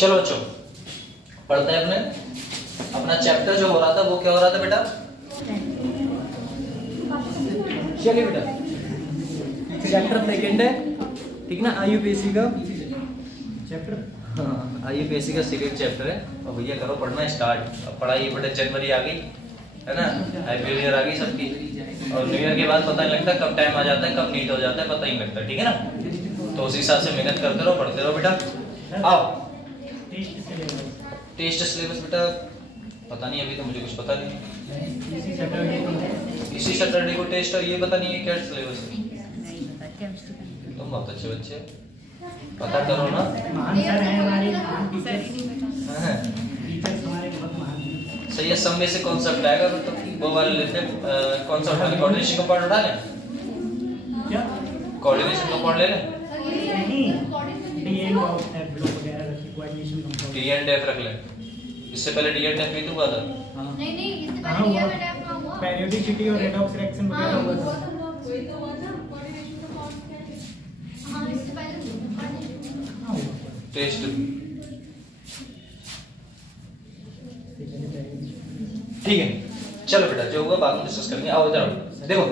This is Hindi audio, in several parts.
चलो बच्चों पढ़ते हैं अपना चैप्टर जो हो रहा था वो क्या हो रहा था बेटा? चलिए बेटा चैप्टर सेकंड है, ठीक ना? आईयूपीएससी का चैप्टर, हाँ आईयूपीएससी का सेकंड चैप्टर है। और भैया करो पढ़ना स्टार्ट। अब पढ़ाई बेटा, जनवरी आ गई है ना, आईपीएल ईयर आ गई सबकी, और न्यू ईयर के बाद पता नहीं लगता कब टाइम आ जाता है, कब नीट हो जाता है, पता ही नहीं लगता, ठीक है ना? तो उस हिसाब से मेहनत करते रहो, पढ़ते रहो बेटा। आओ टेस्ट सिलेबस बेटा पता नहीं, अभी तो मुझे कुछ पता नहीं। इसी सैटरडे को टेस्ट है, ये पता नहीं है क्या सिलेबस है। तुम बहुत अच्छे बच्चे, पता करो ना। सही है। सब में से कॉन्सेप्ट आएगा तो वो वाले लेते हैं। कौन सा उठा लें? कोऑर्डिनेशन कंपाउंड उठा लें? क्या कोऑर्डिनेशन कंपाउंड ले लें? डी एंड एफ रख लें। इससे पहले डी एंड एफ भी तो हुआ था। नहीं नहीं, इससे पहले डी एंड एफ का हुआ, पेरियोडिसिटी और रेडॉक्स रिएक्शन वगैरह हुआ था। वही तो हुआ था कोऑर्डिनेशन का फॉर्म क्या है। हां इससे पहले टेस्ट ठीक है। चलो बेटा जो हुआ बाद में डिस्कस करेंगे। आओ इधर देखो,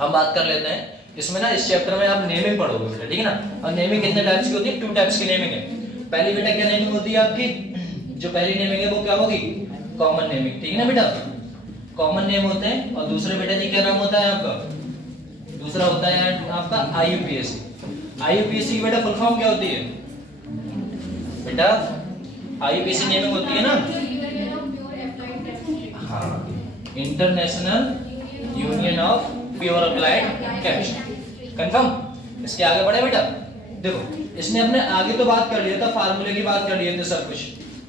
हम बात कर लेते हैं इसमें ना। इस चैप्टर में आप नेमिंग पढ़ोगे बेटा, ठीक है ना? और नेमिंग कितने टाइप्स की होती है? 2 टाइप्स की नेमिंग है। पहली बेटा क्या नेमिंग होती है आपकी? जो पहली नेमिंग है वो क्या होगी? कॉमन नेमिंग, ठीक है ना बेटा? कॉमन नेम होते हैं। और दूसरे बेटा जी क्या नाम होता है आपका? दूसरा होता है आपका आईयूपीएससी। आईयूपीएससी की बेटा फुल फॉर्म क्या होती है बेटा? आईयूपीएससी नेमिंग होती है ना, हाँ, international union of pure applied chemistry. Confirm? इसके आगे बढ़े बेटा? देखो इसने अपने आगे तो बात कर लिया था, फार्मूले की बात कर लिए थे सब कुछ।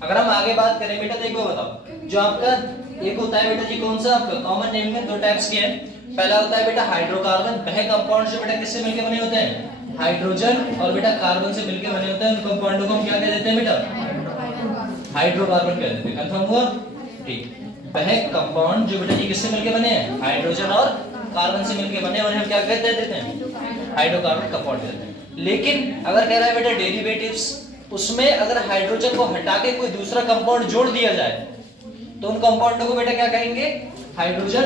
अगर हम आगे बात करें बेटा, देखो बताओ, जो आपका एक होता है बेटा जी, कौन सा आपका कॉमन नेम में 2 टाइप्स के हैं। पहला होता है बेटा हाइड्रोकार्बन। वह कंपाउंड जो बेटा किससे मिलकर बने होते हैं? हाइड्रोजन और बेटा कार्बन से मिलकर बने होते हैं। उन कंपाउंडों को हम क्या कह देते हैं बेटा? हाइड्रोकार्बन कह देते हैं। कंफर्म हुआ? ठीक। वह कंपाउंड जो बेटा जी किससे मिलकर बने हैं? हाइड्रोजन और कार्बन से मिलकर बने, उन्हें हम क्या कहते देते हैं? हाइड्रोकार्बन कंपाउंड कहते हैं। लेकिन अगर कह रहा है बेटा डेरिवेटिव्स, उसमें अगर हाइड्रोजन को हटा के कोई दूसरा कंपाउंड जोड़ दिया जाए तो उन कंपाउंडों को बेटा क्या कहेंगे? हाइड्रोजन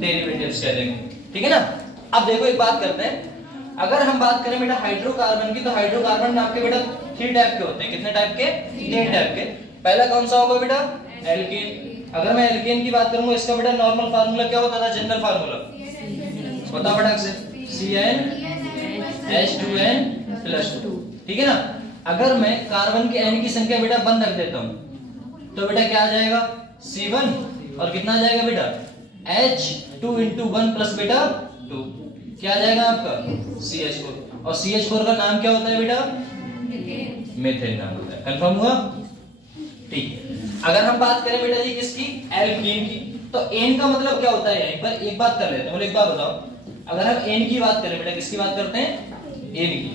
डेरिवेटिव्स कह देंगे, ठीक है ना? अब देखो एक बात करते हैं, अगर हम बात करें बेटा हाइड्रोकार्बन की, तो हाइड्रोकार्बन आपके बेटा 3 टाइप के होते हैं। कितने टाइप के? 3 टाइप के। पहला कौन सा होगा बेटा? एल्केन। अगर मैं एल्केन की बात करूंगा, इसका बेटा नॉर्मल फार्मूला क्या होता था? जनरल फार्मूला बताओ फटाक से, CnH2n+2, ठीक है ना? अगर मैं कार्बन के n की संख्या बेटा 1 रख देता हूं तो बेटा क्या आ जाएगा? C1। और कितना आ जाएगा बेटा? H2 × 1 + बेटा 2, क्या आ जाएगा आपका? CH4। और CH4 का नाम क्या होता है बेटा? मीथेन नाम होता है। कंफर्म हुआ? ठीक। अगर हम बात करें बेटा जी किसकी? एल्केन की, तो एन का मतलब क्या होता है? एक बात कर लेते हैं। बोले एक बात बताओ, अगर हम एन की बात करें बेटा, किसकी बात करते हैं? एन की।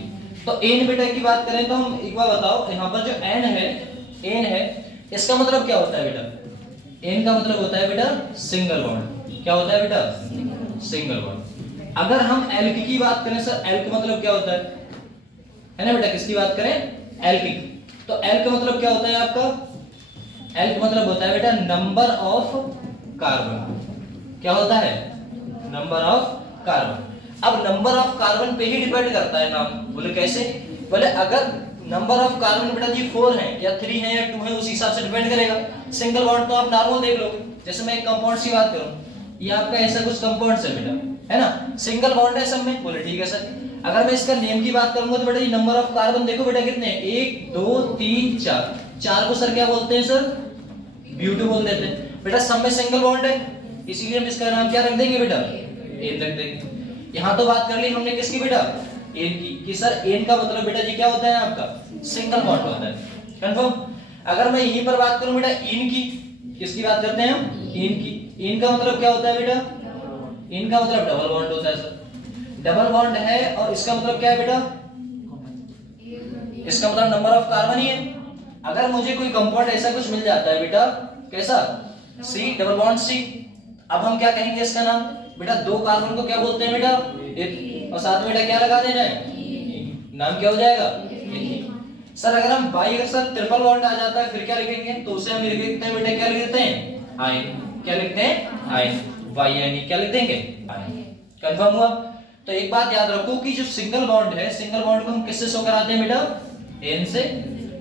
तो एन बेटा की बात करें तो हम एक बार बताओ, यहाँ पर जो एन है, इसका मतलब क्या होता है बेटा? एन का मतलब होता है बेटा सिंगल बॉन्ड। क्या होता है बेटा? Single bond. अगर हम एल्क की बात करें सर, एल्क मतलब क्या होता है ना बेटा? किसकी बात करें? एल्क की। तो एल्क मतलब क्या होता है आपका? एल्क मतलब होता है बेटा नंबर ऑफ कार्बन। क्या होता है? Number of carbon. अब नंबर ऑफ कार्बन पे ही डिपेंड करता है नाम। बोले कैसे? बोले अगर नंबर ऑफ कार्बन बेटा जी 4 है या 3 है या 2 है, उस हिसाब से डिपेंड करेगा। सिंगल बॉन्ड तो आप नॉर्मल देख लोगे। जैसे मैं एक कंपाउंड की बात करूं, ये आपका ऐसा कुछ कंपाउंड है बेटा, है ना? सिंगल बॉन्ड है सब में। बोले ठीक है सर। अगर मैं इसका नेम की बात करूंगा तो बेटा ये नंबर ऑफ कार्बन देखो बेटा कितने हैं? 1 2 3 4। 4 को सर क्या बोलते हैं सर? ब्यूटो बोल देते हैं बेटा। सब में सिंगल बॉन्ड है, इसीलिए हम इसका नाम क्या रख देंगे बेटा? एन रख देंगे। यहां तो बात कर ली हमने किसकी बेटा? एन की, कि सर एन का मतलब बेटा जी क्या होता है आपका? सिंगल बॉन्ड होता है। कंफर्म? अगर मैं यहीं पर बात करूं बेटा इन की, किसकी बात करते हैं हम? इन की। इन का मतलब क्या होता है बेटा? इन का मतलब डबल बॉन्ड होता है सर। डबल बॉन्ड है और इसका मतलब क्या है बेटा? इसका मतलब नंबर ऑफ कार्बन ही है। अगर मुझे कोई कंपाउंड ऐसा कुछ मिल जाता है बेटा, कैसा? C डबल बॉन्ड C, अब हम क्या कहेंगे इसका नाम? बेटा 2 कार्बन को क्या बोलते हैं बेटा? और साथ में बेटा क्या लगा देना है? नाम क्या हो जाएगा? सर अगर हम बाई अगर सर ट्रिपल बॉन्ड आ जाता है फिर क्या लिखेंगे, तो उसे हम लिख देते हैं बेटा, क्या लिख देते हैं, आयन। क्या लिखते हैं, आयन, वाई यानी क्या लिख देंगे, आयन। कंफर्म हुआ। तो एक बात याद रखो कि जो सिंगल बॉन्ड है, सिंगल बॉन्ड को हम किससे शो कराते हैं बेटा, एन से।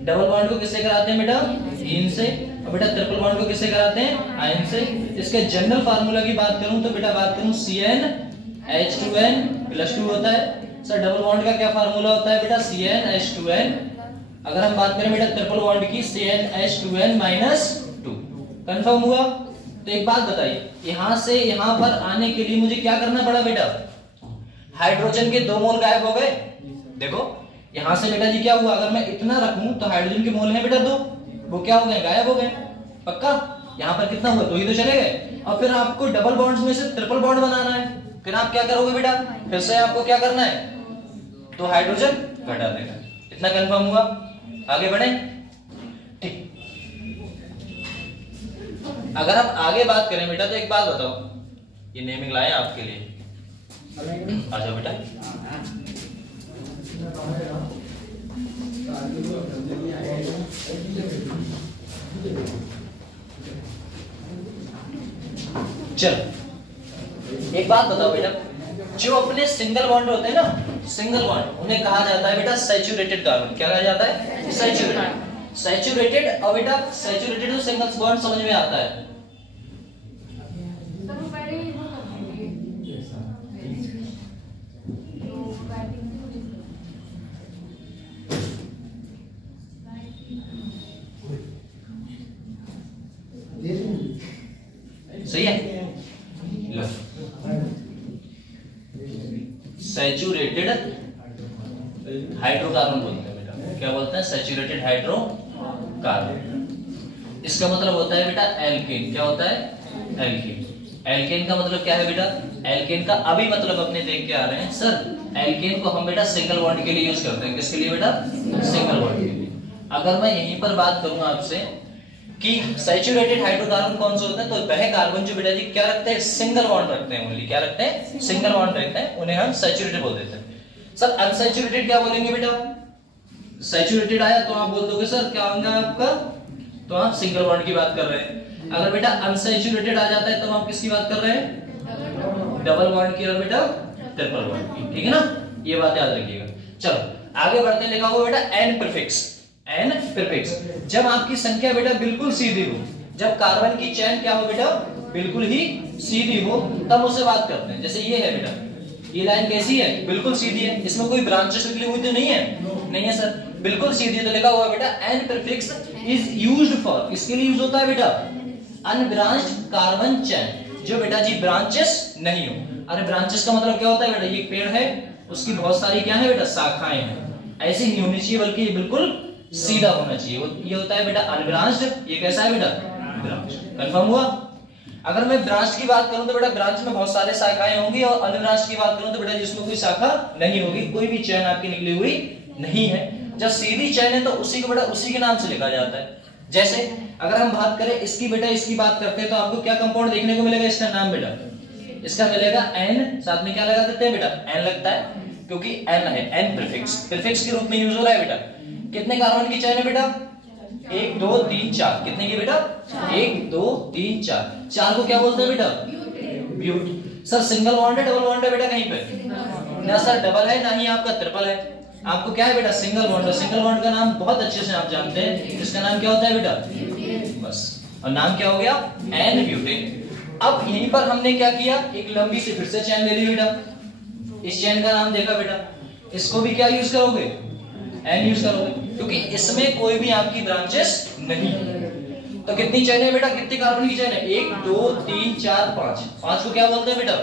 डबल बॉन्ड को किससे कराते हैं बेटा, इन से। और बेटा ट्रिपल बॉन्ड को किससे कराते हैं, आयन से। इसके जनरल फार्मूला की बात करूं तो बेटा बात करूं CnH2n+2 होता है। सर डबल बॉन्ड का क्या फार्मूला होता है बेटा, CnH2n। अगर हम बात करें बेटा ट्रिपल बॉन्ड की, CnH2n-2। कंफर्म हुआ। तो एक बात बताइए, यहां से यहां पर आने के लिए मुझे क्या करना पड़ा बेटा, हाइड्रोजन के 2 मोल गायब हो गए। देखो यहां से बेटा जी क्या हुआ, अगर मैं इतना रखूं तो हाइड्रोजन के मोल हैं बेटा 2, वो क्या हो गए, गायब हो गए। पक्का। यहां पर कितना हुआ, 2 ही तो चले गए। और फिर आपको डबल बॉन्ड्स में से ट्रिपल बॉन्ड बनाना है, फिर आप क्या करोगे बेटा, फिर से आपको क्या करना है, 2 हाइड्रोजन घटा देना। इतना कंफर्म हुआ। आगे बढ़े। ठीक। अगर आप आगे बात करें बेटा तो एक बात बताओ, ये नेमिंग लाए आपके लिए, आ जाओ बेटा। चलो एक बात बताओ बेटा, जो अपने सिंगल बॉन्ड होते हैं ना, सिंगल बॉन्ड, उन्हें कहा जाता है बेटा सैचुरेटेड कार्बन। क्या कहा जाता है, सैचुरेटेड। सैचुरेटेड। और बेटा सैचुरेटेड तो सिंगल बॉन्ड समझ में आता है। सही है। सैचुरेटेड हाइड्रोकार्बन बोलते हैं बेटा। क्या बोलते हैं, सैचुरेटेड हाइड्रोकार्बन। इसका मतलब होता है बेटा एल्केन। क्या होता है, एल्केन। एल्केन का मतलब क्या है बेटा, एल्केन का अभी मतलब अपने देख के आ रहे हैं सर। एल्केन को हम बेटा सिंगल बॉन्ड के लिए यूज करते हैं। किसके लिए बेटा, सिंगल बॉन्ड के लिए। अगर मैं यहीं पर बात करूंगा आपसे कि सैचुरेटेड हाइड्रोकार्बन कौन से होते हैं, तो वह कार्बन जो बेटा जी क्या रखते हैं, सिंगल बॉन्ड रखते हैं। ओनली क्या रखते हैं, सिंगल बॉन्ड रखते हैं, उन्हें हम सैचुरेटेड बोल देते हैं। सर अनसैचुरेटेड क्या बोलेंगे बेटा, सैचुरेटेड आया तो आप बोल दोगे सर क्या होगा आपका, तो आप सिंगल बॉन्ड की बात कर रहे हैं। अगर बेटा अनसैचुरेटेड आ जाता है तो आप किसकी बात कर रहे हैं, डबल बॉन्ड की और बेटा ट्रिपल बॉन्ड की। ठीक है ना, ये बात याद रखिएगा। चलो आगे बढ़ते हैं। लिखा हुआ बेटा एन प्रीफिक्स। एन प्रीफिक्स, जब आपकी संख्या बेटा बिल्कुल सीधी हो, जब कार्बन की चेन क्या हो बेटा, बिल्कुल ही सीधी हो, तब उसे बात करते हैं। जैसे ये है बेटा, ये लाइन कैसी है, बिल्कुल सीधी है, इसमें कोई ब्रांचेस निकली हुई तो नहीं है, नहीं है सर, बिल्कुल सीधी है। तो लिखा हुआ बेटा an prefix is used for, किसके लिए यूज होता है बेटा, अनब्रांच्ड कार्बन चेन, जो बेटा जी ब्रांचेस नहीं हो। अरे ब्रांचेस का मतलब क्या होता है बेटा, ये पेड़ है, उसकी बहुत सारी क्या है बेटा, शाखाएं हैं। ऐसी नहीं होनी चाहिए, बल्कि बिल्कुल सीधा होना चाहिए। ये होता है बेटा अनब्रांच्ड, ये कैसा है बेटा, ब्रांच। कंफर्म हुआ। अगर मैं ब्रांच की बात करूं तो बेटा ब्रांच में बहुत सारे शाखाएं होंगी, और अनब्रांच की बात करूं तो बेटा जिसमें कोई शाखा नहीं होगी, कोई भी चेन आपकी निकली हुई नहीं है। जब सीधी चेन है तो उसी को बेटा उसी के नाम से लिखा जाता है। जैसे अगर हम बात करें इसकी बेटा, इसकी बात करते हैं तो आपको क्या कंपाउंड देखने को मिलेगा, इसका नाम बेटा, इसका मिलेगा एन, साथ में क्या लगा देते हैं बेटा, एन लगता है, क्योंकि एन है, एन प्रीफिक्स, प्रीफिक्स के रूप में यूज हो रहा है बेटा। कितने कार्बन की चेन है बेटा, 1 2 3 4, कितने की बेटा, 1 2 3 4, 4 को क्या बोलते हैं बेटा, ब्यूट। सर सिंगल बॉन्ड है, डबल बॉन्ड है बेटा, कहीं पे ना सर डबल है, ना ही आपका ट्रिपल है, आपको क्या है बेटा, सिंगल बॉन्ड है। सिंगल बॉन्ड का नाम बहुत अच्छे से आप जानते हैं, इसका नाम क्या होता है बेटा, बस, और नाम क्या हो गया, एन ब्यूटेन। अब यहीं पर हमने क्या किया, एक लंबी सी फिर से चेन ले ली बेटा, इस चेन का नाम देखा बेटा, इसको भी क्या यूज करोगे, एन यूज करोगे, क्योंकि इसमें कोई भी आपकी ब्रांचेस नहीं है। तो कितनी चेन है बेटा, कितनी कार्बन की चेन है, 1 2 3 4 5, 5 को क्या बोलते हैं बेटा,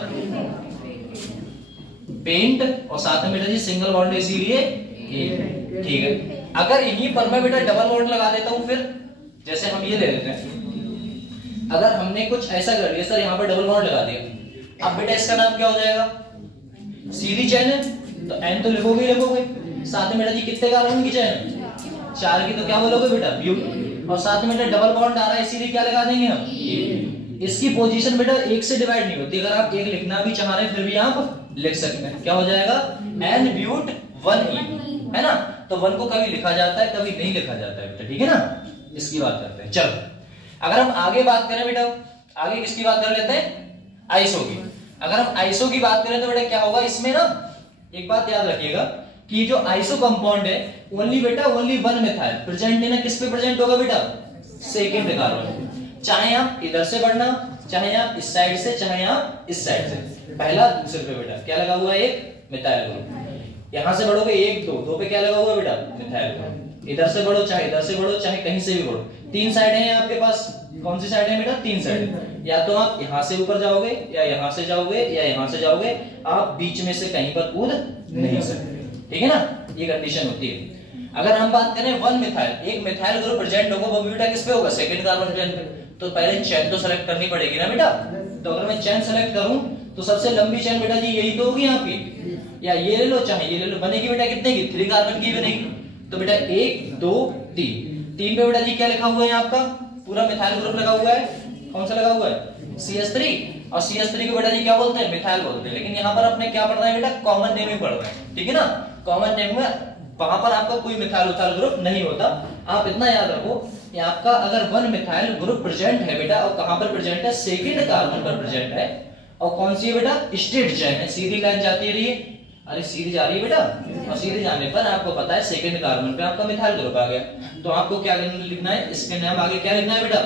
पेंट, और साथ में बेटा जी सिंगल बॉन्ड इसीलिए एक। ठीक है, अगर यहीं पर मैं बेटा डबल बॉन्ड लगा देता हूं, फिर जैसे हम ये ले लेते हैं, अगर हमने कुछ ऐसा कर दिया सर, यहाँ पर डबल बॉन्ड लगा दिया, अब बेटा इसका नाम क्या हो जाएगा, सीधी चेन है तो एन तो लिखोगे ही लिखोगे, साथ में बेटा जी कितने कार्बन की चेन है, 4 की, तो क्या बोलोगे बेटा, ब्यूट, और साथ में बेटा डबल बॉन्ड आ रहा है, इसीलिए क्या लगा देंगे हम, इसकी पोजीशन बेटा 1 से डिवाइड नहीं होती, अगर आप 1 लिखना भी चाह रहे हैं फिर भी आप लिख सकते हैं, क्या हो जाएगा, एन ब्यूट 1 ई, है ना। तो 1 को कभी लिखा जाता है कभी नहीं लिखा जाता है बेटा, ठीक है ना, इसकी बात करते हैं। चलो अगर हम आगे बात करें बेटा, आगे किसकी बात कर लेते हैं, आइसो की। अगर हम आइसो की बात करें तो बेटा क्या होगा इसमें ना, एक बात याद रखिएगा कि जो आइसो कंपाउंड है ओनली बेटा ओनली 1 मिथाइल प्रेजेंट है ना, किस पे प्रेजेंट होगा बेटा, सेकंड कार्बन। चाहे आप इधर से बढ़ना, चाहे आप इस साइड से, चाहे आप इस साइड से, पहला दूसरे पे बेटा क्या लगा हुआ है, एक मिथाइल ग्रुप। यहां से बढ़ोगे 1 2, 2 पे क्या लगा हुआ है बेटा, मिथाइल ग्रुप। इधर से बढ़ो, चाहे इधर से बढ़ो, चाहे कहीं से भी बढ़ो, 3 साइड है आपके पास। कौन सी साइड है बेटा, 3 साइड। या तो आप यहां से ऊपर जाओगे, या यहां से जाओगे, या यहां से जाओगे, आप बीच में से कहीं पर कूद नहीं सकते, ठीक है ना, ये कंडीशन होती है। अगर हम बात करें 1 मिथाइल, एक मिथाइल ग्रुप प्रेजेंट होगा वो बेटा किस पे होगा, सेकंड कार्बन प्रेजेंट पे। तो पहले चेन तो सेलेक्ट करनी पड़ेगी ना बेटा। तो अगर मैं चेन सेलेक्ट करूं तो सबसे लंबी चेन बेटा जी यही तो होगी आपकी, या ये ले लो चाहे ये ले लो, बनेगी बेटा कितने की, 3 कार्बन की बनेगी। तो बेटा 1 2 3 पे बेटा जी क्या लिखा हुआ है आपका, पूरा मिथाइल ग्रुप लगा हुआ है। कौन सा लगा हुआ है, CH3। और CH3 को बेटा जी क्या बोलते हैं, मिथाइल बोलते हैं। लेकिन यहाँ पर अपने क्या पढ़ रहे हैं बेटा, कॉमन नेम ही पढ़ रहे हैं, ठीक है ना। कॉमन नेम में वहां पर आपका कोई मिथाइल उथाइल ग्रुप नहीं होता। आप इतना याद रखो कि आपका अगर 1 मिथाइल ग्रुप प्रेजेंट है बेटा, और कहां पर प्रेजेंट है, सेकंड कार्बन पर प्रेजेंट है। और कौन सी है बेटा, स्ट्रेट चेन है, सीधी लाइन जाती है रही है, अरे सीधी जा रही है बेटा। और सीधे जाने पर आपको पता है सेकंड कार्बन पे आपका मिथाइल ग्रुप आ गया। तो आपको क्या लिखना है, इसके नाम आगे क्या लिखना है बेटा,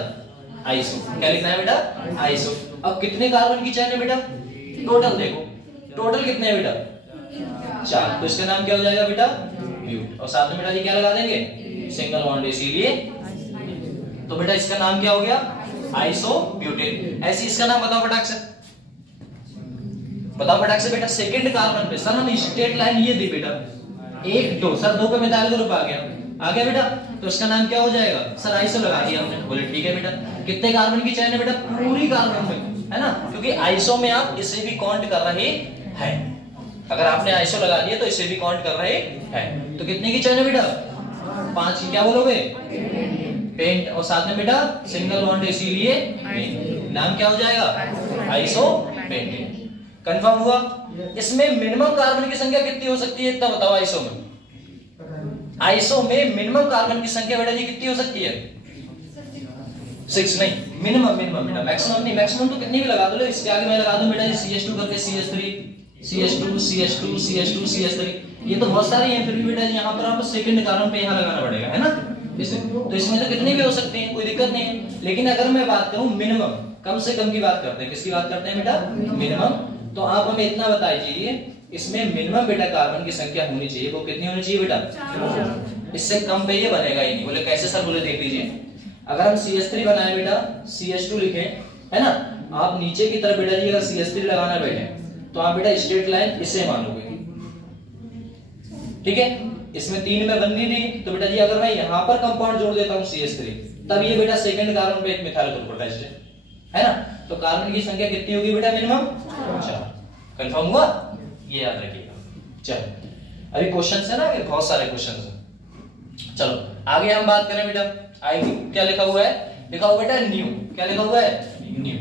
आइसो। क्या लिखना है बेटा, आइसो। अब कितने कार्बन की चेन है बेटा, टोटल देखो, टोटल कितने हैं बेटा, 4। तो इसका नाम क्या हो जाएगा बेटा, ब्यूट। और साथ में बेटा जी क्या लगा देंगे, सिंगल बॉन्ड, इसीलिए तो बेटा इसका नाम क्या हो गया, आइसो ब्यूटेन। ऐसे इसका नाम बताओ फटाक से, बताओ फटाक से बेटा। सेकंड कार्बन पे सर हम स्ट्रेट लाइन ये दी बेटा, 1 2, सर 2 पे मिथाइल ग्रुप आ गया बेटा। तो इसका नाम क्या हो जाएगा, सर आइसो लगा दिया हमने। बोले ठीक है बेटा। कितने कार्बन की चेन है बेटा, पूरी कार्बन में, है ना, क्योंकि आइसो में आप इसे भी काउंट कर रहे हैं। अगर आपने आइसो लगा दिया तो इसे भी काउंट कर रहे हैं। तो कितने की चेन है बेटा, 5 की। क्या बोलोगे, पेंट। और साथ में बेटा सिंगल बॉन्ड, इसीलिए नाम क्या हो जाएगा, आइसो पेंटेन। कंफर्म हुआ। इसमें मिनिमम कार्बन की संख्या कितनी हो सकती है, इतना बताओ। आइसो में, आइसो में मिनिमम कार्बन की संख्या बेटा जी कितनी हो सकती है, 6 नहीं, मिनिमम बेटा, मैक्सिमम नहीं। मैक्सिमम तो कितनी भी लगा दो, इसके आगे मैं लगा दूं बेटा जी CH2 करके CH3, CH2 CH2 CH2 CH3, ये तो बहुत सारी हैं। फिर भी बेटा यहाँ पर आपको सेकंड कार्बन पे यहाँ लगाना पड़ेगा, है ना। तो इसमें तो कितनी भी हो सकती है, कोई दिक्कत नहीं है। लेकिन अगर मैं बात करूं मिनिमम, कम से कम की बात करते हैं, किसकी बात करते हैं बेटा, मिनिमम। तो आप हमें इतना बताइए, इसमें मिनिमम बेटा कार्बन की संख्या होनी चाहिए, वो कितनी होनी चाहिए बेटा, 4। इससे कम पे ये बनेगा ही नहीं। बोले कैसे सर, बोले देख लीजिए। अगर हम CH3 बनाए बेटा, CH2 लिखे, है ना, आप नीचे की तरफ बेटा जी अगर CH3 लगाना बैठे तो आप बेटा स्ट्रेट लाइन इसे मानोगे, ठीक है। इसमें 3 में बननी नहीं, तो बेटा जी अगर मैं यहाँ पर कंपाउंड जोड़ देता हूँ CH3, तब ये बेटा सेकंड कार्बन पे एक मिथाइल ग्रुप अटैच्ड है ना। तो कार्बन की संख्या कितनी होगी बेटा, मिनिमम 4। कंफर्म हुआ, ये याद रखिएगा। चलो अभी क्वेश्चन है ना, बहुत सारे क्वेश्चन है। चलो आगे हम बात करें बेटा, आगे क्या लिखा हुआ है, लिखा हुआ बेटा न्यू। क्या लिखा हुआ है, न्यू,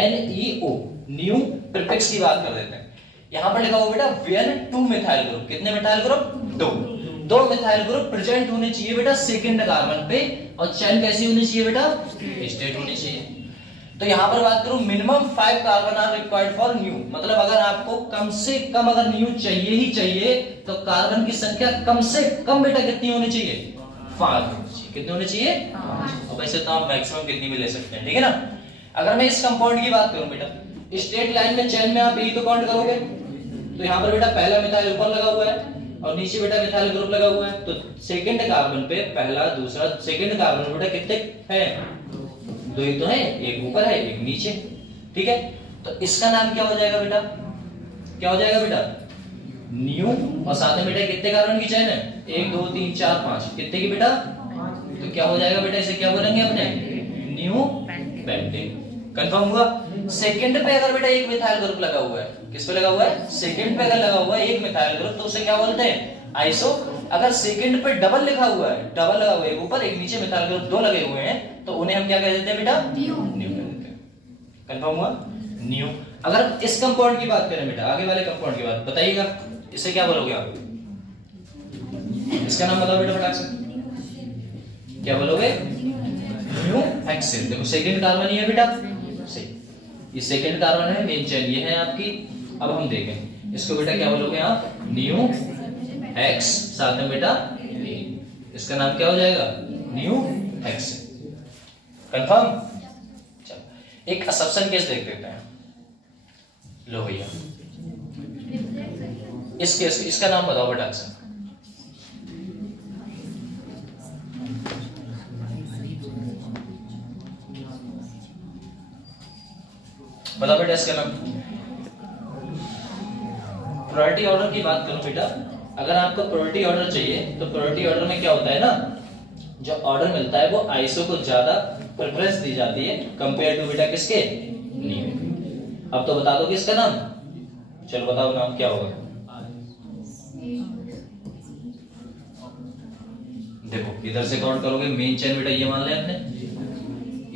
NEO, न्यू प्रीफिक्स की बात कर देते हैं। यहां पर लिखा हुआ बेटा वेयर 2 मिथाइल ग्रुप, कितने methyl group, 2 methyl group present होने चाहिए बेटा सेकंड कार्बन पे। और चेन कैसी होनी चाहिए बेटा, स्ट्रेट होनी चाहिए। तो यहां पर बात करूं, minimum 5 carbon are required for new, मतलब अगर आपको कम से कम अगर न्यू चाहिए ही चाहिए तो कार्बन की संख्या कम से कम बेटा कितनी होनी चाहिए, 5। कितनी होनी चाहिए, 5। और वैसे तो आप मैक्सिमम कितनी भी ले सकते हैं, ठीक है ना। अगर मैं इस कंपाउंड की बात करूं बेटा, स्ट्रेट लाइन में चेन में आप यही तो काउंट करोगे। तो यहाँ पर बेटा पहला मिथाइल ऊपर लगा हुआ है और नीचे बेटा मिथाइल ग्रुप लगा हुआ है। तो सेकंड कार्बन पे पहला दूसरा सेकंड कार्बन बेटा कितने हैं, 2 ही तो है, एक ऊपर है एक नीचे, ठीक है। तो इसका नाम क्या हो जाएगा बेटा, क्या हो जाएगा बेटा, न्यू। और साथ में बेटा कितने कार्बन की चेन है, 1 2 3 4 5, कितने की बेटा, तो क्या हो जाएगा बेटा, इसे क्या बोलेंगे अपने, न्यू पेंटेन। कंफर्म हुआ। सेकंड पे अगर बेटा एक मिथाइल ग्रुप लगा हुआ है, किस पे लगा हुआ है, सेकंड पे अगर लगा हुआ है एक मिथाइल ग्रुप, तो उसे क्या बोलते हैं, आइसो। अगर सेकंड पे डबल लिखा हुआ है, डबल लगा हुआ है, एक ऊपर एक नीचे मिथाइल ग्रुप 2 लगे हुए हैं, तो उन्हें हम क्या कह देते हैं बेटा, न्यू कह देते हैं। कंफर्म हुआ, न्यू। अगर इस कंपाउंड की बात करें बेटा, आगे वाले कंपाउंड की बात बताइएगा, इसे क्या बोलोगे आप, इसका नाम बताओ बेटा फटाक से, क्या बोलोगे? New hexane. देखो सेकंड कार्बन ही है बेटा, सही, ये सेकंड कार्बन है, मेन चेन ये है आपकी। अब हम देखें इसको बेटा क्या बोलोगे आप? न्यू हेक्स, साथ में बेटा इसका नाम क्या हो जाएगा? New hexane. कंफर्म? चलो एक असम्पशन केस देख लेते हैं। लो भैया इस केस इसका नाम बताओ बेटा। बताओ बेटा इसका नाम। प्रायोरिटी ऑर्डर की बात करूं बेटा, अगर आपको प्रायोरिटी ऑर्डर चाहिए तो प्रायोरिटी ऑर्डर में क्या होता है ना, जो ऑर्डर मिलता है वो आईएसओ को ज्यादा प्रेफरेंस दी जाती है कंपेयर टू बेटा किसके? न्यू। अब तो बता दो कि इसका नाम, चलो बताओ नाम क्या होगा। देखो इधर से काउंट करोगे, मेन चेन बेटा ये मान लिया आपने,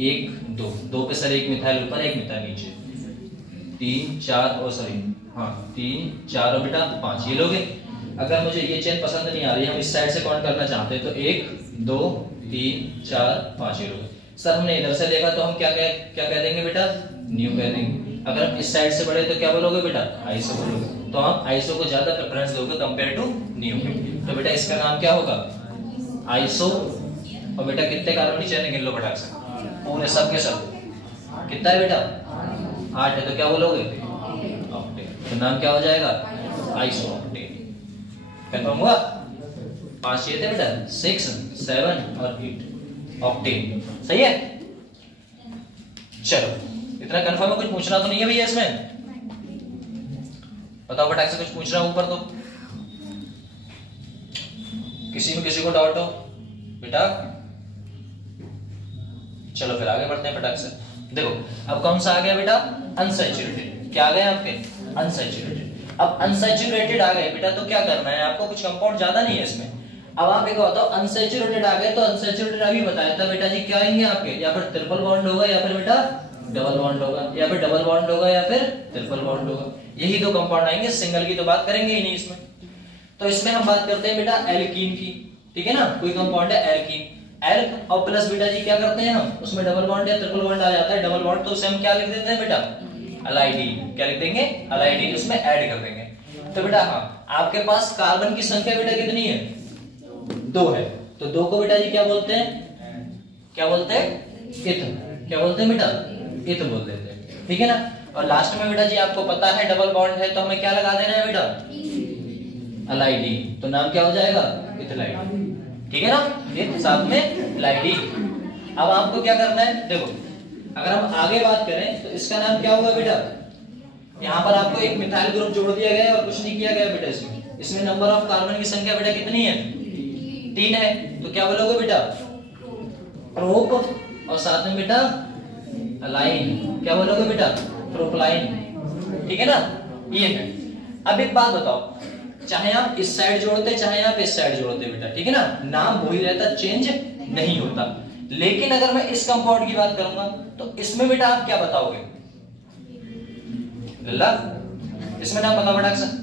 1 2 2 पे सर एक मिथाइल ऊपर एक मिथाइल नीचे, 3 4 और सॉरी हाँ 3 4 और बेटा 5 ये लोगे। अगर मुझे ये चेन पसंद नहीं आ रही, हम इस साइड से काउंट करना चाहते हैं तो 1 2 3 4 5 ये लोगे। सर हमने इधर से देखा तो हम क्या कह देंगे बेटा? न्यू कह देंगे। अगर हम इस साइड से बढ़े तो क्या बोलोगे बेटा? आईएसओ बोलोगे। तो हम आईएसओ को ज्यादा प्रेफरेंस दोगे कंपेयर टू न्यू। तो बेटा इसका नाम क्या होगा? आईएसओ। और बेटा कितने कार्बन की चेन गिन लो फटाक से, पूरे सब के सब कितना है बेटा? 8 है, तो क्या बोलोगे? ऑक्टेन। तो नाम क्या हो जाएगा? Iso octane. कंफर्म हुआ? 5 ये थे बेटा, 6 7 और 8 ऑक्टेन। सही है? चलो इतना कंफर्म है, कुछ पूछना तो नहीं है भैया इसमें? बताओ फटाक से, कुछ पूछ रहा हूं ऊपर तो? किसी को डाउट हो बेटा? चलो फिर आगे बढ़ते हैं फटाक से। देखो अब कौन सा आ गया बेटा? अनसैचुरेटेड। क्या आ गया आपके? अनसैचुरेटेड। अब अनसैचुरेटेड आ गए बेटा तो क्या करना है आपको? कुछ कंपाउंड ज्यादा नहीं है इसमें। अब आप एक बताओ, अनसैचुरेटेड आ गए तो अनसैचुरेटेड अभी बताया था बेटा जी, क्या आएंगे आपके? या फिर ट्रिपल बॉन्ड होगा या फिर बेटा डबल बॉन्ड होगा, या फिर डबल बॉन्ड होगा या फिर ट्रिपल बॉन्ड होगा। यही दो कंपाउंड आएंगे, सिंगल की तो बात करेंगे ही नहीं इसमें। तो इसमें हम बात करते हैं बेटा एल्कीन की, ठीक है ना? कोई कंपाउंड है एल्कीन, एल्क और प्लस बेटा जी क्या करते हैं हम? उसमें डबल बॉन्ड या ट्रिपल बॉन्ड आ जाता है। डबल बॉन्ड तो उसे हम क्या लिख देते हैं बेटा? अलाइडीन। क्या लिख देंगे? अलाइडीन, उसमें ऐड कर देंगे। तो बेटा हाँ, आपके पास कार्बन की संख्या बेटा कितनी है? 2 है। तो 2 को बेटा जी क्या बोलते हैं? क्या बोलते हैं? इथ। क्या बोलते हैं बेटा? इथ बोल देते हैं, ठीक है ना? और लास्ट में बेटा जी आपको पता है डबल बॉन्ड है तो हमें क्या लगा देना है बेटा? अलाइडीन। तो नाम क्या हो जाएगा? इथाइलाइडीन, ठीक है ना? ये साथ में लाइडीन। अब आपको क्या करना है? देखो अगर हम आगे बात करें तो इसका नाम क्या होगा बेटा? यहाँ पर आपको एक मिथाइल ग्रुप जोड़ दिया गया है और कुछ नहीं किया गया बेटा इसमें। इसमें नंबर ऑफ कार्बन की संख्या बेटा कितनी है? 3 है। तो क्या बोलोगे बेटा? प्रोप और साथ में बेटा अलाइन। क्या बोलोगे बेटा? प्रोपलाइन, ठीक है ना? ये है। अब एक बात बताओ, चाहे आप इस साइड जोड़ते चाहे आप इस साइड जोड़ते बेटा, ठीक है ना? नाम वही रहता, चेंज नहीं होता। लेकिन अगर मैं इस कंपाउंड की बात करूंगा तो इसमें बेटा आप क्या बताओगे? लल्ला, इसमें नाम बताओ बेटा अक्सर।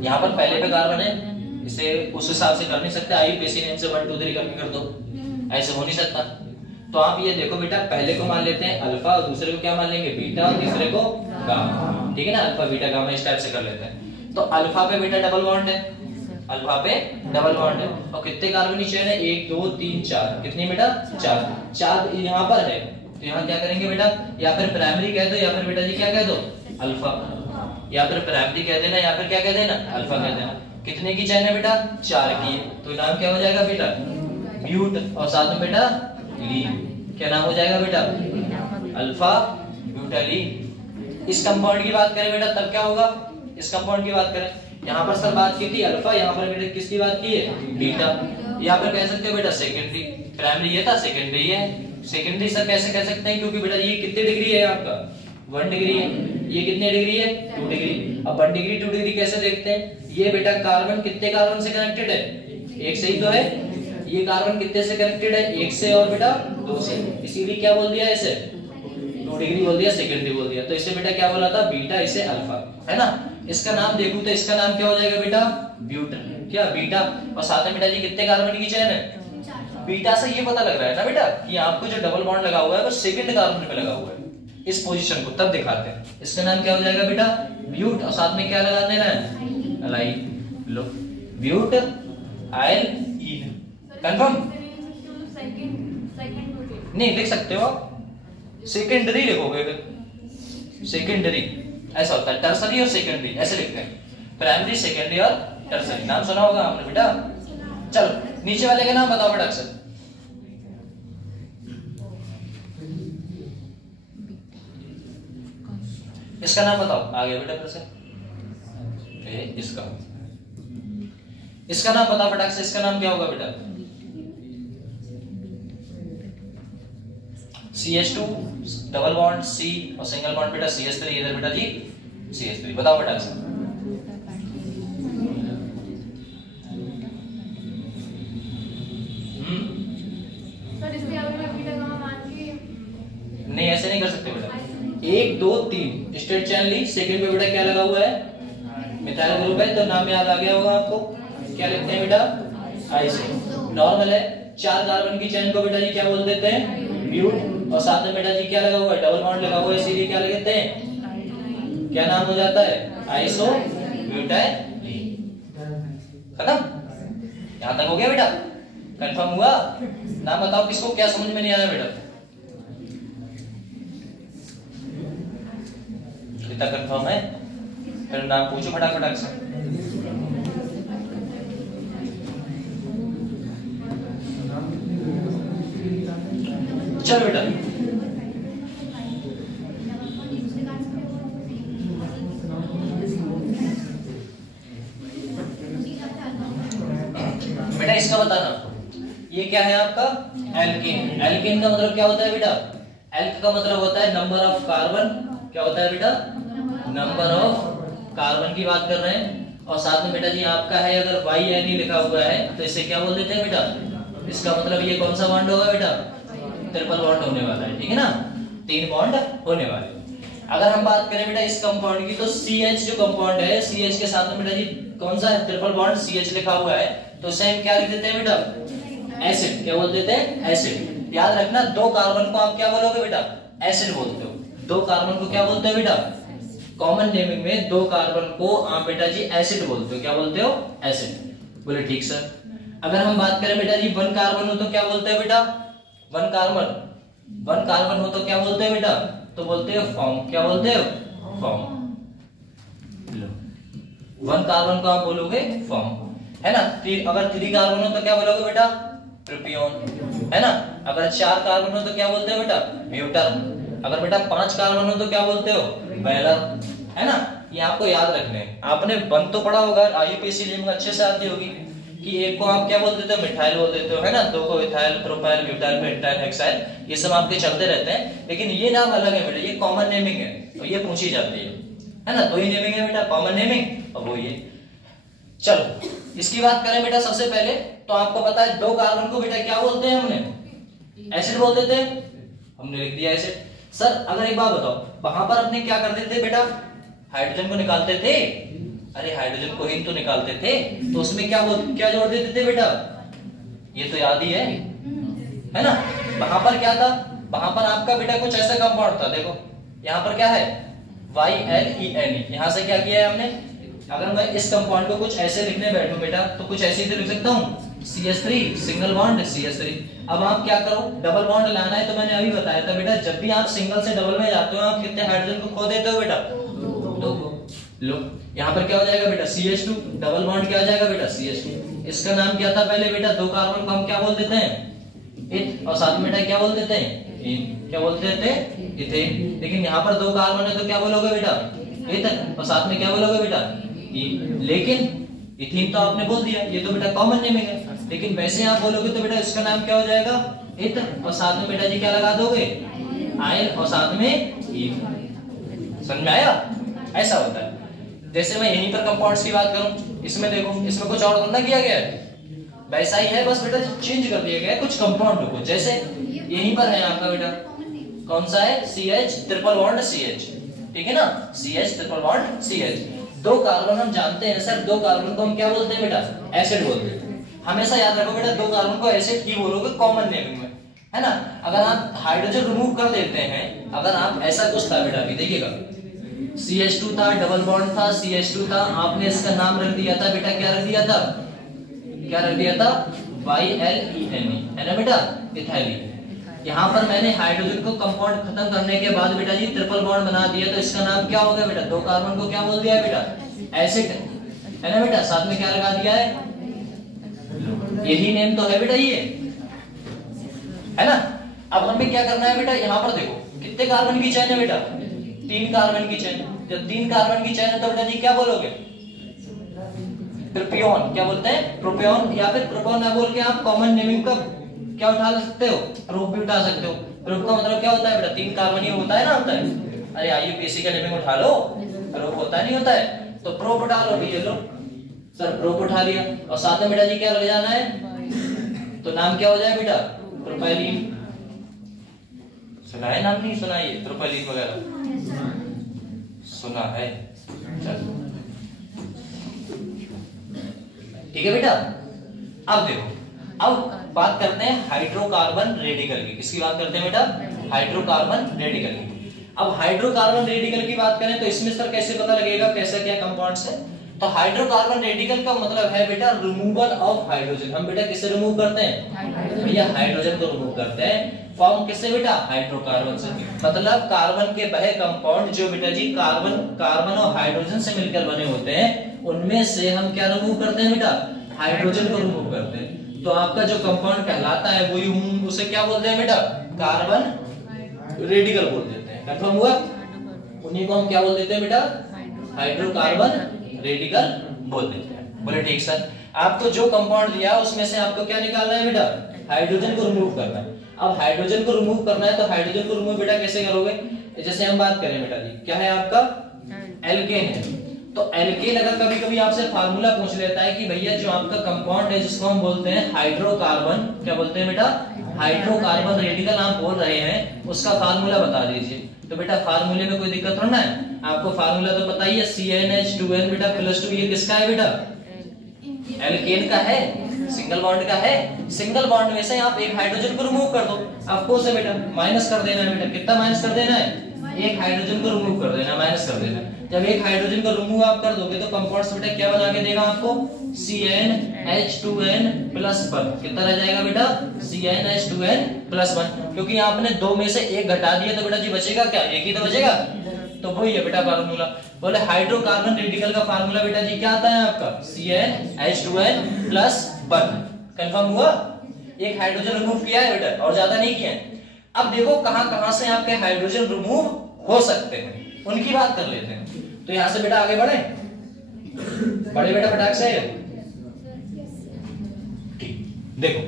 यहाँ पर पहले पे कार्बन है, इसे उस हिसाब से कर नहीं सकते। आई पेसिनेन से 1 2 3 करके कर दो, ऐसे हो नहीं सकता। तो आप ये देखो बेटा, पहले को मान लेते हैं अल्फा और दूसरे को क्या मान लेंगे? बीटा और तीसरे को गामा, ठीक है ना? अल्फा बीटा गामा इस टाइप से कर लेते हैं। तो अल्फा पे बेटा डबल बॉन्ड है, अल्फा पे डबल बॉन्ड है। और कितने कार्बन की चेन है? 1 2 3 4। कितनी बेटा? 4 यहाँ पर है। तो यहाँ क्या करेंगे बेटा? या फिर प्राइमरी कह दो या फिर बेटा जी क्या कह दो? अल्फा। या फिर प्राइमरी कह देना या फिर क्या कह देना? अल्फा कह देना। कितने की चेन है बेटा? 4 की है। तो नाम क्या हो जाएगा बेटा? ब्यूट। और साथ में बेटा लीन। क्या नाम हो जाएगा बेटा? अल्फा ब्यूटालीन। इस कंपाउंड की बात करें बेटा तब क्या होगा? इस कंपाउंड की बात करें, यहाँ पर सर बात की थी अल्फा, यहाँ पर बेटा किसकी बात की है? बीटा। यहाँ पर कह सकते हो बेटा सेकेंडरी। प्राइमरी ये था, सेकेंडरी है। सेकेंडरी सर कैसे कह सकते हैं? क्योंकि बेटा ये कितनी डिग्री है आपका? 1 डिग्री है। ये कितने डिग्री है? 2 डिग्री। अब 1 डिग्री 2 डिग्री कैसे देखते हैं? ये बेटा कार्बन कितने कार्बन से कनेक्टेड है? 1 से ही तो है। ये कार्बन कितने से कनेक्टेड है? 1 से और बेटा 2 से। इसीलिए क्या बोल दिया इसे? 2 डिग्री बोल दिया, सेकंड डिग्री बोल दिया, तो इसे बेटा क्या बोला था, बीटा, इसे अल्फा, है ना। इसका नाम देखूं तो इसका नाम क्या हो जाएगा बेटा, ब्यूटा, क्या बीटा। और साथ में बेटा जी कितने कार्बन की चेन है, बीटा से ये पता लग रहा है ना बेटा कि आपको जो डबल बॉन्ड लगा हुआ है वो सेकंड कार्बन पे लगा हुआ है, इस पोजीशन को तब दिखाते हैं। इसका नाम क्या हो जाएगा बेटा, ब्यूट, और साथ में क्या लगा देना है, अलाइन। लो, ब्यूट आयल ईन, कंफर्म नहीं लिख सकते हो आप, सेकेंडरी लिखोगे, सेकेंडरी ऐसा होता है, टर्सरी और सेकेंडरी ऐसे लिखते हैं, प्राइमरी, सेकेंडरी और टर्सरी, नाम सुना होगा आपने बेटा। चलो नीचे वाले का नाम बताओ बेटा अक्सर, इसका नाम बताओ, आगे बेटा फिर से इसका नाम बताओ बेटा अक्सर, इसका नाम क्या होगा बेटा, CH2 डबल बॉन्ड C और सिंगल बॉन्ड बेटा CH3, इधर बेटा जी CH3, बताओ बेटा अक्सर। नहीं ऐसे नहीं कर सकते बेटा, 1 2 3 स्ट्रेट चैन ली, सेकंड पे बेटा क्या लगा हुआ है, मिथाइल ग्रुप है, तो नाम याद आ गया होगा आपको, क्या लिखते हैं बेटा, आइसो। नॉर्मल है, 4 कार्बन की चैन को बेटा जी क्या बोल देते हैं, ब्यूट, और साथ में बेटा जी क्या लगा हुआ है, डबल बॉन्ड लगा हुआ है, इसीलिए क्या लिखते हैं, क्या नाम हो जाता है, आइसो ब्यूटाइल। खत्म, यहां तक हो गया बेटा, कंफर्म हुआ। नाम बताओ किसको क्या समझ में नहीं आया बेटा, इतना कंफर्म है, फिर नाम पूछो फटाफट से। चल बेटा, बेटा इसका बताना, ये क्या है आपका, एल्केन। एल्केन का मतलब क्या होता है बेटा, एल्क का मतलब होता है नंबर ऑफ कार्बन, क्या होता है बेटा, नंबर ऑफ कार्बन की बात कर रहे हैं। और साथ में बेटा जी आपका है अगर YNE लिखा हुआ है तो इसे क्या बोल देते हैं बेटा, इसका मतलब ये कौन सा बॉन्ड होगा बेटा, ट्रिपल बॉन्ड होने वाला है, ठीक है ना, 3 बॉन्ड होने वाले। अगर हम बात करें बेटा इस कंपाउंड की तो CH जो कंपाउंड है, CH के साथ में बेटा जी कौन सा है, ट्रिपल बॉन्ड CH लिखा हुआ है, तो इसे हम क्या लिख देते हैं बेटा, एसिड, क्या बोल देते हैं, एसिड। याद रखना 2 कार्बन को आप क्या बोलोगे बेटा, एसिड बोलते हो, 2 कार्बन को क्या बोलते हो बेटा, कॉमन नेमिंग में 2 कार्बन को आप बेटा जी एसिड बोलते हो, क्या बोलते हो, एसिड। बोले ठीक सर। अगर हम बात करें बेटा जी 1 कार्बन हो तो क्या बोलते हैं बेटा, 1 कार्बन हो तो क्या बोलते हैं बेटा, तो बोलते हो फॉर्म, क्या बोलते हो, फॉर्म। 1 कार्बन को आप बोलोगे फॉर्म, है ना। अगर 3 कार्बन हो तो क्या बोलोगे बेटा, प्रोपियोन, है ना। अगर 4 कार्बन हो तो क्या बोलते हो बेटा, ब्यूटर। अगर बेटा 5 कार्बन हो तो क्या बोलते हो, वेलर, है ना। ये आपको याद रखने हैं, आपने बन तो पढ़ा होगा, IUPAC लिमिट अच्छे से आती होगी कि एक को आप क्या बोल देते हो, मिथाइल बोल देते हो, है ना, 2 को ethyl, propyl, butyl, pentyl, hexyl, ये सब आपके चलते रहते हैं। लेकिन ये नाम अलग है बेटा, ये कॉमन नेमिंग है, तो ये पूछी जाती है ना। 2 ही नेमिंग है बेटा, कॉमन नेमिंग और वो ये। चलो इसकी बात करें बेटा, सबसे पहले तो आपको पता है 2 कार्बन को बेटा क्या बोलते हैं, हमने एसिड बोल देते हैं, हमने लिख दिया एसिड। सर अगर एक बात बताओ, वहां पर अपने क्या करते थे बेटा, हाइड्रोजन को निकालते थे, अरे हाइड्रोजन को ही तो निकालते थे, तो उसमें क्या जोड़ देते थे बेटा, ये तो याद ही है ना। वहां पर क्या था, वहां पर आपका बेटा कुछ ऐसा कंपाउंड था, देखो यहाँ पर क्या है, YLENE, यहां से क्या किया है हमने। अगर मैं इस कंपाउंड को कुछ ऐसे लिखने बैठूं बेटा, तो कुछ ऐसे ही तो लिख सकता हूँ, CH3 सिंगल बॉन्ड CH3। अब आप क्या करो, डबल बॉन्ड लाना है, तो मैंने अभी बताया था बेटा, जब भी आप सिंगल से डबल में जाते हो आप कितने हाइड्रोजन को खो देते हो बेटा, 2 को। लो यहाँ पर क्या हो जाएगा बेटा, CH2, डबल बॉन्ड क्या हो जाएगा बेटा, CH2। इसका नाम क्या था पहले बेटा, 2 कार्बन को हम क्या बोल देते हैं, इथ, और साथ में बेटा क्या बोल देते हैं, इन, क्या बोलते थे, इथेन। लेकिन यहाँ पर 2 कार्बन है तो क्या बोलोगे बेटा, इथन, और साथ में क्या बोलोगे बेटा, इन। लेकिन इथीन तो आपने बोल दिया, ये तो बेटा कॉमन नेमिंग है। लेकिन वैसे आप बोलोगे तो बेटा इसका नाम क्या हो जाएगा, इथ, और साथ में बेटा जी क्या लगा दोगे, आयन, और साथ में इन। समझ में आया, ऐसा होता है। जैसे मैं यहीं पर कंपाउंड्स की बात करूं, इसमें देखो, इसमें कुछ और धंधा किया गया है, वैसा ही है, बस बेटा चेंज कर दिया गया है कुछ कंपाउंड को। जैसे यहीं पर है आपका बेटा कौन सा है? CH ट्रिपल बॉन्ड CH, ठीक है ना, CH ट्रिपल बॉन्ड CH। दो कार्बन हम जानते हैं सर, दो कार्बन को हम क्या बोलते हैं बेटा? एसिड बोलते हैं। हमेशा याद रखो बेटा, दो कार्बन को एसिड ही बोलोगे कॉमन नेमिंग में, है ना। अगर आप हाइड्रोजन रिमूव कर देते हैं, अगर आप ऐसा कुछ था बेटा, अभी देखिएगा CH2 था, डबल बॉन्ड था, CH2 था, आपने इसका नाम रख दिया था बेटा, क्या रख दिया था? क्या रख दिया था? YLENE, है ना बेटा, इथाइलिन। यहाँ पर मैंने हाइड्रोजन को कंपाउंड खत्म करने के बाद बेटा जी ट्रिपल बॉन्ड बना दिया, तो इसका नाम क्या हो गया बेटा? दो कार्बन को क्या बोल दिया है बेटा? एसिड, है ना बेटा। साथ में क्या लगा दिया है? यही नेम तो है बेटा, ये है ना। अब हमें क्या करना है बेटा? यहाँ पर देखो कितने कार्बन की चेन है बेटा? 3 कार्बन की चेन। जब 3 कार्बन की चेन है तो बेटा जी क्या बोलोगे? प्रोपियोन, क्या बोलते हैं? प्रोपियोन, या फिर प्रोपॉन ना बोल के आप कॉमन नेमिंग का क्या उठा सकते हो? प्रोप भी उठा सकते हो। प्रोप का मतलब क्या होता है बेटा? 3 कार्बन ही होता है ना, होता है। अरे IUPAC का नेमिंग उठा लो, प्रोप होता नहीं होता है, तो प्रोप उठा लो। ये लो सर, प्रोप उठा लिया, और साथ में बेटा जी क्या लग जाना है? तो नाम क्या हो जाए बेटा? प्रोपाइलिन। सुना है नाम? नहीं सुना? ये प्रोपाइलिन वगैरह सुना है? चलो ठीक है बेटा। अब देखो, अब बात करते हैं हाइड्रोकार्बन रेडिकल की। किसकी बात करते हैं बेटा? हाइड्रोकार्बन रेडिकल की। अब हाइड्रोकार्बन रेडिकल की बात करें तो इसमें सर कैसे पता लगेगा कैसा क्या कंपाउंड्स है? तो हाइड्रोकार्बन रेडिकल का मतलब है बेटा रिमूवल ऑफ हाइड्रोजन। हम बेटा किससे रिमूव करते हैं? भैया हाइड्रोजन को रिमूव करते हैं। फॉर्म किससे बेटा? हाइड्रोकार्बन से। मतलब कार्बन के वह कंपाउंड जो बेटा जी कार्बन और हाइड्रोजन से मिलकर बने होते हैं, उनमें से हम क्या रिमूव करते हैं बेटा? हाइड्रोजन को रिमूव करते हैं। तो आपका जो कंपाउंड कहलाता है वही हम उसे क्या बोलते हैं बेटा? कार्बन रेडिकल बोल देते हैं। कंफर्म हुआ? उन्हीं को हम क्या बोल देते हैं बेटा? हाइड्रोकार्बन रेडिकल बोल देते हैं। बोले ठीक सर, आपको जो कंपाउंड दिया उसमें से आपको क्या निकालना है बेटा? हाइड्रोजन को रिमूव करना है। अब हाइड्रोजन को रिमूव करना है तो हाइड्रोजन को रिमूव बेटा कैसे करोगे? जैसे हम बात करें बेटा जी, क्या है आपका? एल्केन है। तो एल्केन अगर कभी कभी आपसे फार्मूला पूछ लेता है कि भैया जो आपका कंपाउंड है जिसको हम बोलते हैं हाइड्रोकार्बन, क्या बोलते हैं बेटा? हाइड्रोकार्बन रेडिकल आप बोल रहे हैं, उसका फार्मूला बता दीजिए। तो बेटा फार्मूले में कोई दिक्कत थोड़ा ना है, आपको फार्मूला तो पता ही है, CnH2n बेटा +2। ये किसका है बेटा? एल्केन का है, सिंगल बॉन्ड का है। सिंगल बॉन्ड में से आप एक हाइड्रोजन को रिमूव कर दो। ऑफ कोर्स है बेटा, माइनस कर देना है बेटा। कितना माइनस कर देना है? एक हाइड्रोजन को रिमूव कर देना, माइनस कर देना। जब एक हाइड्रोजन को रिमूव आप कर दोगे तो कंपाउंड्स बेटा क्या बना के देगा आपको? CnH2n +1। कितना रह जाएगा बेटा? CnH2n +1। क्योंकि आपने दो में से एक घटा दिया तो बेटा जी बचेगा क्या? एक ही तो बचेगा। तो वही है बेटा फार्मूला। बोले हाइड्रोकार्बन रेडिकल का फार्मूला बेटा जी क्या आता है आपका? CnH2n +1। कंफर्म हुआ? एक हाइड्रोजन रिमूव किया है बेटा, और ज्यादा नहीं किया है। अब देखो कहां कहां से आपके हाइड्रोजन रिमूव हो सकते हैं, उनकी बात कर लेते हैं। तो यहां से बेटा आगे बढ़े बेटा फटाक से। ठीक, देखो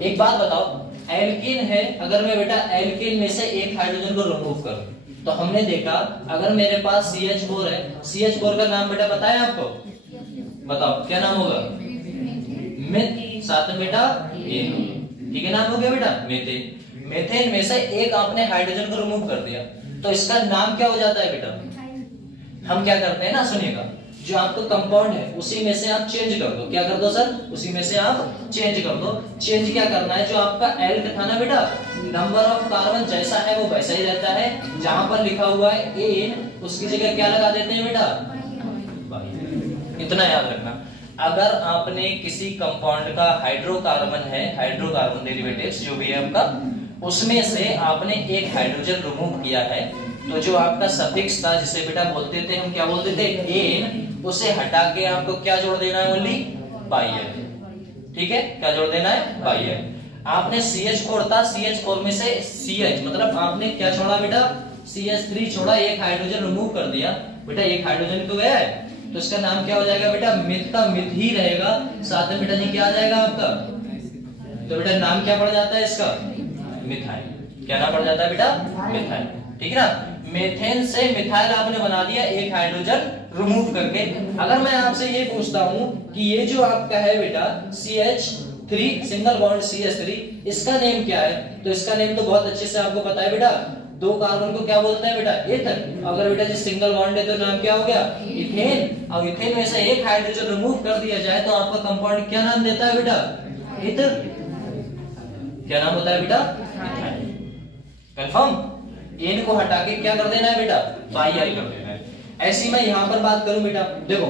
एक बात बताओ, एल्केन है, अगर मैं बेटा एल्केन में से एक हाइड्रोजन को रिमूव करूं तो हमने देखा अगर मेरे पास CH4 है, CH4 का नाम बेटा पता है आपको? बताओ क्या नाम होगा? मिथ, साथ में बेटा ठीक है, नाम हो गया बेटा मेथेन। मेथेन में से एक आपने हाइड्रोजन को रिमूव कर दिया तो इसका नाम क्या हो जाता है बेटा? हम क्या करते हैं ना, सुनिएगा, जो आपका कंपाउंड है उसी में से आप चेंज कर दो। क्या कर दो सर? उसी में से आप चेंज कर दो। चेंज क्या करना है? जो आपका एल्क था ना बेटा, नंबर ऑफ कार्बन जैसा है वो वैसा ही रहता है। जहां पर लिखा हुआ है एन, उसकी जगह क्या लगा देते हैं बेटा? इतना याद रखना। अगर आपने किसी कंपाउंड का हाइड्रोकार्बन है, हाइड्रोकार्बन डेरिवेटिव्स जो भी है आपका, उसमें से आपने एक हाइड्रोजन रिमूव किया है तो जो आपका सफिक्स था जिसे बेटा बोलते थे हम, क्या बोलते थे? एन, उसे हटा के आपको क्या जोड़ देना है? ओनली बाइयर। ठीक है, क्या जोड़ देना है? बाइयर। आपने CH4 था, CH4 में से CH मतलब आपने क्या छोड़ा बेटा? CH3 छोड़ा, एक हाइड्रोजन रिमूव कर दिया बेटा। एक हाइड्रोजन तो गया है तो इसका नाम क्या हो जाएगा बेटा? मिथ का मिथ ही रहेगा। साथ में बेटा जी क्या आ जाएगा आपका? तो बेटा नाम क्या पड़ जाता है इसका? मिथाइल। क्या नाम पड़ जाता है बेटा? मिथाइल। ठीक है ना। मेथेन से मिथाइल आपने बना दिया एक हाइड्रोजन रिमूव करके। अगर मैं आपसे ये पूछता हूं कि ये जो आपका है बेटा CH3 सिंगल बॉन्ड CH3, इसका नेम क्या है, तो इसका नेम तो बहुत अच्छे से आपको पता है बेटा, दो कार्बन को क्या बोलते हैं बेटा, एथर। अगर बेटा जी सिंगल बॉन्ड है तो नाम क्या हो गया, इथेन। और इथेन में से एक हाइड्रोजन रिमूव कर दिया जाए तो आपका कंपाउंड क्या नाम देता है बेटा, ईथर। क्या नाम होता है बेटा, कंफर्म। एन को हटा के क्या कर देना है बेटा, बाई कर देना है। ऐसी मैं यहां पर बात करूं बेटा, देखो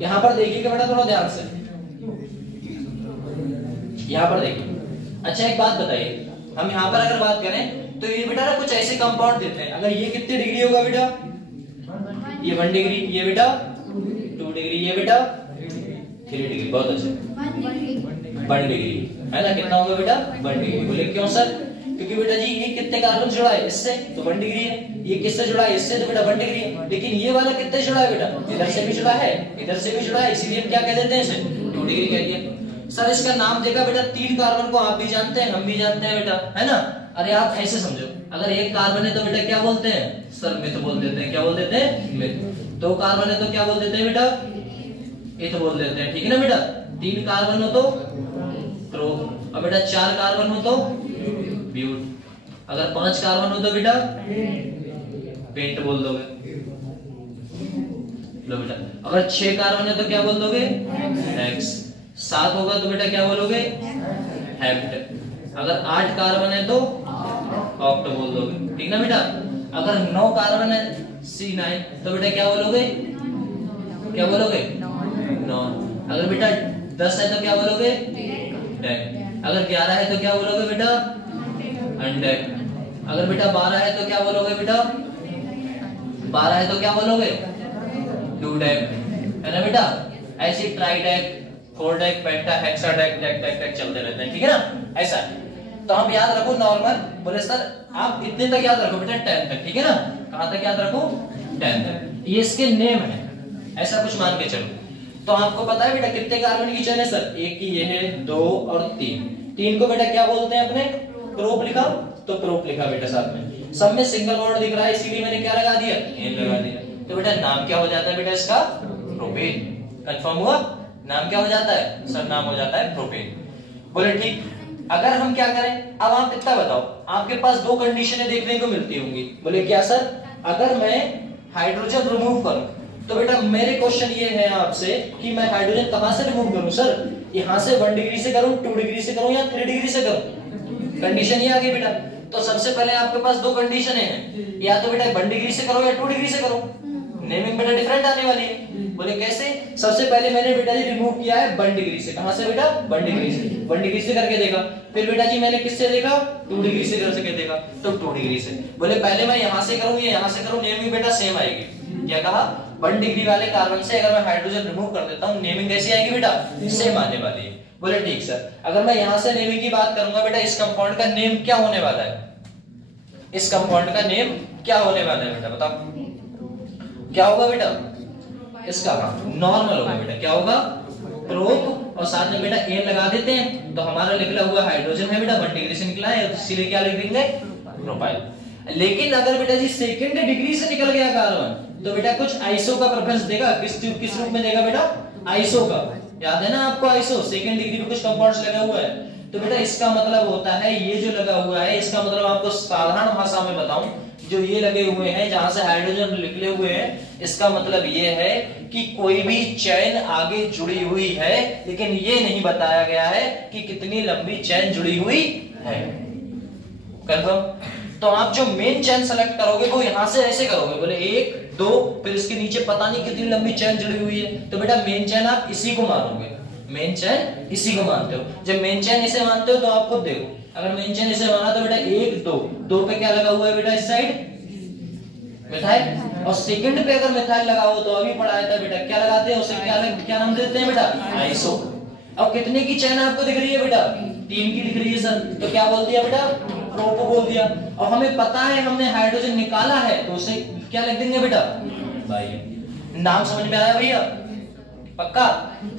यहां पर देखिएगा बेटा थोड़ा ध्यान से, यहां पर देखिए। अच्छा एक बात बताइए, हम यहां पर अगर बात करें तो ये बेटा ना कुछ ऐसे कंपाउंड देते हैं, अगर ये कितने डिग्री होगा बेटा, ये 1 डिग्री, ये बेटा 2 डिग्री, ये बेटा 3 डिग्री, बहुत अच्छे 1 डिग्री है ना, कितना होगा बेटा 1 डिग्री। बोले क्यों सर, क्योंकि बेटा जी ये कितने कार्बन जुड़ा है इससे, तो 1 डिग्री है, ये किससे जुड़ा है इससे, तो बेटा 1 डिग्री है। लेकिन ये वाला कितने जुड़ा है बेटा, इधर से भी जुड़ा है, इधर से भी जुड़ा है, इसीलिए हम क्या कह देते हैं इसे 2 डिग्री कह दिया। सर इसका नाम देखा बेटा, 3 कार्बन को आप भी जानते हैं, हम भी जानते हैं बेटा, है ना। अरे आप ऐसे समझो, अगर एक कार्बन है तो बेटा क्या बोलते हैं सर, मिथ बोल देते हैं। क्या बोल देते हैं, मिथ। 2 कार्बन है तो क्या बोल देते हैं बेटा, इथ बोल देते हैं, ठीक है ना बेटा। 3 कार्बन हो तो प्रो, और बेटा 4 कार्बन हो तो ब्यूट, अगर 5 कार्बन हो तो बेटा पेंट बोल दोगे, लो बेटा। अगर 6 कार्बन है तो क्या बोल दोगे, हेक्स। 7 होगा तो बेटा क्या बोलोगे, हेप्ट। अगर 8 कार्बन है तो ऑक्ट बोल दोगे, ठीक ना बेटा। अगर 9 कार्बन है C9 तो बेटा क्या बोलोगे, क्या बोलोगे 9। अगर बेटा 10 है तो क्या बोलोगे, 10। अगर 11 है तो क्या बोलोगे बेटा, 100। अगर बेटा 12 है तो क्या बोलोगे बेटा, 12 है तो क्या बोलोगे 2 डेक, है ना बेटा। ऐसे ट्राइडेक, 4 डेक, पेंटा, हेक्साडेक, डेक डेक डेक चलते रहते हैं, ठीक है ना, ऐसा। तो हम याद रखो नॉर्मल, बोले सर आप इतने तक याद रखो बेटा 10 तक, ठीक है ना। कहां तक याद रखो, 10 तक। ये इसके नेम है, ऐसा कुछ मान के चलो। तो आपको पता है बेटा कितने कार्बन की चेन है सर, एक की ये है, 2 और 3 को बेटा क्या बोलते हैं अपने, प्रोप लिखा तो प्रोप लिखा बेटा साथ में। सब में सिंगल बॉन्ड दिख रहा है इसीलिए मैंने क्या लगा दिया, एन लगा दिया। तो बेटा नाम क्या हो जाता है बेटा इसका, प्रोपेन। कंफर्म हुआ, नाम क्या हो जाता है सर, नाम हो जाता है प्रोपेन। बोले ठीक। अगर हम क्या करें, अब आप इतना बताओ, आपके पास 2 कंडीशनें देखने को मिलती होंगी। बोले क्या सर, अगर मैं हाइड्रोजन रिमूव करूं तो बेटा मेरे क्वेश्चन ये है आपसे कि मैं हाइड्रोजन कहां से रिमूव करूं सर, यहां से 1 डिग्री से करूं, 2 डिग्री से करूं या 3 डिग्री से करूं। कंडीशन ये आ गई बेटा। तो सबसे पहले आपके पास 2 कंडीशन है, या तो बेटा 1 डिग्री से करो या 2 डिग्री से करो। नेमिंग बेटा डिफरेंट आने वाली है। बोले कैसे, सबसे पहले मैंने बेटा जी रिमूव किया है 1 डिग्री से। कहां से बेटा, 1 डिग्री से। 1 डिग्री से करके देखा, फिर बेटा जी मैंने किससे देखा, 2 डिग्री से करके देखा, तो 2 डिग्री से। बोले पहले मैं यहां से करूं या यहां से करूं, नेमिंग बेटा सेम आएगी। क्या कहा, 1 डिग्री वाले कार्बन से अगर मैं हाइड्रोजन रिमूव कर देता हूं, नेमिंग कैसी आएगी बेटा, सेम आने वाली है। बोले ठीक सर, अगर मैं यहां से नेमिंग की बात करूंगा बेटा, इस कंपाउंड का नेम क्या होने वाला है, इस कंपाउंड का नेम क्या होने वाला है बेटा, बताओ क्या होगा बेटा, इसका नॉर्मल होगा बेटा, क्या होगा, प्रोप, और साथ में बेटा एन लगा देते हैं तो हमारा निकला हुआ हाइड्रोजन है बेटा 1 डिग्री से निकला है, तो इसीलिए क्या लिख देंगे, प्रोपाइल। लेकिन अगर बेटा जी 2nd डिग्री से निकल गया कार्बन तो बेटा कुछ आइसो का प्रेफरेंस देगा, किस रूप में देगा बेटा, आइसो का। याद है ना आपको आइसो, 2nd डिग्री पे कुछ कंपाउंड्स लगा हुआ है, तो बेटा इसका मतलब होता है ये जो लगा हुआ है, इसका मतलब आपको साधारण भाषा में बताऊं, जो ये लगे हुए हैं जहां से हाइड्रोजन निकले हुए हैं, इसका मतलब ये है कि कोई भी चेन आगे जुड़ी हुई है, लेकिन ये नहीं बताया गया है कि कितनी लंबी चेन जुड़ी हुई है। कंफर्म। तो आप जो मेन चेन सेलेक्ट करोगे वो यहां से ऐसे करोगे, बोले 1 2, फिर इसके नीचे पता नहीं कितनी लंबी चेन जुड़ी हुई है, तो बेटा मेन चेन आप इसी को मानोगे, मेन चेन इसी को मानते हो। जब मेन चेन इसे मानते हो तो आप खुद देखो, अगर मेन चेन इसे माना तो बेटा 1 2 पे क्या लगा हुआ है बेटा, इस साइड मिथाइल, और 2nd पे अगर मिथाइल लगा हो तो अभी पढ़ाया था बेटा क्या लगाते हैं उसे, क्या नाम देते हैं बेटा, आइसो। अब कितने की चेन आपको दिख रही है बेटा, 3 की दिख रही है सर, तो क्या बोल दिया बेटा, प्रोपो बोल दिया। और हमें पता है हमने हाइड्रोजन निकाला है तो उसे क्या लिख देंगे बेटा, भाई। नाम समझ में आया भैया, पक्का।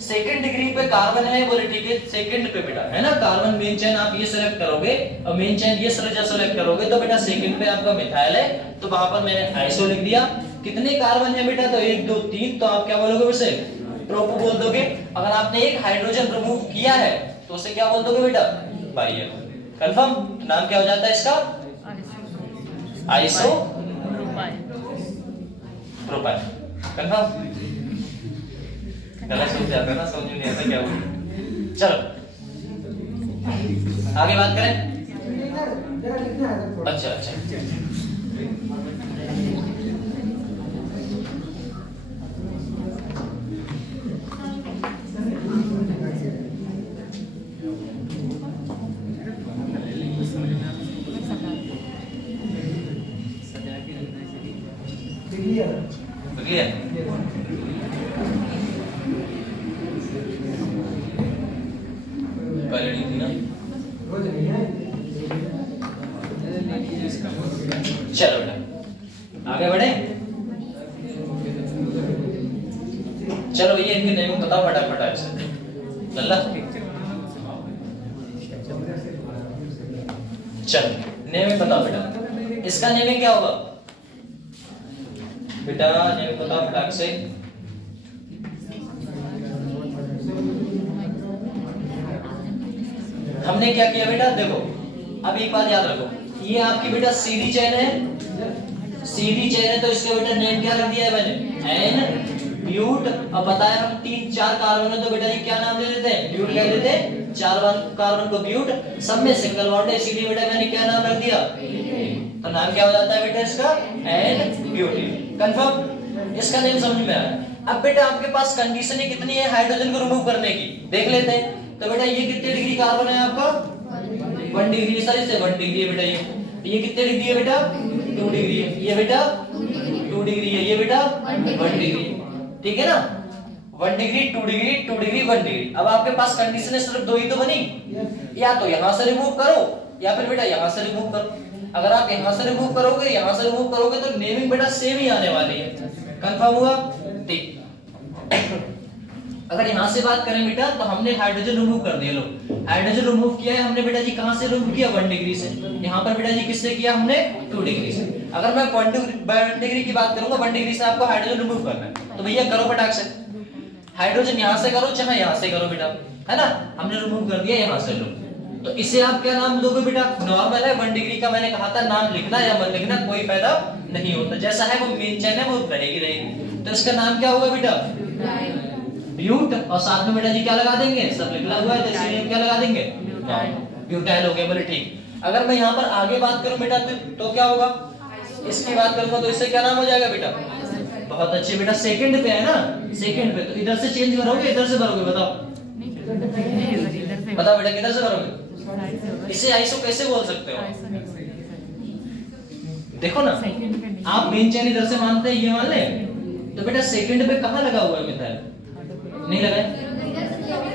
सेकंड डिग्री पे कार्बन है, बोले ठीक है सेकंड पे बेटा, है ना, कार्बन मेन चेन आप ये सिलेक्ट करोगे और मेन चेन ये सेलेक्ट करोगे तो बेटा सेकंड पे आपका मिथाइल है, तो वहां पर मैंने आइसो लिख दिया। कितने कार्बन है बेटा, तो 1 2 3, तो आप क्या बोलोगे उसे प्रोपो बोल दोगे। अगर आपने एक हाइड्रोजन रिमूव किया है तो उसे क्या बोल दोगे बेटा, बाई। कंफर्म, नाम क्या हो जाता है इसका, आइसो प्रोपाइल। कंफर्म, गलत सोच जाता है ना, समझ नहीं आता क्या बोल। चलो आगे बात करें। अच्छा अच्छा, पहले नहीं थी ना। चलो बेटा आगे बढ़े। चलो ये इनके नेम बताओ फटाफट से। लल्ला चलो नेम बताओ बेटा, इसका नेम क्या होगा बेटा, नेम बताओ फटाक से। हमने क्या किया बेटा, देखो अब एक बात याद रखो, ये आपकी बेटा सीडी चेन है, सीडी चेन है तो इसके बेटा नेम क्या रख दिया है मैंने, एन ब्यूट। अब बताया हम 3 4 कार्बन है तो बेटा ये क्या नाम दे देते हैं, ब्यूट कह देते हैं। 4 कार्बन को ब्यूट, सब में सिंगल बॉन्ड है इसीलिए बेटा मैंने क्या नाम रख दिया, तो नाम क्या हो जाता है बेटा इसका, एन ब्यूटी। कंफर्म, इसका नेम समझ में आया। अब बेटा आपके पास कंडीशन है कितनी है हाइड्रोजन को रिमूव करने की, देख लेते हैं। तो बेटा ये कितने डिग्री कार्बन है आपका, 1 डिग्री, सर इससे 1 डिग्री है बेटा। ये कितने डिग्री है बेटा, 2 डिग्री है। ये बेटा 2 डिग्री है, ये बेटा 1 डिग्री, ठीक है ना। 1 डिग्री 2 डिग्री 2 डिग्री 1 डिग्री। अब आपके पास कंडीशन है सिर्फ 2 ही तो बनी, या तो यहां से रिमूव करो या फिर बेटा यहां से रिमूव करो। अगर आप यहां से रिमूव करोगे, यहां से रिमूव करोगे तो नेमिंग बेटा सेम ही आने वाली है। कंफर्म हुआ, ठीक। अगर यहां से बात करें बेटा तो हमने हाइड्रोजन रिमूव कर दिया, लो हाइड्रोजन रिमूव किया है हमने बेटा जी, कहां से रिमूव किया, 1 डिग्री से। यहां पर बेटा जी किससे किया हमने, 2 डिग्री से। अगर मैं 1 डिग्री की बात करूंगा, 1 डिग्री से आपको हाइड्रोजन रिमूव करना है तो भैया करो फटाक से। हाइड्रोजन यहां से करो चाहे यहां से करो बेटा, है ना। हमने रिमूव कर दिया यहां से, लो तो इसे आप क्या नाम दोगे बेटा, नॉर्मल है 1 डिग्री का, मैंने कहा था नाम लिखना या मत लिखना कोई फायदा नहीं होता, जैसा है वो मेन चेन है वो रहेगी रहेगी। तो इसका नाम क्या होगा बेटा, ब्यूट, और साथ में बेटा जी क्या लगा देंगे, सब लिखा हुआ है तो इसलिए क्या लगा देंगे, ब्यूटाइल हो गया, बोले ठीक। अगर मैं यहाँ पर आगे बात करूं बेटा तो क्या होगा, इसकी बात करूंगा तो इससे क्या नाम हो जाएगा बेटा, बहुत अच्छे बेटा, सेकंड पे है ना, सेकंड पे, तो इधर से चेंज करोगे इधर से भरोगे, बताओ बताओ बेटा किधर से भरोगे, इसे आइसो कैसे बोल सकते हो, देखो ना आप मेन चेन इधर से मानते हैं, ये मान ले तो बेटा सेकंड पे कहां लगा हुआ है मिथाइल, नहीं लगा है,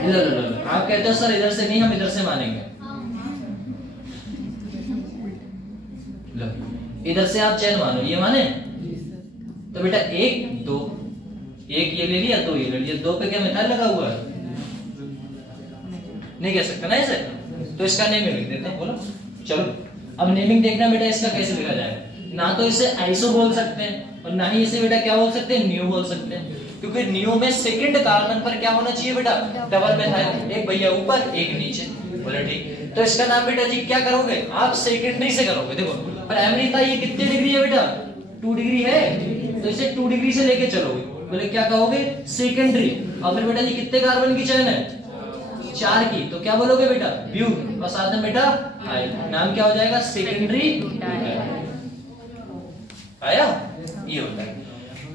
इधर आप कहते हो सर इधर से नहीं, हम इधर से मानेंगे, इधर से आप चेन मानो, ये माने तो बेटा 1 2 1 ये ले लिया, 2 ये ले लिया, 2 पे क्या मिथाइल लगा हुआ है, नहीं कह सकते ना इसे, तो इसका नेमिंग लिख देते हैं, बोलो चलो। अब नेमिंग देखना बेटा इसका कैसे लिखा जाएगा, ना तो इसे आइसो बोल सकते हैं और ना ही इसे बेटा क्या बोल सकते हैं, नियो बोल सकते हैं, क्योंकि नियो में सेकंड कार्बन पर क्या होना चाहिए बेटा, डबल मिथाइल, एक भैया ऊपर एक नीचे, बोले ठीक। तो इसका नाम बेटा जी क्या करोगे आप, सेकेंडरी से करोगे, देखो प्राइमरी था ये कितने डिग्री है बेटा, 2 डिग्री है, तो इसे 2 डिग्री से लेके चलोगे, बोले क्या कहोगे, सेकेंडरी। और फिर बेटा जी कितने कार्बन की चेन है, 4 की, तो क्या बोलोगे बेटा, ब्यूट, और साथ में बेटा नाम क्या हो जाएगा, सेकेंडरी। आया, ये होता है।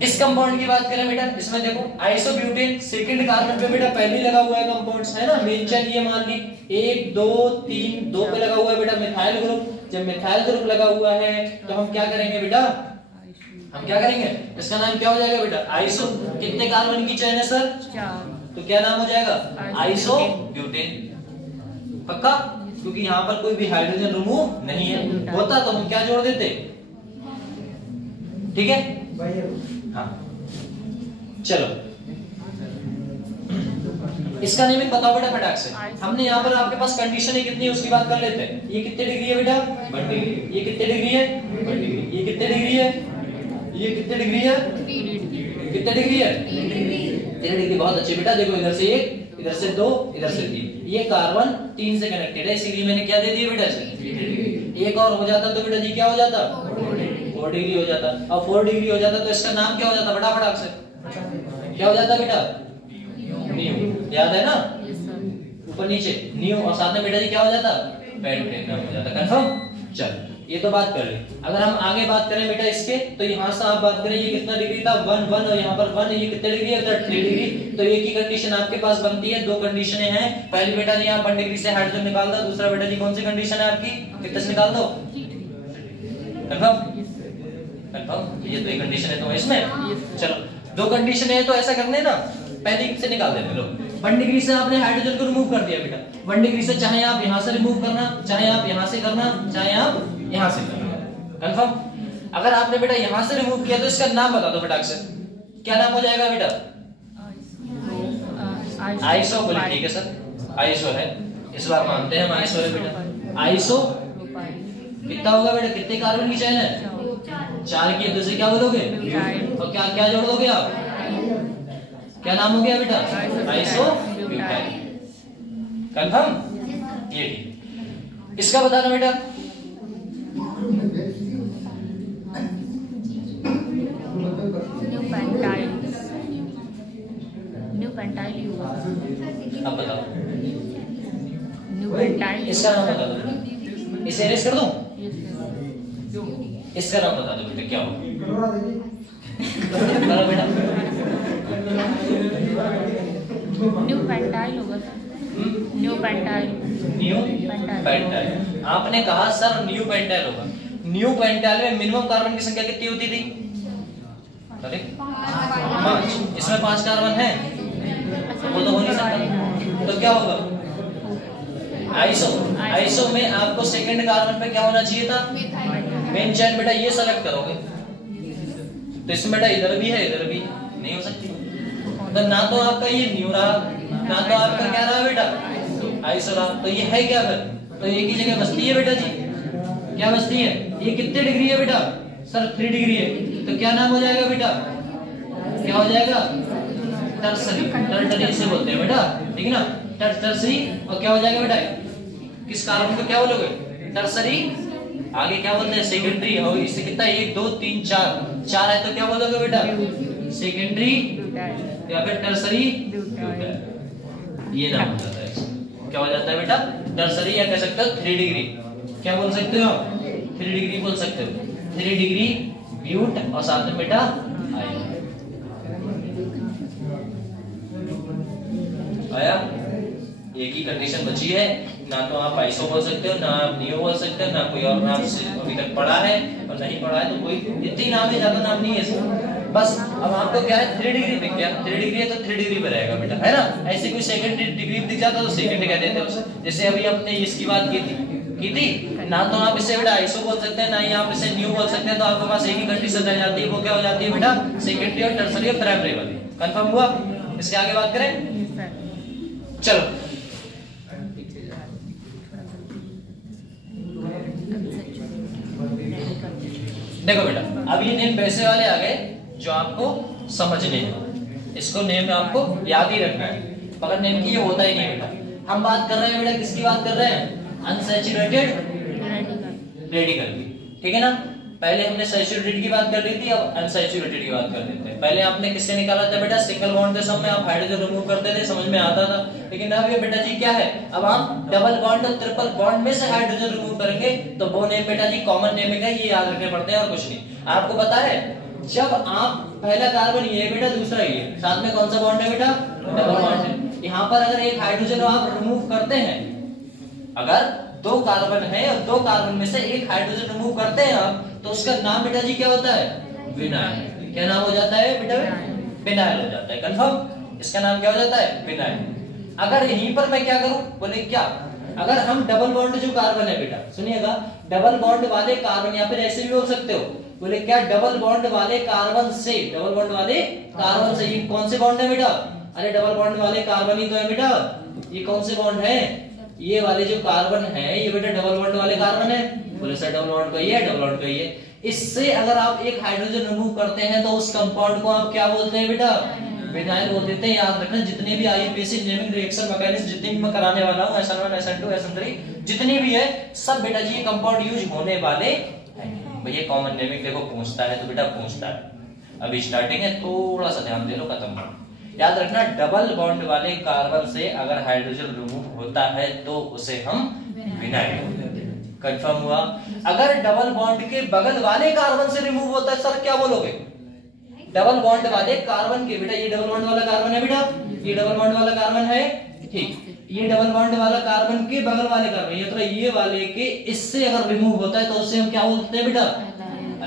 इस कंपाउंड की बात करें बेटा, इसमें देखो आइसोब्यूटेन, सेकंड कार्बन पे बेटा पहले लगा हुआ है कंपाउंड्स, है ना, मेन चेन ये मान ली 1 2 3 2 पे लगा हुआ है बेटा मिथाइल ग्रुप। जब मिथाइल ग्रुप लगा हुआ है तो हम क्या करेंगे बेटा, हम क्या करेंगे, इसका नाम क्या हो जाएगा बेटा, आइसो। कितने कार्बन की चेन है सर, 4, तो क्या नाम हो जाएगा, आइसोब्यूटेन, पक्का, क्योंकि यहाँ पर कोई भी हाइड्रोजन रिमूव नहीं है, होता तो हम क्या जोड़ देते, ठीक है हाँ। चलो इसका नेमिंग बताओ बेटा फटाक से। हमने यहाँ पर आपके पास कंडीशन है कितनी है उसकी बात कर लेते हैं। ये कितने डिग्री है बेटा? 1 डिग्री। ये कितने डिग्री है? 1 डिग्री। ये कितने डिग्री है? ये कितने डिग्री है? कितने डिग्री है? 3 डिग्री। बहुत अच्छे बेटा। देखो इधर से 1, इधर से 2, इधर से 3। ये कार्बन 3 से कनेक्टेड है, इसीलिए मैंने क्या दे दिया बेटा इसे? 3 डिग्री। एक और हो जाता तो बेटा जी क्या हो जाता? 4 डिग्री हो जाता। अब 4 डिग्री हो जाता तो इसका नाम क्या हो जाता? फटाफट से क्या हो जाता बेटा? न्यू। याद है ना? ऊपर नीचे न्यू और साथ में बेटा जी क्या हो जाता? पेंटेनम हो जाता। कंफर्म? चल ये तो बात कर ली। अगर हम आगे बात करें बेटा इसके, तो यहाँ से आप बात करें ये कितना डिग्री था? 1 1 और यहाँ पर 1, ये कितने डिग्री है? 3 डिग्री। तो एक ही कंडीशन आपके पास बनती है, 2 कंडीशनें हैं। पहली बेटा जी आप 1 डिग्री से हाइड्रोजन निकाल दो, दूसरा बेटा जी कौन सी कंडीशन है आपकी? कितने से निकाल दो? कंफर्म? कंफर्म? ये तो एक कंडीशन है तो इसमें चलो 2 कंडीशन है तो ऐसा करने ना, पहली से निकाल देते लोग। 1 डिग्री से आपने हाइड्रोजन को रिमूव कर दिया बेटा। 1 डिग्री से चाहे आप यहां से रिमूव करना, चाहे आप यहां से करना, चाहे आप यहां से करना। कंफर्म? अगर आपने बेटा यहां से रिमूव किया तो इसका नाम बता दो बेटा अक्सर। क्या नाम हो जाएगा बेटा? आइसो। बोले ठीक है सर, आइसो है। इस बार मानते हैं हम आइसो है बेटा। आइसो कितना होगा बेटा? कितने कार्बन की चेन है? 4 की। तो से क्या बोलोगे? और क्या क्या जोड़ दोगे आप? क्या नाम हो गया बेटा? Iso butyl. कंफर्म? ये ठीक। इसका बताना बेटा। न्यू पेंटाइल अब बताओ न्यू पेंटाइल। इसका नाम बता दो। इसे एरेज कर दूं? इसका नाम बता दो बेटा क्या होगा? बताओ बेटा। न्यू पेंटाइल होगा sir. New pentyl. New pentyl. आपने कहा सर न्यू पेंटाइल होगा। न्यू पेंटाइल में मिनिमम कार्बन की संख्या कितनी होती थी? 5। इसमें 5 कार्बन है, वो तो हो नहीं सकता। तो क्या होगा? आइसो। आइसो में आपको सेकंड कार्बन पे क्या होना चाहिए था? Main chain. बेटा ये सेलेक्ट करोगे तो इसमें बेटा इधर भी है, इधर भी नहीं हो सकती। तो ना तो आपका ये न्यू रहा, ना तो आपका क्या रहा बेटा? आइसो रहा। तो ये है क्या फिर? तो एक ही जगह बसती है बेटा जी। क्या बसती है? ये कितने डिग्री है बेटा? सर 3 डिग्री है। तो क्या नाम हो जाएगा बेटा? क्या हो जाएगा? टर्सरी। टर्टरी इसे बोलते हैं बेटा, ठीक है ना? टर्सरी। और क्या हो जाएगा बेटा? किस कार्बन को क्या बोलोगे? टर्सरी। आगे क्या बोलते हैं? सेकेंडरी। और इससे कितना? 1 2 3 4 है तो क्या बोलोगे बेटा? सेकेंडरी या फिर टर्सरी ब्यूटाइल। ये नाम हो जाता है। क्या हो जाता है बेटा? टर्सरी, या कह सकते हो 3 डिग्री। क्या बोल सकते हो? 3 डिग्री बोल सकते हो। 3 डिग्री ब्यूट और साथ में बेटा आया। एक ही कंडीशन बची है, ना तो आप आइसो बोल सकते हो, ना आप नियो बोल सकते हो, ना कोई और नाम से अभी तक पढ़ा है, और नहीं पढ़ा है तो कोई इतनी नाम है, ज्यादा नाम नहीं है इसमें। बस अब आपको क्या है? 3 डिग्री दिख गया। 3 डिग्री है तो 3 डिग्री पे रहेगा बेटा, है ना? ऐसे कोई सेकंड डिग्री दिख जाता तो सेकंड कह देते उसे। जैसे अभी हमने इसकी बात की थी ना तो आप इसे बेटा आइसो बोल सकते हैं, ना ही आप इसे न्यू बोल सकते हैं। तो आपके पास एक ही कंडीशन रह जाती है, वो क्या हो जाती है बेटा? सेकेंडरी और टर्सरी और प्राइमरी वाली। कंफर्म हुआ? इसके आगे बात करें? चलो देखो बेटा, अब ये नेम वैसे वाले आ गए जो आपको समझने हैं। इसको नेम आपको याद ही रखना है, मगर नेम की ये होता ही नहीं बेटा। हम बात कर रहे हैं बेटा, किसकी बात कर रहे हैं? अनसैचुरेटेड रेडिकल की, ठीक है ना? पहले हमने सैचुरेटेड की बात कर रही थी, अब अनसैचुरेटेड की बात कर देते हैं। पहले आपने किससे निकाला था बेटा? सिंगल बॉन्ड के समय आप हाइड्रोजन रिमूव करते थे, समझ में आता था। लेकिन अब ये बेटा जी क्या है? अब आप डबल बॉन्ड और ट्रिपल बॉन्ड में से हाइड्रोजन रिमूव करेंगे तो वो नेम बेटा जी कॉमन नेमिंग है, ये याद रखने पड़ते हैं और कुछ नहीं। आपको पता है जब आप पहला कार्बन ये है बेटा, दूसरा ये, साथ में कौन सा बॉन्ड है बेटा? डबल बॉन्ड है। यहाँ पर अगर एक हाइड्रोजन आप रिमूव करते हैं, अगर 2 कार्बन है और 2 कार्बन में से एक हाइड्रोजन रिमूव करते हैं आप, तो उसका नाम बेटा जी क्या होता है? विनाइल। क्या नाम हो जाता है बेटा? विनाइल हो जाता है। कंफर्म? इसका नाम क्या हो जाता है? विनाइल। अगर यहीं पर मैं क्या करूं? बोले क्या? अगर हम डबल बॉन्ड जो कार्बन है बेटा, सुनिएगा, डबल बॉन्ड वाले कार्बन, या फिर ऐसे भी बोल सकते हो, बोले क्या? डबल बॉन्ड वाले कार्बन से, डबल बॉन्ड वाले कार्बन से, ये कौन से बॉन्ड है बेटा? अरे डबल बॉन्ड वाले कार्बन ही तो है बेटा। ये कौन से बॉन्ड है? ये वाले जो कार्बन है ये बेटा डबल बॉन्ड वाले कार्बन है। बोले सर डबल बॉन्ड का ये है, डबल बॉन्ड का ये। इससे अगर आप एक हाइड्रोजन रिमूव करते हैं तो उस कंपाउंड को आप क्या बोलते हैं बेटा? विनाइल बोल देते हैं। याद रखना जितने भी आईयूपीएसी नेमिंग रिएक्शन मैकेनिज्म जितनी भी मैं कराने वाला हूं, SN1 SN2 SN3 जितनी भी है सब बेटा जी ये कंपाउंड यूज होने वाले हैं। भैया कॉमन नेमिंग देखो पूछता है तो बेटा पूछता है। अभी स्टार्टिंग है, थोड़ा सा ध्यान दे लो, खत्म हो। याद रखना डबल बॉन्ड वाले कार्बन से अगर हाइड्रोजन रिमूव होता है तो उसे हम विनाइल बोलते हैं। कंफर्म हुआ? अगर डबल बॉन्ड के बगल वाले कार्बन से रिमूव होता है सर क्या बोलोगे? डबल बॉन्ड वाले कार्बन के, बेटा ये डबल बॉन्ड वाला कार्बन है बेटा, ये डबल बॉन्ड वाला कार्बन है, ठीक। ये डबल बॉन्ड वाला कार्बन के बगल वाले कार्बन ये तो ये वाले के इससे अगर रिमूव होता है तो उसे हम क्या बोलते हैं बेटा?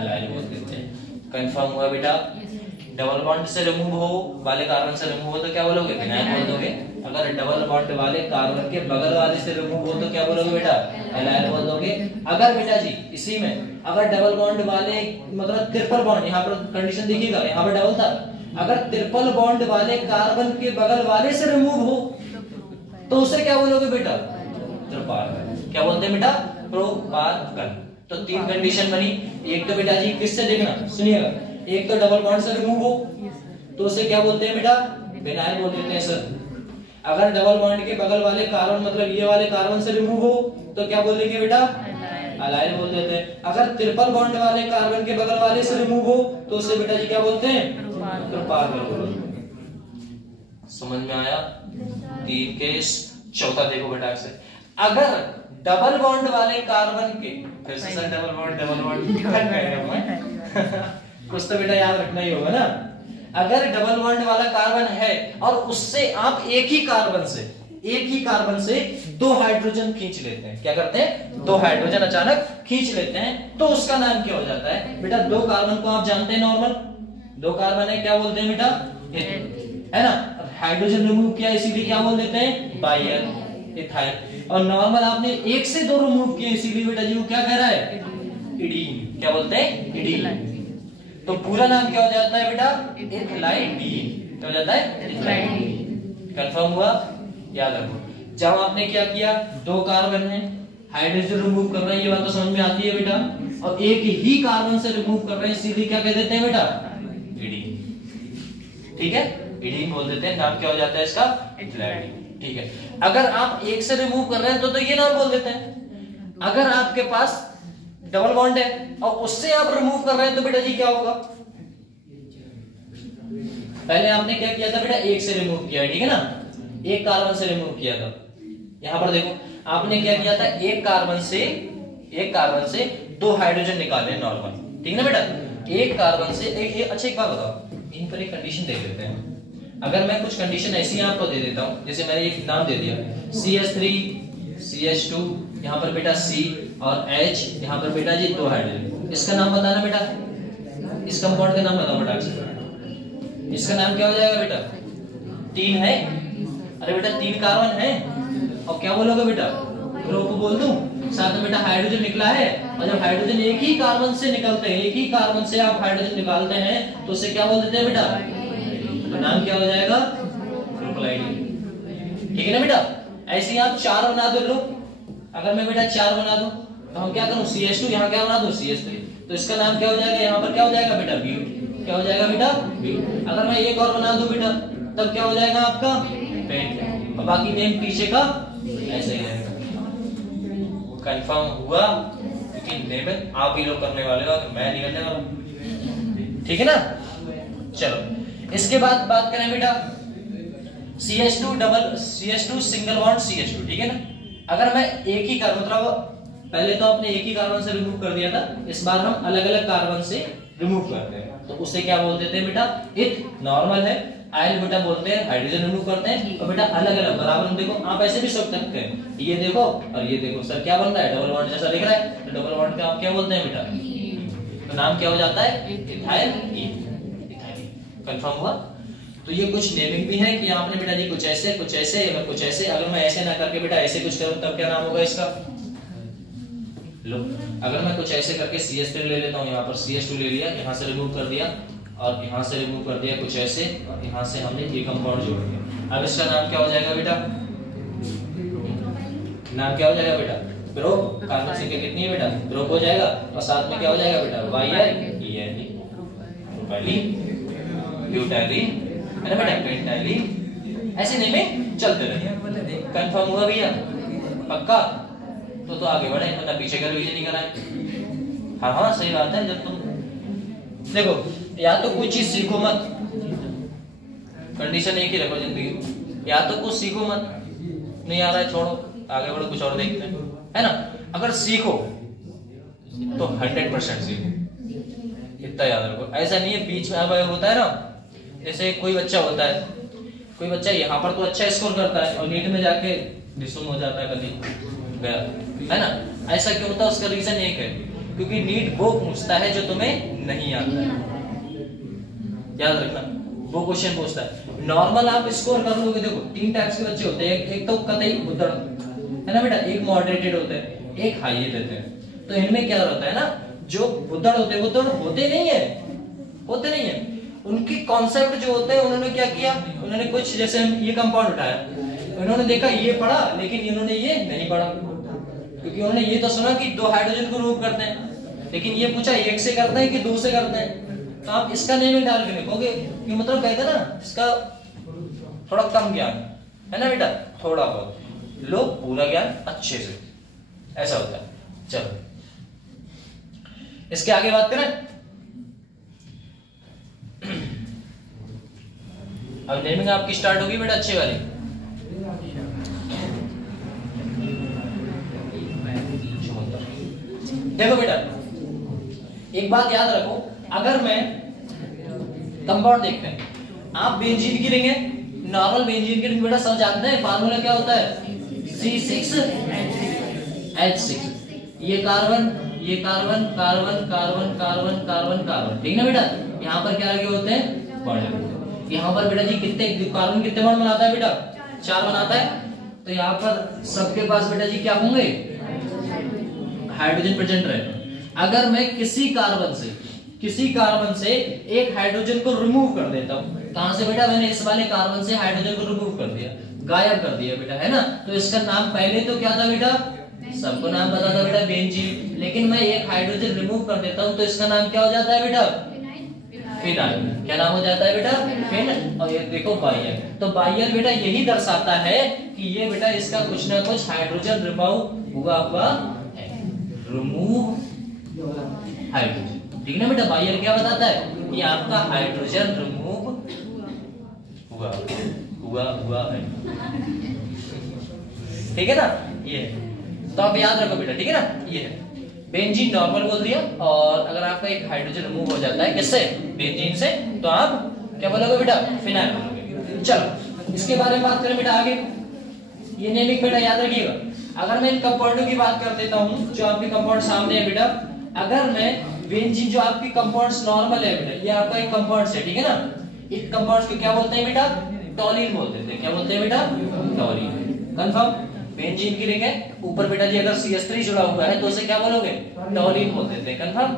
अलाइल बोल देते हैं। कंफर्म हुआ बेटा? डबल बॉन्ड से रिमूव हो वाले कार्बन से रिमूव हो तो क्या बोलोगे? विनाइल बोल दोगे। अगर डबल बॉन्ड वाले कार्बन के बगल वाले से रिमूव हो तो क्या बोलोगे बेटा? एलाइल बोल दोगे। अगर बेटा जी इसी में अगर डबल बॉन्ड वाले मतलब ट्रिपल बॉन्ड, यहाँ पर कंडीशन देखिएगा, यहाँ पर डबल था, अगर ट्रिपल बॉन्ड वाले कार्बन के बगल वाले से रिमूव हो तो उसे क्या बोलोगे बेटा? प्रोपार्गन। क्या बोलते हैं बेटा? प्रोपार्गन। तो तीन कंडीशन बनी। एक तो बेटा जी किससे देखना, सुनिएगा, एक तो डबल बॉन्ड से रिमूव हो तो उसे क्या बोलते हैं बेटा? विनाइल बोल देते हैं सर। अगर डबल बॉन्ड के बगल वाले कार्बन मतलब ये वाले कार्बन से रिमूव हो तो क्या बोलेंगे बेटा? अलाइल बोल देते हैं। अगर ट्रिपल बॉन्ड वाले कार्बन के बगल वाले से रिमूव हो तो उसे बेटा जी क्या बोलते हैं? प्रोपार्गन बोलते हैं। समझ में आया? तीन केस। चौथा देखो बेटा से, अगर डबल बॉन्ड वाले कार्बन के, फिर से सर डबल बॉन्ड कुछ तो बेटा याद रखना ही होगा ना। अगर डबल बॉन्ड वाला कार्बन है और उससे आप एक ही कार्बन से दो हाइड्रोजन खींच लेते हैं, क्या करते हैं? दो हाइड्रोजन अचानक खींच लेते हैं तो उसका नाम क्या हो जाता है बेटा? दो कार्बन को आप जानते हैं नॉर्मल, दो कार्बन है, क्या बोलते हैं बेटा? है ना। हाइड्रोजन रिमूव किया इसीलिए क्या बोल देते हैं? Bile ethyl. और नॉर्मल आपने एक से दो रिमूव किए इसीलिए बेटा जी वो क्या कह रहा है? इडीन। क्या बोलते हैं? इडीन। तो पूरा नाम क्या हो जाता है बेटा? इथाइलीन। क्या हो जाता है? इथाइलीन। कंफर्म हुआ? याद रखो जब आपने क्या किया, दो कार्बन है, हाइड्रोजन रिमूव कर रहे हैं, ये बात तो समझ में आती है बेटा, और एक ही कार्बन से रिमूव कर रहे हैं इसीलिए क्या कह देते हैं बेटा? इडीन। ठीक है, इडीन बोल देते हैं। नाम क्या हो जाता है इसका? इथाइलीन। ठीक है। अगर आप एक से रिमूव कर रहे हैं तो ये नाम बोल देते हैं। अगर आपके पास डबल बॉन्ड है और उससे आप रिमूव कर रहे हैं तो बेटा जी क्या होगा? पहले आपने क्या किया था बेटा? एक से रिमूव किया, ठीक है ना, एक कार्बन से रिमूव किया था। यहां पर देखो आपने क्या किया था? एक कार्बन से दो हाइड्रोजन निकाले नॉर्मल, ठीक है ना बेटा? एक कार्बन से अच्छा एक बात बताओ, इन पर एक कंडीशन दे देते हैं। अगर मैं कुछ कंडीशन ऐसी आपको दे देता हूं, जैसे मैंने एक नाम दे दिया CH3 CH2, यहाँ पर बेटा C और H, यहाँ पर बेटा जी दो हाइड्रोजन, इसका नाम बताना बेटा, इस कंपाउंड का नाम बताओ बेटा। इसका नाम क्या हो जाएगा बेटा? तीन है, अरे बेटा तीन कार्बन है और क्या बोलोगे बेटा? प्रोप बोल दूं, साथ में बेटा हाइड्रोजन निकला है, और जब हाइड्रोजन एक ही कार्बन से निकलते हैं, एक ही कार्बन से आप हाइड्रोजन निकालते हैं तो उसे क्या बोल देते हैं बेटा? तो नाम क्या हो जाएगा? प्रोपलाइडिन। ठीक है ना बेटा? ऐसे ही आप चार बना दो लो। अगर मैं बेटा चार बना दूं तो हम क्या करूं? CH2 यहाँ क्या बना दूं? CH3, तो इसका नाम क्या हो जाएगा? यहाँ पर क्या हो जाएगा बेटा? ब्यूट। क्या हो जाएगा बेटा? ब्यूट। अगर मैं एक और बना दूं बेटा तब क्या हो जाएगा आपका? पेंट। और बाकी नेम पीछे का ऐसे ही रहेगा। कंफर्म हुआ? क्योंकि नेम आप ही लोग करने वाले हो, मैं नहीं करने वाला, ठीक है ना। चलो इसके बाद बात करें बेटा CH2 सिंगल बॉन्ड CH2, ठीक है ना। अगर मैं एक ही कार्बन, मतलब पहले तो आपने एक ही कार्बन से रिमूव कर दिया था, इस बार हम अलग अलग कार्बन से रिमूव करते हैं तो उसे क्या बोल देते हैं बेटा? इथ नॉर्मल है, आयल बेटा बोलते हैं, हाइड्रोजन रिमूव करते हैं, और बेटा अलग अलग बराबर। देखो आप ऐसे भी सोच सकते हैं, ये देखो और ये देखो, सर क्या बन रहा है? डबल बॉन्ड जैसा दिख रहा है, तो डबल बॉन्ड का आप क्या बोलते हैं बेटा? तो नाम क्या हो जाता है? इथाइलीन। कंफर्म हुआ? तो ये कुछ नेमिंग भी है कि आपने बेटा जी कुछ ऐसे कुछ ऐसे, अगर कुछ ऐसे, अगर मैं ऐसे ना करके बेटा ऐसे कुछ करूं तब क्या नाम होगा इसका? लो, अगर मैं कुछ ऐसे करके CH3 ले लेता हूं, यहाँ पर CH2 ले लिया, यहाँ से रिमूव कर दिया और यहाँ से रिमूव कर दिया कुछ ऐसे, और यहाँ से हमने ये कंपाउंड जोड़ दिया, अब इसका नाम क्या हो जाएगा बेटा? नाम क्या हो जाएगा बेटा? प्रोप। कार्बन संख्या कितनी है बेटा? प्रोप हो जाएगा और साथ में क्या हो जाएगा बेटा? YR प्रोपाइलिन, ब्यूटाइलिन, है ना बेटा? पेंटाइलिन, ऐसे नहीं में चलते रहे। कंफर्म हुआ भैया? पक्का? तो आगे बढ़े, मतलब पीछे का रिवीजन नहीं कराए। हाँ सही बात है। जब तुम देखो, या तो कोई चीज सीखो मत, कंडीशन एक ही रखो जिंदगी में, या तो कुछ सीखो मत, नहीं आ रहा है छोड़ो, आगे बढ़ो, कुछ और देखते हैं, है ना? अगर सीखो तो 100% सीखो, इतना याद रखो। ऐसा नहीं है बीच में अब होता है ना, जैसे कोई बच्चा होता है, कोई बच्चा यहाँ पर तो अच्छा स्कोर करता है और नीट में जाके डिसुम हो जाता है, कभी गया, है ना? ऐसा क्यों होता है? उसका रीजन एक है, क्योंकि नीट वो पूछता है जो तुम्हें नहीं आता है। याद रखना, वो क्वेश्चन पूछता है। नॉर्मल आप स्कोर कर लोगे। देखो 3 टाइप्स के बच्चे होते हैं, एक तो कतई उद्धड़, है ना बेटा? एक मॉडरेटेड होते हैं, एक हाई देते हैं। तो इनमें क्या होता है ना, जो उद्धड़ होते हैं वो तो होते नहीं है, उनकी कॉन्सेप्ट जो होते हैं, उन्होंने क्या किया, उन्होंने कुछ, जैसे हम ये कंपाउंड उठाया, उन्होंने देखा ये पढ़ा, लेकिन इन्होंने ये नहीं पढ़ा, क्योंकि उन्होंने ये तो सुना कि 2 हाइड्रोजन को रिमूव करते हैं, लेकिन ये पूछा 1 से करते हैं कि 2 से करते हैं। तो आप इसका नेम डाल के लिखोगे, ये मतलब कहते हैं ना, इसका थोड़ा कम ज्ञान है ना बेटा, थोड़ा बहुत, लो पूरा ज्ञान अच्छे से, ऐसा होता है। चलो इसके आगे बात करें। अब नेमिंग आपकी स्टार्ट होगी बेटा अच्छे वाली। देखो बेटा, एक बात याद रखो, अगर मैं कंपाउंड देखते हैं, आप बेंजीन की रिंग है, नॉर्मल बेंजीन की रिंग बेटा सब जानते हैं, फार्मूला क्या होता है? C6H6। ये कार्बन, ये carbon, carbon, carbon, carbon, carbon, carbon, ठीक ना बेटा? यहाँ पर क्या लगे होते हैं? बॉन्ड। यहाँ पर बेटा जी कितने कार्बन कितने बॉन्ड बनाता है बेटा? 4 बनाता है। तो यहाँ पर सबके पास बेटा जी क्या होंगे? हाइड्रोजन प्रेजेंट रहेगा। अगर मैं किसी कार्बन से एक हाइड्रोजन को रिमूव कर देता हूँ, कहां से बेटा? मैंने इस वाले कार्बन से हाइड्रोजन को रिमूव कर दिया, गायब कर दिया बेटा, है ना? तो इसका नाम पहले तो क्या था बेटा? सबको नाम पता था बेटा, बेंजीन। लेकिन मैं एक हाइड्रोजन रिमूव कर देता हूँ तो इसका नाम क्या हो जाता है बेटा? फिनाइल। क्या नाम हो जाता है बेटा? फिन। और ये देखो बाइयर। तो बाइयर बेटा यही दर्शाता है कि ये बेटा इसका कुछ ना कुछ हाइड्रोजन रिमूव हुआ है, रिमूव हाइड्रोजन, ठीक है ना बेटा? बाइयर क्या बताता है कि आपका हाइड्रोजन रिमूव हुआ है, ठीक है ना? ये तो आप याद रखो बेटा, ठीक है ना? ये है बेंजीन, नॉर्मल बोल दिया, और अगर आपका एक हाइड्रोजन रिमूव हो जाता है किससे? बेंजीन से, तो आप क्या बोलोगे बेटा? फिनाइल बोलोगे। चलो इसके बारे में बात करें बेटा आगे। ये नेमिंग बेटा याद रखिएगा। अगर मैं इन कंपाउंडों की बात कर देता हूं, जो आपके कंपाउंड सामने है बेटा, अगर मैं बेंजीन जो आपकी कंपाउंड्स नॉर्मल है बेटा, ये आपका एक कंपाउंड है, ठीक है ना? इस कंपाउंड्स को क्या बोलते हैं बेटा? टॉलिन बोलते थे। क्या बोलते हैं बेटा? टॉलिन। कंफर्म? बेंजीन की रिंग है, ऊपर बेटा जी अगर CH3 जुड़ा हुआ है तो उसे क्या बोलोगे? टॉलिन बोलते थे। कंफर्म?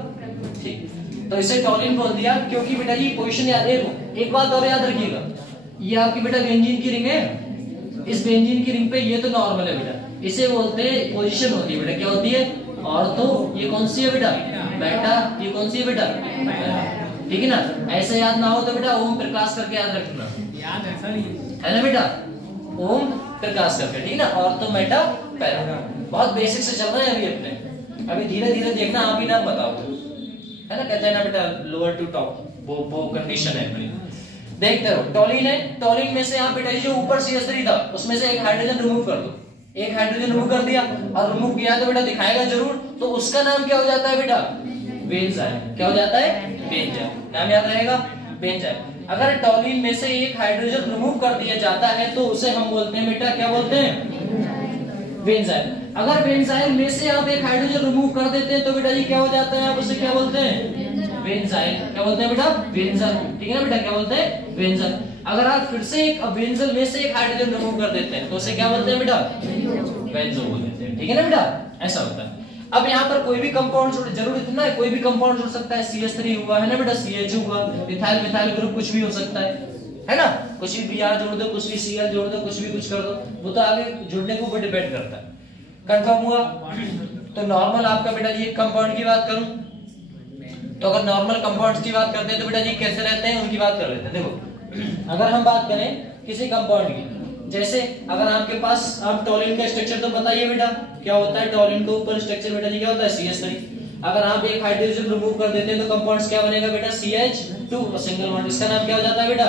ठीक, तो इसे टॉलिन बोल दिया क्योंकि बेटा जी पोजीशन याद रखो। एक बात और याद रखिएगा, ये आपकी बेटा बेंजीन की रिंग है, इस बेंजीन की रिंग पे ये तो नॉर्मल है बेटा, इसे बोलते हैं पोजीशन होती है बेटा, क्या होती है? और तो ये कौन सी है बेटा? बेटा। ये कौन सी है बेटा? ठीक है ना? ऐसे याद ना हो तो बेटा ओम प्रकाश करके याद रखना, याद ऐसा नहीं है ना बेटा? ओम प्रकाश करके, ठीक है ना? और तो मेटा पैरा, बहुत बेसिक से चल रहा है अभी अपने, अभी धीरे धीरे देखना, आप ही नाम बताओ, है ना? कहते हैं ना बेटा लोअर टू टॉप, वो कंडीशन है अपनी। देखते रहो, टॉलिन है, टॉलिन में से आप बेटा जो ऊपर CH3 था उसमें से एक हाइड्रोजन रिमूव कर दो, एक हाइड्रोजन रिमूव कर दिया, और रिमूव किया तो बेटा दिखाएगा जरूर, तो उसका नाम क्या हो जाता है बेटा? बेंजाइम। क्या हो जाता है? बेंजाइम। नाम याद रहेगा, बेंजाइम। अगर टॉलिन में से एक हाइड्रोजन रिमूव कर दिया जाता है तो उसे हम बोलते हैं बेटा, क्या बोलते हैं? बेंजाइम। अगर बेंजाइम में से आप एक हाइड्रोजन रिमूव कर देते हैं तो बेटा जी क्या हो जाता है? आप उसे क्या बोलते हैं? बेंजाइम। क्या बोलते हैं बेटा? बेंजाइम, ठीक है ना बेटा? क्या बोलते हैं? बेंजाइम। अगर आप फिर से एक बेंजल में से एक हाइड्रोजन रिमूव कर देते हैं तो उसे क्या बोलते हैं बेटा? बेंजो बोलते हैं, ठीक है ना बेटा? ऐसा होता है। अब यहाँ पर कोई भी कंपाउंड जुड़, जरूर इतना है, कोई भी कंपाउंड जुड़ सकता है, CH3 हुआ, है ना बेटा? CH हुआ, मिथाइल मिथाइल ग्रुप कुछ भी हो सकता है है ना, कुछ भी Br जोड़ दो, कुछ भी Cl जोड़ दो, कुछ भी कुछ कर दो, वो तो आगे जुड़ने के ऊपर डिपेंड करता है। कंफर्म हुआ? तो नॉर्मल आपका बेटा जी कंपाउंड की बात करूं तो अगर नॉर्मल कंपाउंड्स की बात करते हैं तो बेटा जी कैसे रहते हैं उनकी बात कर लेते हैं। देखो अगर हम बात करें किसी कंपाउंड की, जैसे अगर आपके पास आप टॉलिन का स्ट्रक्चर तो बताइए बेटा क्या होता है, टॉलिन के ऊपर स्ट्रक्चर बेटा जी क्या होता है CH3। अगर आप एक हाइड्रोजन रिमूव कर देते हैं तो कंपाउंड्स क्या बनेगा बेटा CH2 और सिंगल बॉन्ड, इसका नाम क्या हो जाता है बेटा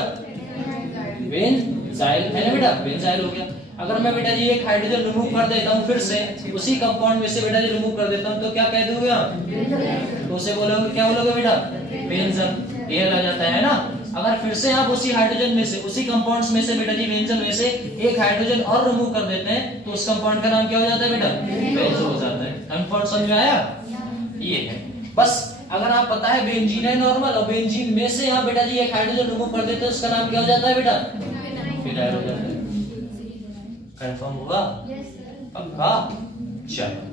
बेंजाइल, है ना बेटा, बेंजाइल हो गया। अगर मैं बेटा जी एक हाइड्रोजन रिमूव कर देता हूं फिर से उसी कंपाउंड में से बेटा जी रिमूव कर देता हूं तो क्या कह दूंगा, तो उसे बोलोगे क्या बोलोगे बेटा बेंजन, ये आ जाता है ना। अगर फिर से आप उसी हाइड्रोजन में से उसी कंपाउंड्स में से बेटा जी बेंजन में से एक हाइड्रोजन और रिमूव कर देते हैं तो उस कंपाउंड का नाम क्या हो जाता है बेटा बेंजो हो जाता है। कंपाउंड समझ में आया? ये है बस। अगर आप पता है बेंजीन है नॉर्मल और बेंजीन में से आप बेटा जी एक हाइड्रोजन रिमूव कर देते हैं उसका नाम क्या हो जाता है बेटा फिनाइल हो जाता है। कंफर्म हुआ? पक्का? चलो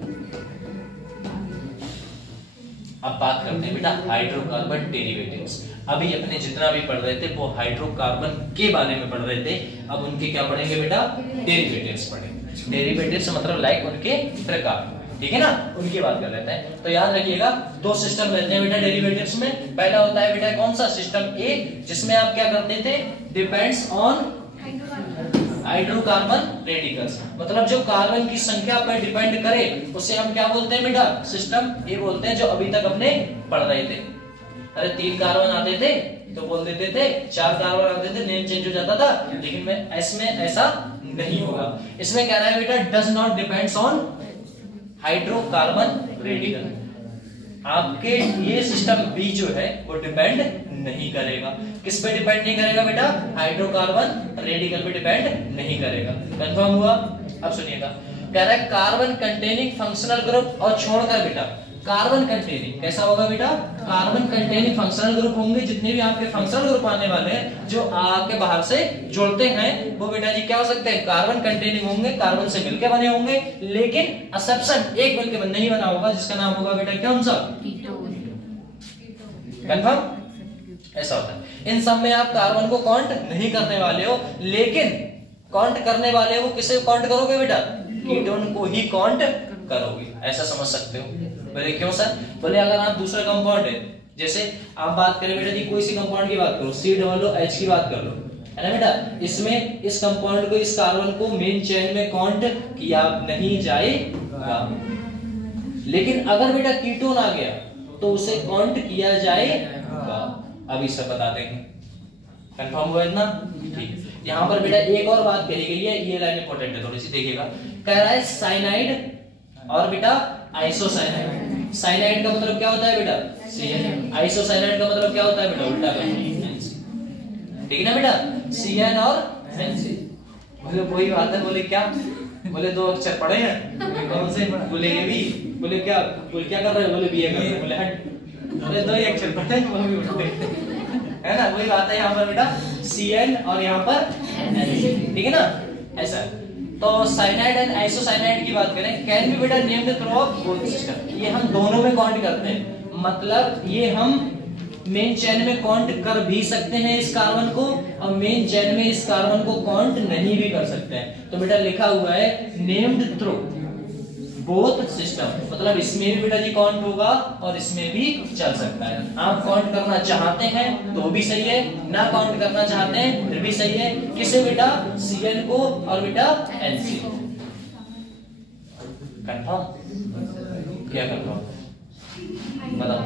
अब बात करते हैं बेटा हाइड्रोकार्बन डेरिवेटिव्स। अभी अपने जितना भी पढ़ रहे थे वो हाइड्रोकार्बन के बारे में पढ़ रहे थे, अब उनके क्या पढ़ेंगे बेटा डेरिवेटिव्स पढ़ेंगे। डेरिवेटिव्स मतलब लाइक उनके प्रकार, ठीक है ना, उनकी बात कर लेते हैं। तो याद रखिएगा दो सिस्टम रहते हैं बेटा डेरिवेटिव्स में। पहला होता है बेटा कौन सा सिस्टम ए, जिसमें आप क्या करते थे डिपेंड्स ऑन हाइड्रोकार्बन रेडिकल्स, मतलब जो कार्बन की संख्या पर डिपेंड करे उसे हम क्या बोलते हैं बेटा सिस्टम ए बोलते हैं। जो अभी तक अपने पढ़ रहे थे, अरे 3 कार्बन आते थे तो बोल देते थे, 4 कार्बन आते थे नेम चेंज हो जाता था, लेकिन में इसमें ऐसा नहीं होगा। इसमें कह रहा है बेटा does not depends on hydrocarbon radical. आपके ये सिस्टम बी जो है वो डिपेंड नहीं करेगा, किस पे डिपेंड नहीं करेगा बेटा हाइड्रोकार्बन रेडिकल पे डिपेंड नहीं करेगा। कंफर्म हुआ? अब सुनिएगा, कह रहा है कार्बन कंटेनिंग फंक्शनल ग्रुप और छोड़कर बेटा कार्बन कंटेनिंग कैसा होगा बेटा कार्बन कंटेनिंग फंक्शनल ग्रुप होंगे। जितने भी आपके फंक्शनल ग्रुप आने वाले हैं जो आके बाहर से जुड़ते हैं वो बेटा जी क्या हो सकते हैं कार्बन कंटेनिंग होंगे, कार्बन से मिलके बने होंगे, लेकिन एक्सेप्शन एक मिलके नहीं बना होगा जिसका नाम होगा बेटा कौन सा कंफर्म। ऐसा होता है। इन सब में आप कार्बन को काउंट नहीं करने वाले हो, लेकिन काउंट करने वाले हो किसे काउंट करोगे बेटा कीटोन को ही काउंट करोगे, ऐसा समझ सकते हो। बोले क्यों सर? बोले अगर आप दूसरा कंपाउंड है, जैसे आप बात करें बेटा जी कोई सी कंपाउंड की बात करो COOH की बात कर लो, है ना बेटा, इसमें इस कंपाउंड को इस कार्बन को मेन चेन में काउंट किया नहीं जाएगा, लेकिन अगर बेटा कीटोन आ गया तो उसे काउंट किया जाएगा। अभी सब बता देंगे। कंफर्म हुआ इतना? ठीक। यहाँ पर बेटा एक और बात कही गई है, ये लाइन इंपॉर्टेंट है थोड़ी सी देखिएगा। कह रहा है साइनाइड और बेटा आइसोसाइनाइड। साइनाइड का मतलब क्या होता है बेटा CN, आइसोसाइनाइड का मतलब क्या होता है बेटा उल्टा करना, ठीक है ना बेटा CN और NC। बोले वही बात है, बोले क्या, बोले 2 अक्षर पढ़े हैं कौन से, बोले ये भी, बोले क्या, बोले क्या कर रहे हो, बोले BA कर रहे हो, बोले हट, बोले 2 ही अक्षर पढ़े हैं वो भी उठते है ना। वही बात है यहाँ पर बेटा CN और यहाँ पर NC, ठीक है ना ऐसा। तो साइनाइड एंड आइसोसाइनाइड की बात करें, कैन बी बेटा नेम्ड थ्रू बोथ सिस्टम, ये हम दोनों में काउंट करते हैं, मतलब ये हम मेन चेन में काउंट कर भी सकते हैं इस कार्बन को और मेन चेन में इस कार्बन को काउंट नहीं भी कर सकते हैं। तो बेटा लिखा हुआ है नेम्ड थ्रू बोथ सिस्टम, मतलब इसमें भी बेटा जी काउंट होगा और इसमें भी चल सकता है। आप काउंट करना चाहते हैं तो भी सही है, ना काउंट करना चाहते हैं फिर भी सही है। किसे बेटा CN को और बेटा NC। कंफर्म? क्या कंफर्म बताओ?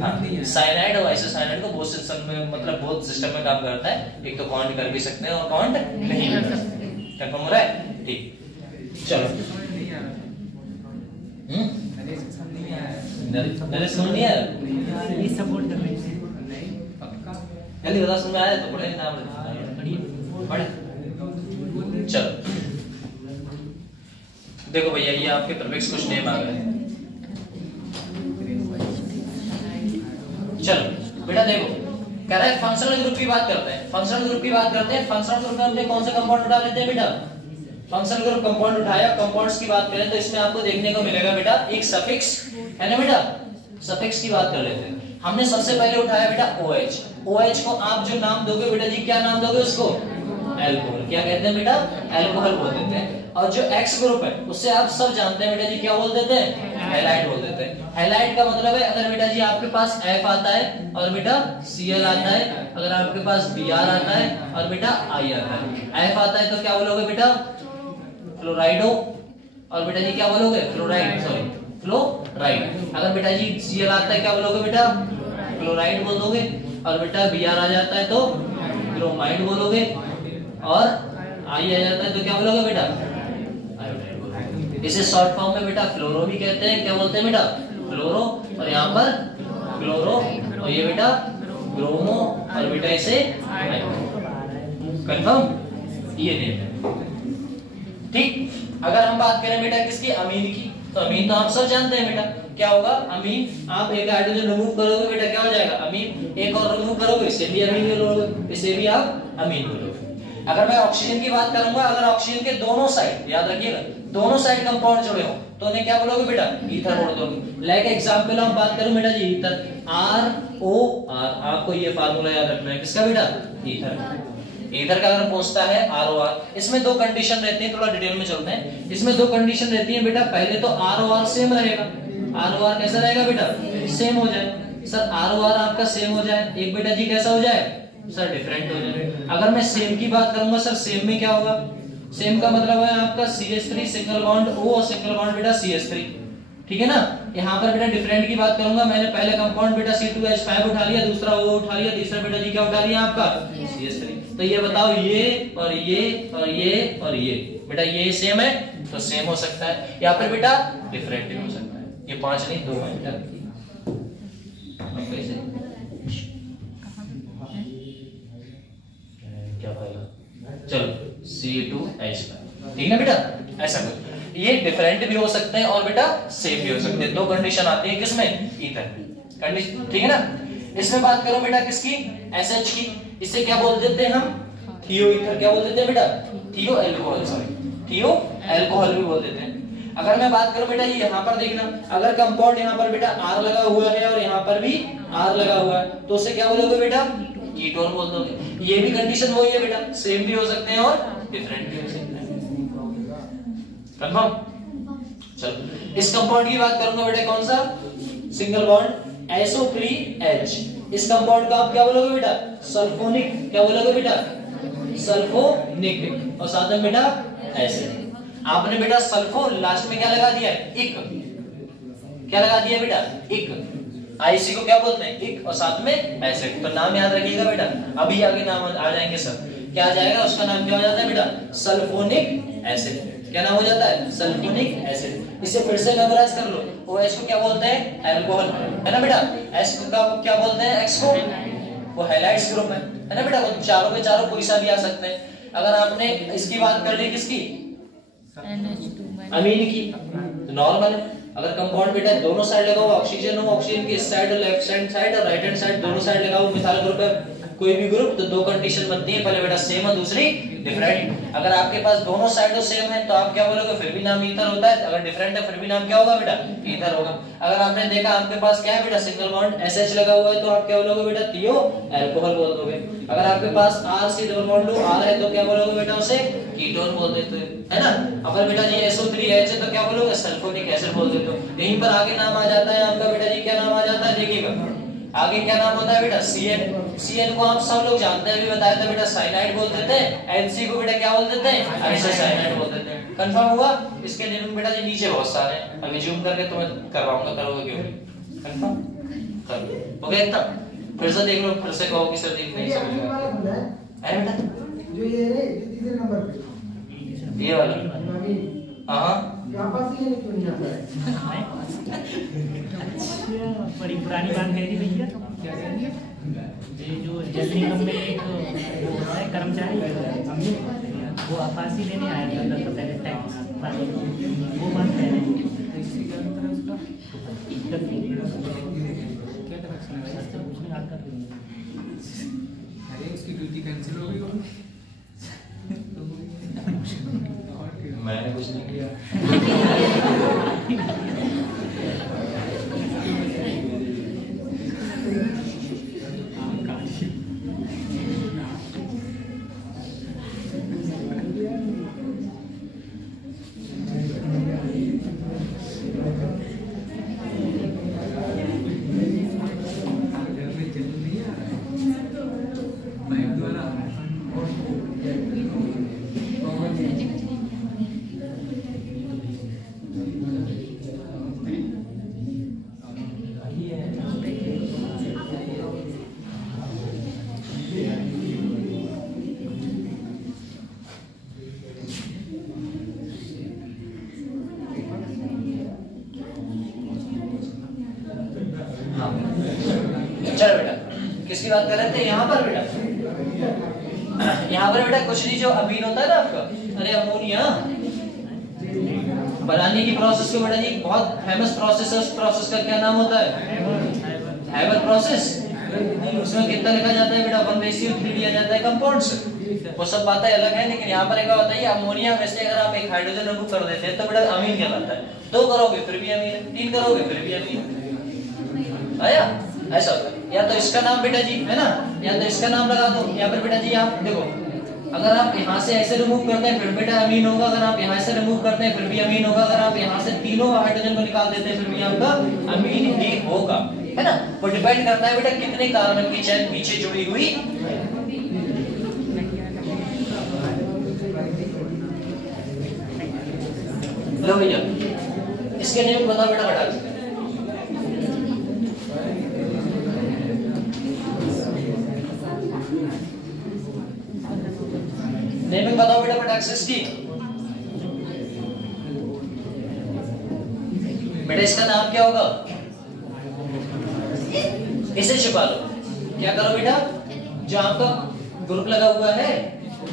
हाँ, साइनाइड और आइसोसाइनाइड को बोथ सिस्टम में, मतलब बोथ सिस्टम में काम करता है, एक तो काउंट कर भी सकते हैं और काउंट नहीं कर सकते। कंफर्म हो रहा है? ठीक चलो। नरेश समझ नहीं आया? ये सपोर्ट कर रहे हैं जल्दी बता, समझ में आया तो पढ़े नाम पढ़े। चलो देखो भैया ये आपके प्रीफिक्स कुछ नेम आ गए। चलो बेटा देखो कह रहा है फंक्शनल ग्रुप की बात करते हैं, फंक्शनल ग्रुप की बात करते हैं। फंक्शनल ग्रुप में हमने कौन से कंपाउंड उठा लेते हैं बेटा फंक्शनल ग्रुप कंपाउंड उठाया। कंपाउंड्स की बात करें तो इसमें आपको देखने को मिलेगा बेटा एक सफिक्स है ना बेटा सफिक्स की बात कर लेते हैं। हमने सबसे पहले उठाया बेटा OH। OH को आप जो नाम दोगे बेटा जी, क्या नाम दोगे उसको? अल्कोहल। क्या कहते हैं बेटा? अल्कोहल बोल देते हैं। और जो X ग्रुप है उससे आप सब जानते हैं बेटा जी, क्या बोल देते हैं? हैलाइड बोल देते हैं। हैलाइड का मतलब है अगर बेटा जी आपके पास F आता है और बेटा Cl आता है, अगर आपके पास Br आता है और बेटा I आता है। F आता है तो क्या बोलोगे बेटा? फ्लोराइडो। और बेटा जी क्या बोलोगे? Fluoride, sorry fluoride. अगर बेटा जी Cl आता है क्या बोलोगे बेटा? क्लोराइड बोल दोगे। और बेटा Br आ जाता है तो ब्रोमाइड बोलोगे। और I आ जाता है तो क्या बोलोगे बेटा? आयोडाइड बोलोगे। इसे शॉर्ट फॉर्म में बेटा फ्लोरो भी कहते हैं। क्या बोलते हैं बेटा? फ्लोरो। और यहाँ पर क्लोरो, और ये बेटा ब्रोमो, और बेटा इसे कंफर्म, ये नेम है। ठीक। अगर हम बात करें बेटा किसकी? अमीन की, तो अमीन तो आप सब जानते हैं बेटा क्या होगा? अमीन, आप एक हाइड्रोजन रिमूव करोगे बेटा क्या हो जाएगा? अमीन। एक और रिमूव करोगे, इसे भी अमीन बोलोगे, इसे भी आप अमीन बोलोगे। अगर मैं ऑक्सीजन की बात करूंगा, अगर ऑक्सीजन के दोनों साइड, याद रखिएगा, दोनों साइड कंपाउंड जुड़े हो तो उन्हें क्या बोलोगे बेटा? ईथर बोल दोगे। लाइक एग्जांपल हम बात करूं बेटा जी, ईथर, ROR, आपको ये फार्मूला याद रखना है किसका बेटा? ईथर। ईथर का अगर पूछता है ROR, इसमें दो कंडीशन रहती है, थोड़ा डिटेल में चलते हैं। इसमें दो कंडीशन रहती है बेटा। पहले तो ROR सेम रहेगा। ROR कैसा रहेगा बेटा? सेम हो जाए। सर ROR आपका सेम हो जाए, एक बेटा जी कैसा हो जाए? सर डिफरेंट हो जाए। अगर मैं सेम की बात करूंगा सर, सेम में क्या होगा? सेम का मतलब है आपका CH3 सिंगल बॉन्ड O और सिंगल बॉन्ड बेटा CH3, ठीक है ना। यहाँ पर बेटा डिफरेंट की बात करूंगा, मैंने पहले कंपाउंड बेटा C2H5 उठा लिया, दूसरा O उठा लिया, तीसरा बेटा जी क्या उठा लिया आपका? CH3। तो ये बताओ, ये और ये और ये और ये बेटा ये सेम है तो सेम हो सकता है, या फिर बेटा डिफरेंट भी हो सकता है। ये 5 नहीं 2 है बेटा। कैसे क्या पाएगा? चलो C2H5, ठीक है बेटा। ऐसा कुछ, ये डिफरेंट भी हो सकते हैं और बेटा सेम भी हो सकते हैं। दो कंडीशन आती है किसमें? ईथर कंडीशन, ठीक है ना। इसमें बात करो बेटा किसकी? SH की। इसे क्या बोल देते हैं हम? थियो ईथर। क्या बोल देते हैं बेटा? थियो अल्कोहल, सॉरी थियो अल्कोहल भी बोल देते हैं। अगर मैं बात करूं बेटा ये यहाँ पर देखना, अगर कंपाउंड यहाँ पर बेटा R लगा हुआ है और यहाँ पर भी R लगा हुआ है तो उसे क्या बोलोगे बेटा? कीटोन बोल दोगे। ये भी कंडीशन वही है बेटा, सेम भी हो सकते हैं और डिफरेंट भी हो सकते हैं। कंफर्म? चलो इस कंपाउंड की बात करूंगा बेटा, कौन सा? Single bond SO3H। इस कंपाउंड का आप क्या बोलोगे बेटा? सल्फोनिक। क्या बोलोगे बेटा? सल्फोनिक। और साथ में बेटा एसिड। आपने बेटा सल्फो लास्ट में क्या लगा दिया? इक। क्या लगा दिया बेटा? इक। आईसी को क्या बोलते हैं? इक, और साथ में एसिड। तो नाम याद रखिएगा बेटा, अभी आगे नाम आ जाएंगे सब। क्या आ जाएगा? उसका नाम क्या हो जाता है बेटा? Sulphonic acid. क्या नाम हो जाता है? Sulphonic acid. इसे फिर से मेमोराइज कर लो। OH को क्या बोलते हैं? अल्कोहल, है ना बेटा। H को क्या बोलते हैं? X को वो हैलाइड्स ग्रुप है ना बेटा। वो चारों के चारों कोई सा भी आ सकते हैं। अगर आपने इसकी बात कर ली किसकी? अमीन की, नॉर्मल है। अगर कंपाउंड बेटा दोनों साइड लगा हुआ, ऑक्सीजन हो, ऑक्सीजन की इस साइड और लेफ्ट साइड और राइट हैंड साइड दोनों साइड लगा हुआ मिथाइल ग्रुप है, कोई भी ग्रुप, तो दो कंडीशन बनती है, पहले बेटा सेम और दूसरी डिफरेंट। अगर आपके पास दोनों साइडों सेम है तो आप क्या बोलोगे? फिर भी नाम ईथर होता है। अगर डिफरेंट है फिर भी नाम क्या होगा बेटा? ईथर होगा। अगर आपने देखा आपके पास क्या है बेटा? सिंगल बॉन्ड SH लगा हुआ है तो आप क्या बोलोगे बेटा? थियो अल्कोहल बोल दोगे। अगर आपके पास RC डबल बॉन्ड R है तो क्या बोलोगे बेटा? उसे कीटोन बोल देते है ना। अगर बेटा जी SO3H है तो क्या बोलोगे? सल्फोनिक एसिड बोल देते हो। यहीं पर आगे नाम आ जाता है आपका बेटा जी, क्या नाम आ जाता है देखिएगा आगे क्या नाम होता है बेटा? CN। CN को आप सब लोग जानते हैं, अभी बताया था बेटा साइनाइड बोल देते हैं। NC को बेटा क्या बोल देते हैं? आइसोसाइनाइड बोल देते हैं। कंफर्म हुआ? इसके नेम बेटा जी नीचे बहुत सारे हैं, अभी जूम करके तुम्हें करवाऊंगा, करोगे क्यों? कंफर्म कर लो। ओके इतना फिर से देख लो, फिर से कहो कि सर नहीं समझ में आया बेटा। जो ये है तीसरे नंबर पे ये वाला, हां वापस ही क्यों नहीं आता है? बड़ी पुरानी बात है जी भैया। क्या करेंगे? ये जो जल निगम में एक वो है कर्मचारी, वो आपासी लेने आया था अंदर पहले टैक्स, वो बात कह रहे हैं। अरे उसकी ड्यूटी कैंसिल हो गई। मैंने कुछ नहीं किया। किसकी बात कर रहे थे यहाँ पर बेटा? यहाँ पर बेटा कुछ नहीं, जो अमीन होता है ना आपका, अरे अमोनिया बनाने की प्रोसेस को बेटा जी बहुत फेमस प्रोसेस है, उस प्रोसेस का क्या नाम होता है? Haber process. उसमें कितना लिखा जाता है बेटा? 1:3 दिया जाता है कंपाउंड्स। वो सब बातें अलग है, लेकिन यहाँ पर एक बात बताइए, अमोनिया में से अगर आप एक हाइड्रोजन रिमूव कर देते हैं तो बेटा अमीन कहलाता है। 2 करोगे फिर भी अमीन है, 3 करोगे फिर भी अमीन आया। ऐसा होता है। या तो इसका नाम बेटा जी है ना, या तो इसका नाम लगा दो। यहाँ पर बेटा जी आप देखो, अगर आप यहाँ से ऐसे रिमूव करते हैं फिर बेटा अमीन होगा, अगर आप यहाँ से रिमूव करते हैं फिर भी अमीन होगा, अगर आप यहाँ से तीनों हाइड्रोजन को निकाल देते हैं फिर भी आपका अमीन ही होगा, है ना। वो डिपेंड करता है बेटा कितने कार्बन की चेन पीछे जुड़ी हुई। लो भैया, इसके नेम बताओ बेटा फटाक से। नेमिंग बताओ बेटा फटाक से इसकी। बेटा इसका नाम क्या होगा? इसे छिपा लो। क्या करो बेटा, जो आपका ग्रुप लगा हुआ है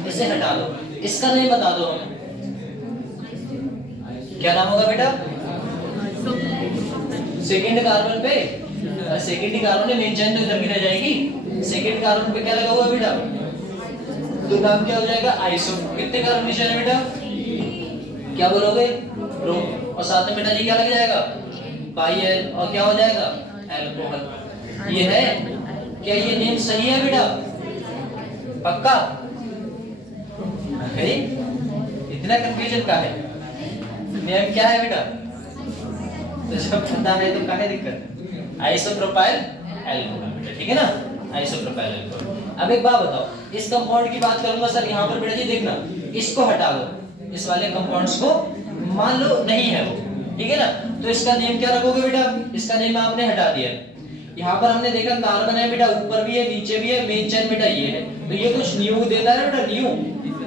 इसे हटा दो। इसका नेम बता दो हमें, क्या नाम होगा बेटा? सेकेंड कार्बन पे, सेकेंड कार्बन में मेन चेन तो इधर की रह जाएगी। सेकेंड कार्बन पे क्या लगा हुआ बेटा? तो नाम क्या हो जाएगा? आइसो। कितने कार्बन निशान है बेटा? क्या बोलोगे? ब्रोम। और साथ में बेटा जी क्या लग जाएगा? पाई-एल। और क्या हो जाएगा? अल्कोहल। ये है क्या? ये नेम सही है बेटा? पक्का? अरे इतना कंफ्यूजन का है? नेम क्या है बेटा? तो जब पता है तो क्या है दिक्कत? आइसोप्रोपाइल अल्कोहल बेटा, ठीक है ना। Isopropyl alcohol. अब एक बात बताओ, इस कंपाउंड की बात करूंगा सर, यहाँ पर बेटा जी देखना, इसको हटा दो, इस वाले कंपाउंड्स को मान लो नहीं है वो, ठीक है ना। तो इसका नेम क्या रखोगे बेटा? इसका नेम आपने हटा दिया। यहाँ पर हमने देखा कार्बन है बेटा, ऊपर भी है नीचे भी है, मेन चेन बेटा ये है, तो ये कुछ न्यू देता है बेटा, न्यू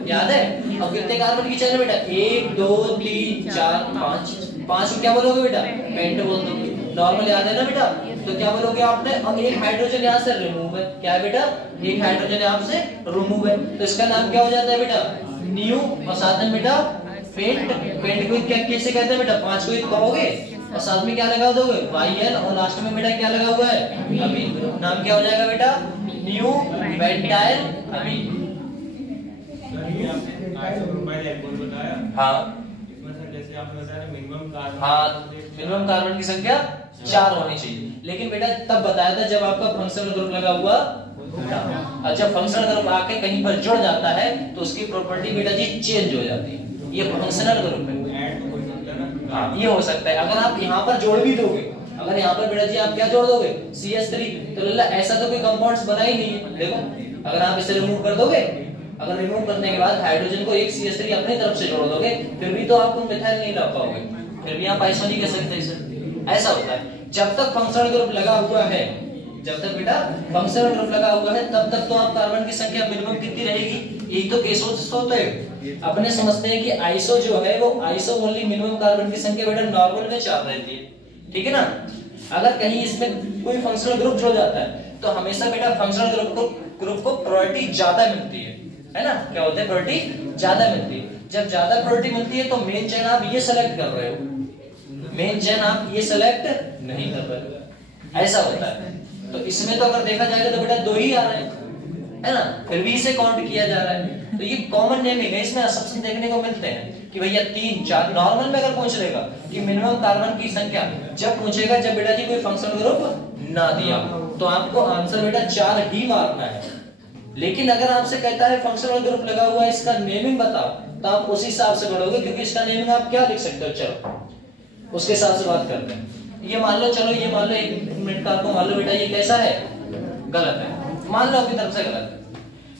याद है। अब कितने कार्बन की चेन है बेटा? 1 2 3 4 5। 5 को क्या बोलोगे बेटा? पेंट बोल दो। नॉर्मल याद है ना बेटा, तो क्या बोलोगे आपने? अब एक हाइड्रोजन यहाँ से रिमूव है, क्या है बेटा? एक हाइड्रोजन यहाँ से रिमूव है, तो इसका नाम क्या हो जाता है बेटा? न्यू। और साथ में बेटा पेंट। पेंट को क्या कैसे कहते हैं बेटा? 5 को एक कहोगे और साथ में क्या लगा दोगे? वाई-एल। और लास्ट में बेटा क्या लगा हुआ है? अमीन। नाम क्या हो जाएगा बेटा? न्यू पेंटाइल अमीन। हाँ जैसे आपने बताया मिनिमम कार्बन, हाँ मिनिमम कार्बन की संख्या 4 होनी चाहिए, लेकिन बेटा तब बताया था जब आपका फंक्शनल ग्रुप लगा हुआ था। और जब फंक्शनल ग्रुप आके कहीं पर जुड़ जाता है तो उसकी प्रॉपर्टी बेटा जी चेंज हो जाती है। ये फंक्शनल ग्रुप है। ऐड तो हो सकता है ना। हाँ ये हो सकता है। अगर आप यहाँ पर जोड़ भी दोगे, अगर यहाँ पर बेटा जी आप क्या जोड़ दोगे? CH3, तो लल्ला ऐसा तो कोई कंपाउंड्स बना ही नहीं है। देखो अगर आप इसे रिमूव कर दोगे, अगर रिमूव करने के बाद हाइड्रोजन को एक CH3 अपनी तरफ से जोड़ दोगे, फिर भी तो आप मिथाइल नहीं ला पाओगे, फिर भी आप आइसो नहीं कह सकते इसे। ऐसा होता है। जब तक फंक्शनल ग्रुप लगा हुआ है, जब तक बेटा फंक्शनल ग्रुप लगा हुआ है, तब तक तो आप कार्बन की संख्या मिनिमम कितनी रहेगी? यही तो केस होता है। अपने समझते हैं कि आइसो जो है वो आइसो ओनली मिनिमम कार्बन की संख्या बेटा नॉर्मल में 4 रहती है, ठीक है ना। अगर कहीं इसमें कोई फंक्शनल ग्रुप जुड़ जाता है तो हमेशा बेटा फंक्शनल ग्रुप को प्रायोरिटी ज्यादा मिलती है ना। क्या होता है? प्रायोरिटी ज्यादा मिलती है। जब ज्यादा प्रायोरिटी मिलती है तो मेन चेन आप ये सेलेक्ट कर रहे हो, मेन चेन आप ये सेलेक्ट नहीं कर रहे, ऐसा होता है। तो इसमें तो अगर देखा जाएगा तो बेटा 2 ही आ रहे हैं, है ना, फिर भी इसे काउंट किया जा रहा है। तो ये कॉमन नेमिंग है, इसमें असम्पशन देखने को मिलते हैं कि भैया 3 4। नॉर्मल में अगर पूछ लेगा कि मिनिमम कार्बन की संख्या, जब पूछेगा जब बेटा जी कोई फंक्शनल ग्रुप ना दिया तो आपको आंसर बेटा 4 ही मारना है। लेकिन अगर आपसे कहता है फंक्शनल ग्रुप लगा हुआ है, इसका नेमिंग बताओ, तो आप उसी हिसाब से पढ़ोगे, क्योंकि इसका नेमिंग आप क्या लिख सकते हो, चलो उसके हिसाब से बात करते हैं। ये मान लो, चलो ये मान लो 1 मिनट का आपको मान लो बेटा ये कैसा है? गलत है, मान लो अपनी तरफ से गलत है।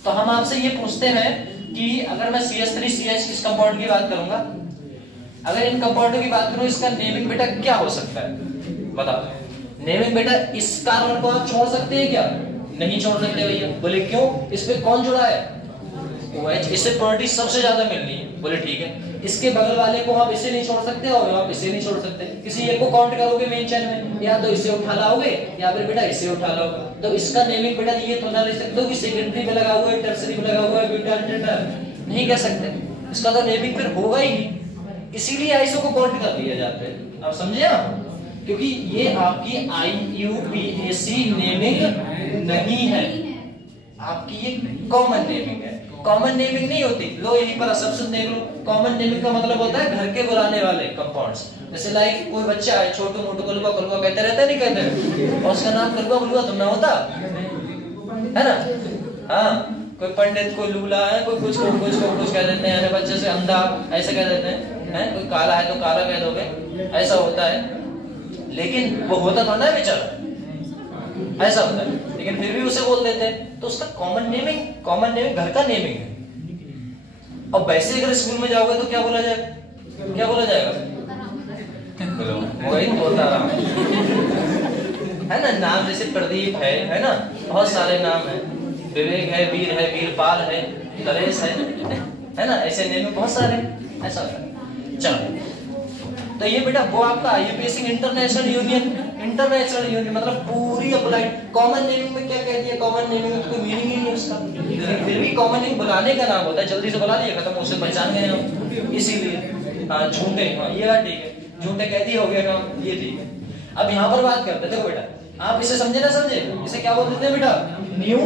तो हम आपसे ये पूछते हैं कि अगर मैं CH3CH इस कंपाउंड की बात करूंगा, अगर इन कंपाउंडों की बात करूं, इसका नेमिंग बेटा क्या हो सकता है? बताओ। नेमिंग बेटा इस कार्बन को आप छोड़ सकते हैं क्या? नहीं छोड़ सकते भैया। बोले क्यों? इस पे कौन जुड़ा है? OH, इससे प्रोबेबिलिटी सबसे ज्यादा मिलनी है। बोले ठीक है, इसके बगल वाले को आप इसे नहीं छोड़ सकते और आप इसे नहीं छोड़ सकते, किसी एक को काउंट करोगे मेन चेन में, या तो इसे उठा लाओगे या फिर बेटा इसे उठा लाओगे। तो इसका नेमिंग बेटा ये तो ना ले सकते हो कि सेकेंडरी पे लगा हुआ है, टर्सरी पे लगा हुआ है, ब्यूटाइल टेट्रा, नहीं कह सकते, इसका तो नेमिंग फिर होगा ही नहीं, इसीलिए आइसो को काउंट कर लिया जाता है। आप समझे आप, क्योंकि ये आपकी IUPAC नेमिंग नहीं है, आपकी ये कॉमन नेमिंग है। कॉमन नेमिंग नहीं होती, लो यहीं पर असम्पशन देख लो, कॉमन नेमिंग का मतलब होता है घर के बुलाने वाले कंपाउंड्स। जैसे लाइक कोई बच्चा है, छोटू मोटू कलुआ कलुआ कहते रहता है, नहीं कहते, और उसका नाम कलुआ कलुआ तुम ना होता है ना। हाँ, कोई पंडित, कोई लूला है, कोई कुछ कह देते हैं, बच्चे से अंधा ऐसे कह देते हैं, कोई काला है तो काला कह दोगे, ऐसा होता है। लेकिन वो होता तो ना बेचारा, ऐसा होता है, लेकिन फिर भी उसे बोल देते हैं, तो उसका कॉमन नेमिंग घर का नेमिंग है। अब वैसे अगर स्कूल में जाओगे तो क्या बोला जाएगा, बोलो वही बोलता रहा है ना। नाम जैसे प्रदीप है ना, बहुत सारे नाम है, विवेक है, वीर है, वीरपाल है, नरेश है ना, ऐसे नेम बहुत सारे, ऐसा होता है। चलो, तो ये बेटा वो आपका IUPAC इंटरनेशनल यूनियन मतलब पूरी अप्लाइड। कॉमन नेमिंग में क्या कह दिया, कॉमन नेमिंग में कोई मीनिंग ही नहीं उसका, फिर भी कॉमन नेमिंग बुलाने का नाम होता है, जल्दी से बुला दिया खत्म, उससे पहचान गए हम, इसीलिए। हाँ झूठे, हाँ ये बात ठीक है, झूठे कह दिए हो गया काम, ये ठीक है। अब यहाँ पर बात करते थे बेटा, आप इसे समझे ना समझे, इसे क्या बोलते थे बेटा, न्यू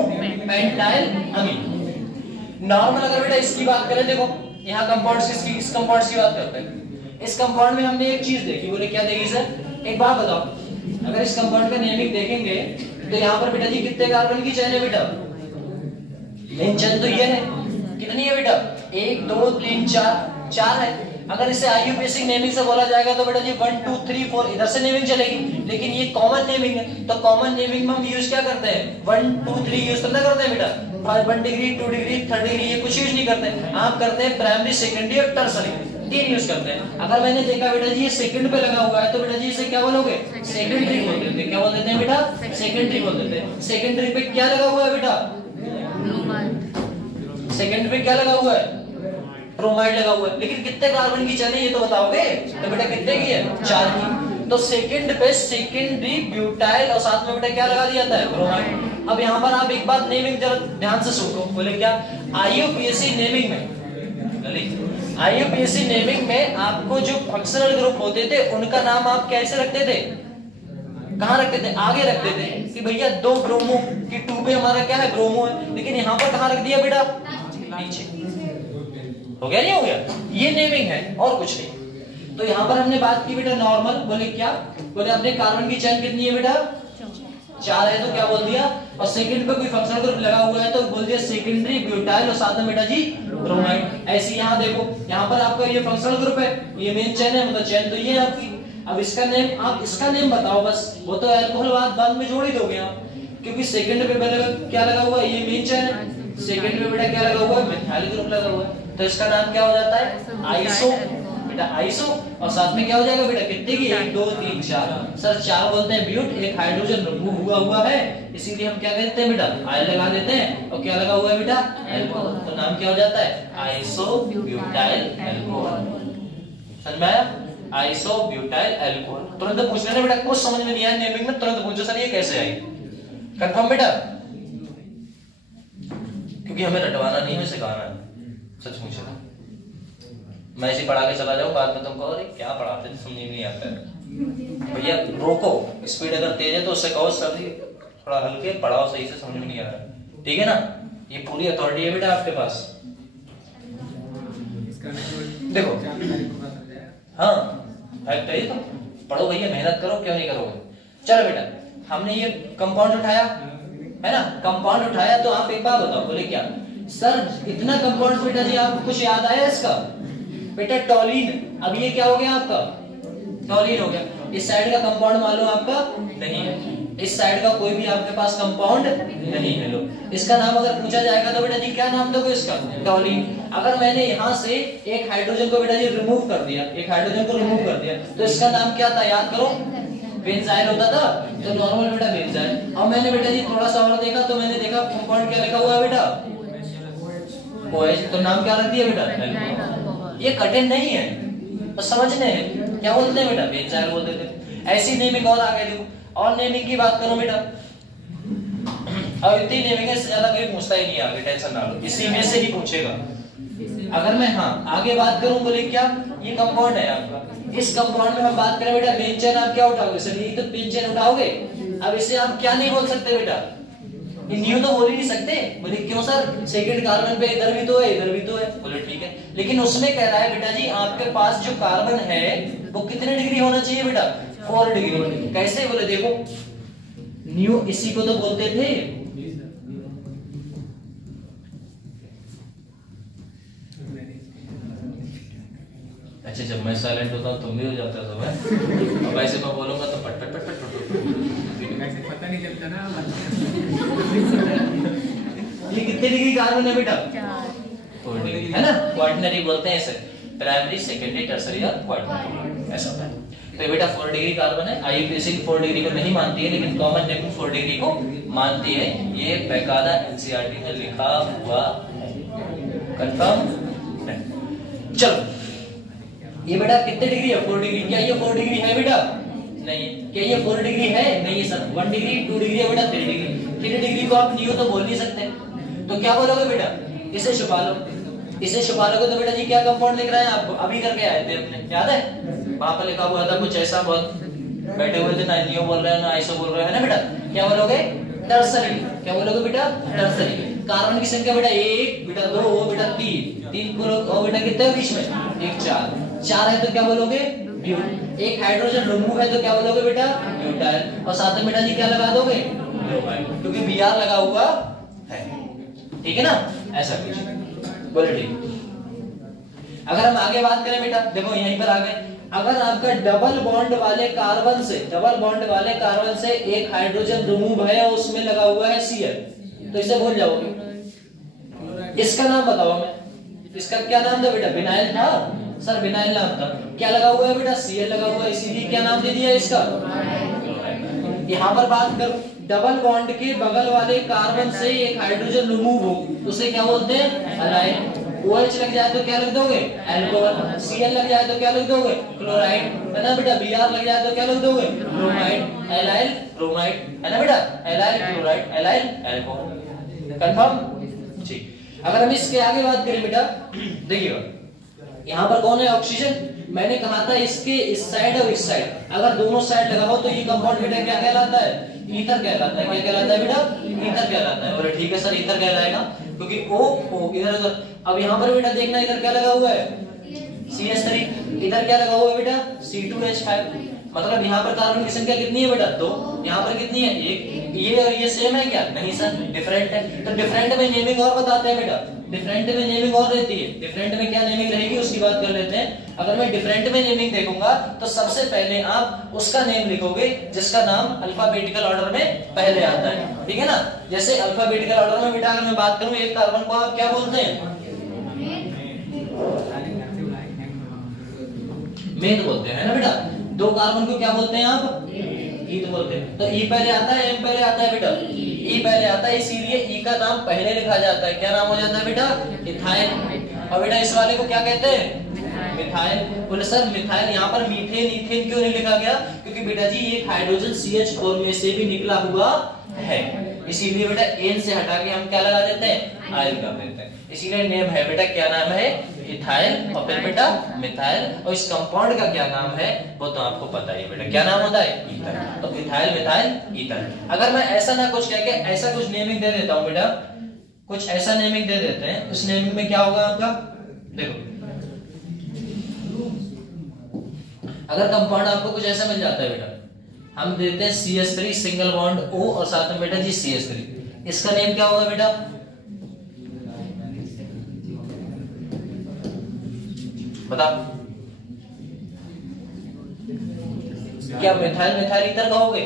पेंटाइल अमीन। नॉर्मल अगर बेटा इसकी बात करें, देखो यहाँ कंपाउंड्स की, इस कंपाउंड्स की बात करते हैं। इस कंपाउंड में हमने एक चीज देखी, बोले क्या देखी सर, एक बात बताओ, अगर इस कंपाउंड का नेमिंग देखेंगे तो यहाँ पर बेटा जी कितने कार्बन की चेन है बेटा, मेन चेन तो ये है, कितनी है बेटा, 1 2 3 4 है। अगर इसे IUPAC नेमिंग से बोला जाएगा तो बेटा जी 1 2 3 4 इधर से नेमिंग चलेगी, लेकिन ये कॉमन नेमिंग है, तो कॉमन नेमिंग में हम यूज क्या करते हैं, 1 2 3 यूज करते हैं बेटा, 1 डिग्री 2 डिग्री 3 डिग्री ये कुछ यूज नहीं करते, आप करते हैं प्राइमरी सेकेंडरी और टर्सरी, 3 यूज करते हैं। अगर मैंने देखा बेटा जी ये सेकंड पे लगा हुआ है तो बेटा जी इसे क्या बोलोगे, सेकेंडरी बोल देते हैं। क्या बोल देते हैं बेटा, सेकेंडरी बोल देते हैं। सेकेंडरी पे क्या लगा हुआ है बेटा, सेकेंडरी पे क्या लगा हुआ है, ब्रोमाइड लगा हुआ है, लेकिन कितने कार्बन की चेन है ये तो बताओगे, तो बेटा कितने की है, 4 की। तो सेकंड पे सेकेंडरी ब्यूटाइल और साथ में बेटा क्या लगा दिया जाता है, ब्रोमाइड। अब यहाँ पर आप एक बात नेमिंग जरा ध्यान से सुनो, बोले क्या, IUPAC नेमिंग में, IUPAC नेमिंग में आपको जो फंक्शनल ग्रुप होते थे उनका नाम आप कैसे रखते थे, कहाँ रखते थे, आगे रखते थे कि भैया 2 ब्रोमो की 2 पे हमारा क्या है, ब्रोमो है, लेकिन यहाँ पर कहाँ रख दिया बेटा, नीचे। हो गया नहीं हो गया, ये नेमिंग है और कुछ नहीं। तो यहाँ पर हमने बात की बेटा नॉर्मल, बोले क्या, बोले अपने कार्बन की चेन कितनी है बेटा, 4 है, तो क्या बोल दिया, और सेकंड पे कोई फंक्शनल ग्रुप लगा हुआ है तो बोल दिया सेकेंडरी ब्यूटाइल और साथ में बेटा जी ब्रोमाइड। ऐसे यहाँ देखो, यहाँ पर आपका ये फंक्शनल ग्रुप है, ये मेन चेन है, मतलब चेन तो ये है आपकी। अब इसका नेम, आप इसका नेम बताओ बस, वो तो अल्कोहल बाद में जोड़ ही दोगे आप, क्योंकि सेकंड पे पहले क्या लगा हुआ है, ये मेन चेन है, सेकंड पे बेटा क्या लगा हुआ है, मिथाइल ग्रुप लगा हुआ है, तो इसका नाम क्या हो जाता है, आइसो बेटा, आइसो। और साथ में क्या हो जाएगा बेटा, कितने की, 1 2 3 4, सर 4 बोलते हैं ब्यूट, एक हाइड्रोजन रिमूव हुआ है, इसीलिए हम क्या कहते हैं बेटा, आई लगा देते हैं, और क्या लगा हुआ है बेटा, अल्कोहल, तो नाम क्या हो जाता है, आइसो ब्यूटाइल अल्कोहल। समझ में आया, आइसो ब्यूटाइल अल्कोहल। तुरंत पूछ लेना बेटा, कुछ समझ में नहीं आया नेमिंग में, तुरंत पूछो सर ये कैसे आई, कंफर्म बेटा, क्योंकि हमें रटवाना नहीं है, सिखाना है, सच पूछो। मैं ऐसे पढ़ा के चला जाऊं, बाद में तुमको अरे क्या पढ़ाते थे समझ नहीं आता है, भैया रोको, स्पीड अगर तेज है तो उससे कहो सर जी थोड़ा हल्के पढ़ाओ, सही से समझ में नहीं आ रहा, ठीक है ना, ये पूरी अथॉरिटी है बेटा आपके पास। देखो हाँ फैक्ट है, तो पढ़ो भैया, मेहनत करो, क्यों नहीं करोगे। चलो बेटा, हमने ये कंपाउंड उठाया है ना, कंपाउंड उठाया, तो आप एक बात बताओ, बोले क्या सर इतना कंपाउंड बेटा जी आपको कुछ याद आया इसका, बेटा टॉलिन। अब ये क्या हो गया आपका, टॉलिन हो गया। इस साइड का कंपाउंड मालूम आपका नहीं है, इस साइड का कोई भी आपके पास कंपाउंड नहीं है। लो इसका नाम अगर पूछा जाएगा तो बेटा जी क्या नाम दोगे इसका, टॉलिन। अगर मैंने यहाँ से एक हाइड्रोजन को बेटा जी रिमूव कर दिया, एक हाइड्रोजन को रिमूव कर दिया, तो इसका नाम क्या था, याद करो, बेंजाइल होता था, तो नॉर्मल बेटा बेंजाइल। और मैंने बेटा जी थोड़ा सा और देखा, तो मैंने देखा कंपाउंड क्या लिखा हुआ है बेटा, OH, तो नाम क्या रख दिया बेटा? अल्कोहल। ये कठिन नहीं है, तो समझने हैं क्या बोलते हैं बेटा? बेंजाइल बोल देते हैं। ऐसी नेमिंग और आगे देखो, और नेमिंग की बात करो बेटा, अब इतनी नेमिंग से ज्यादा कोई पूछता ही नहीं आगे, टेंशन ना लो, इसी में से ही पूछेगा। अगर मैं आगे बात करूं बोले क्या, ये कंपाउंड है आपका, इस कंपाउंड में हम बात करें बेटा, मेन चेन आप क्या उठाओगे? सर ये तो मेन चेन उठाओगे। अब इसे आप क्या नहीं बोल सकते बेटा? न्यू तो बोल ही नहीं सकते। बोले क्यों सर? सेकंड कार्बन पे इधर भी तो है, इधर भी तो है। बोले ठीक है, लेकिन उसमें कह रहा है बेटा जी आपके पास जो कार्बन है वो कितने डिग्री होना चाहिए बेटा? 4 डिग्री। कैसे? बोले देखो, न्यू इसी को तो बोलते थे, अच्छा जब मैं साइलेंट होता हूँ तुम भी हो जाता सब है। अब ऐसे मैं बोलूंगा तो पट पट पट पट ऐसे पता नहीं चलता ना। ये कितने डिग्री कार्बन है बेटा? 4 डिग्री है ना, क्वार्टनरी बोलते हैं इसे, प्राइमरी सेकेंडरी टर्सरी और क्वार्टनरी ऐसा होता है। तो ये बेटा 4 डिग्री कार्बन है। आईयूपीएसी 4 डिग्री को नहीं मानती है, लेकिन कॉमन नेमिंग 4 डिग्री को मानती है। ये बेकायदा एनसीईआरटी में लिखा हुआ है, कंफर्म है। चलो ये बेटा कितने डिग्री है? 4 डिग्री। क्या ये 4 डिग्री है बेटा? नहीं। क्या ये 4 डिग्री है? नहीं सर। 1 डिग्री, 2 डिग्री है बेटा, 3 डिग्री। 3 डिग्री को आप न्यू तो बोल नहीं सकते, तो क्या बोलोगे बेटा? इसे छुपा लो। इसे छुपा लोगे तो बेटा जी क्या कंपाउंड लिख रहे हैं आपको? अभी करके आए थे अपने, याद है? वहां पर लिखा हुआ था कुछ ऐसा, बहुत बैठे हुए थे, ना न्यू बोल रहे हैं ना आइसो बोल रहे हैं, है ना बेटा? क्या बोलोगे? टर्सरी। क्या बोलोगे बेटा? टर्सरी। कार्बन की संख्या बेटा 1, बेटा 2, बेटा 3 को बेटा कितने है बीच में? 1, 4 है तो क्या बोलोगे? ब्यूट। एक हाइड्रोजन रिमूव है तो क्या बोलोगे बेटा? ब्यूटाइल। और साथ में बेटा जी क्या लगा दोगे? ब्रोमाइड, क्योंकि Br लगा हुआ है। ठीक है ना, ऐसा कुछ बोले ठीक। अगर हम आगे बात करें बेटा, देखो यहीं पर आ गए, अगर आपका डबल बॉन्ड वाले कार्बन से एक हाइड्रोजन रिमूव है और उसमें लगा हुआ है Cl, तो इसे भूल जाओगे। इसका नाम बताओ हमें, इसका क्या नाम था बेटा? विनाइल था सर, विनाइल नाम था। क्या लगा हुआ है बेटा? Cl लगा हुआ है, इसीलिए क्या नाम दे दिया इसका? यहाँ पर बात करो, डबल बॉन्ड के बगल वाले कार्बन से एक हाइड्रोजन रिमूव हो, उसे क्या बोलते हैं? अलाइन। OH लग जाए तो क्या लिख दोगे? अल्कोहल। Cl लग जाए तो क्या लिख दोगे? क्लोराइड, है ना बेटा? Br लग जाए तो क्या लिख दोगे? ब्रोमाइड। एलाइल ब्रोमाइड, है ना बेटा? Allyl chloride, allyl alcohol. Confirm? ठीक। अगर हम इसके आगे बात करें बेटा, देखिएगा यहाँ पर कौन है? ऑक्सीजन। मैंने कहा था इसके इस साइड और इस साइड, अगर दोनों साइड लगाओ तो ये कंपाउंड बेटा क्या कहलाता है? ईथर कहलाता है। क्या कहलाता है बेटा? ईथर कहलाता है। बोले ठीक है सर, ईथर कहलाएगा क्योंकि O इधर उधर। अब यहाँ पर बेटा देखना, इधर क्या लगा हुआ है? CH3। इधर क्या लगा हुआ है बेटा? C2H5। मतलब यहाँ पर कार्बन की संख्या कितनी है बेटा? 2। यहाँ पर कितनी है? 1। ये और ये सेम है क्या? नहीं सर, डिफरेंट है। तो डिफरेंट में नेमिंग और बताते हैं बेटा, डिफरेंट में नेमिंग और रहती है। डिफरेंट में क्या नेमिंग रहेगी उसकी बात कर लेते हैं। अगर मैं डिफरेंट में नेमिंग देखूंगा तो सबसे पहले आप उसका नेम लिखोगे जिसका नाम अल्फाबेटिकल ऑर्डर में पहले आता है। ठीक है ना? जैसे अल्फाबेटिकल ऑर्डर में बेटा अगर मैं बात करूं, एक कार्बन को आप क्या बोलते हैं? मेथ बोलते हैं, है ना बेटा? 2 कार्बन को क्या बोलते हैं आप? ईथ बोलते हैं। तो ई पहले आता है, एम पहले आता है बेटा? ई पहले आता है, इसीलिए ई का नाम पहले लिखा जाता है। क्या नाम हो जाता है बेटा? इथाइल। और बेटा इस वाले को क्या कहते हैं? मिथाइल। बोले सर मिथाइल, यहाँ पर मीथेन ईथेन क्यों नहीं लिखा गया? क्योंकि बेटा जी ये हाइड्रोजन CH4 में से भी निकला हुआ है, इसीलिए बेटा एन से हटा के हम क्या लगा देते हैं? आयल कर देते हैं। इसीलिए नेम है बेटा, क्या नाम है? इथाइल। और फिर बेटा मिथाइल। और इस कंपाउंड का क्या नाम है वो तो आपको पता ही बेटा, क्या नाम होता है? ईथर। तो इथाइल मिथाइल ईथर। अगर मैं ऐसा ना कुछ कह के ऐसा कुछ नेमिंग दे देता हूं बेटा, कुछ ऐसा नेमिंग दे देते हैं, उस नेमिंग में क्या होगा आपका? देखो अगर कंपाउंड आपको कुछ ऐसा मिल जाता है बेटा, हम देते हैं CH3 सिंगल बॉन्ड O और साथ में बेटा जी CH3, इसका नेम क्या होगा बेटा? बताओ। क्या मिथाइल मिथाइल ईथर कहोगे?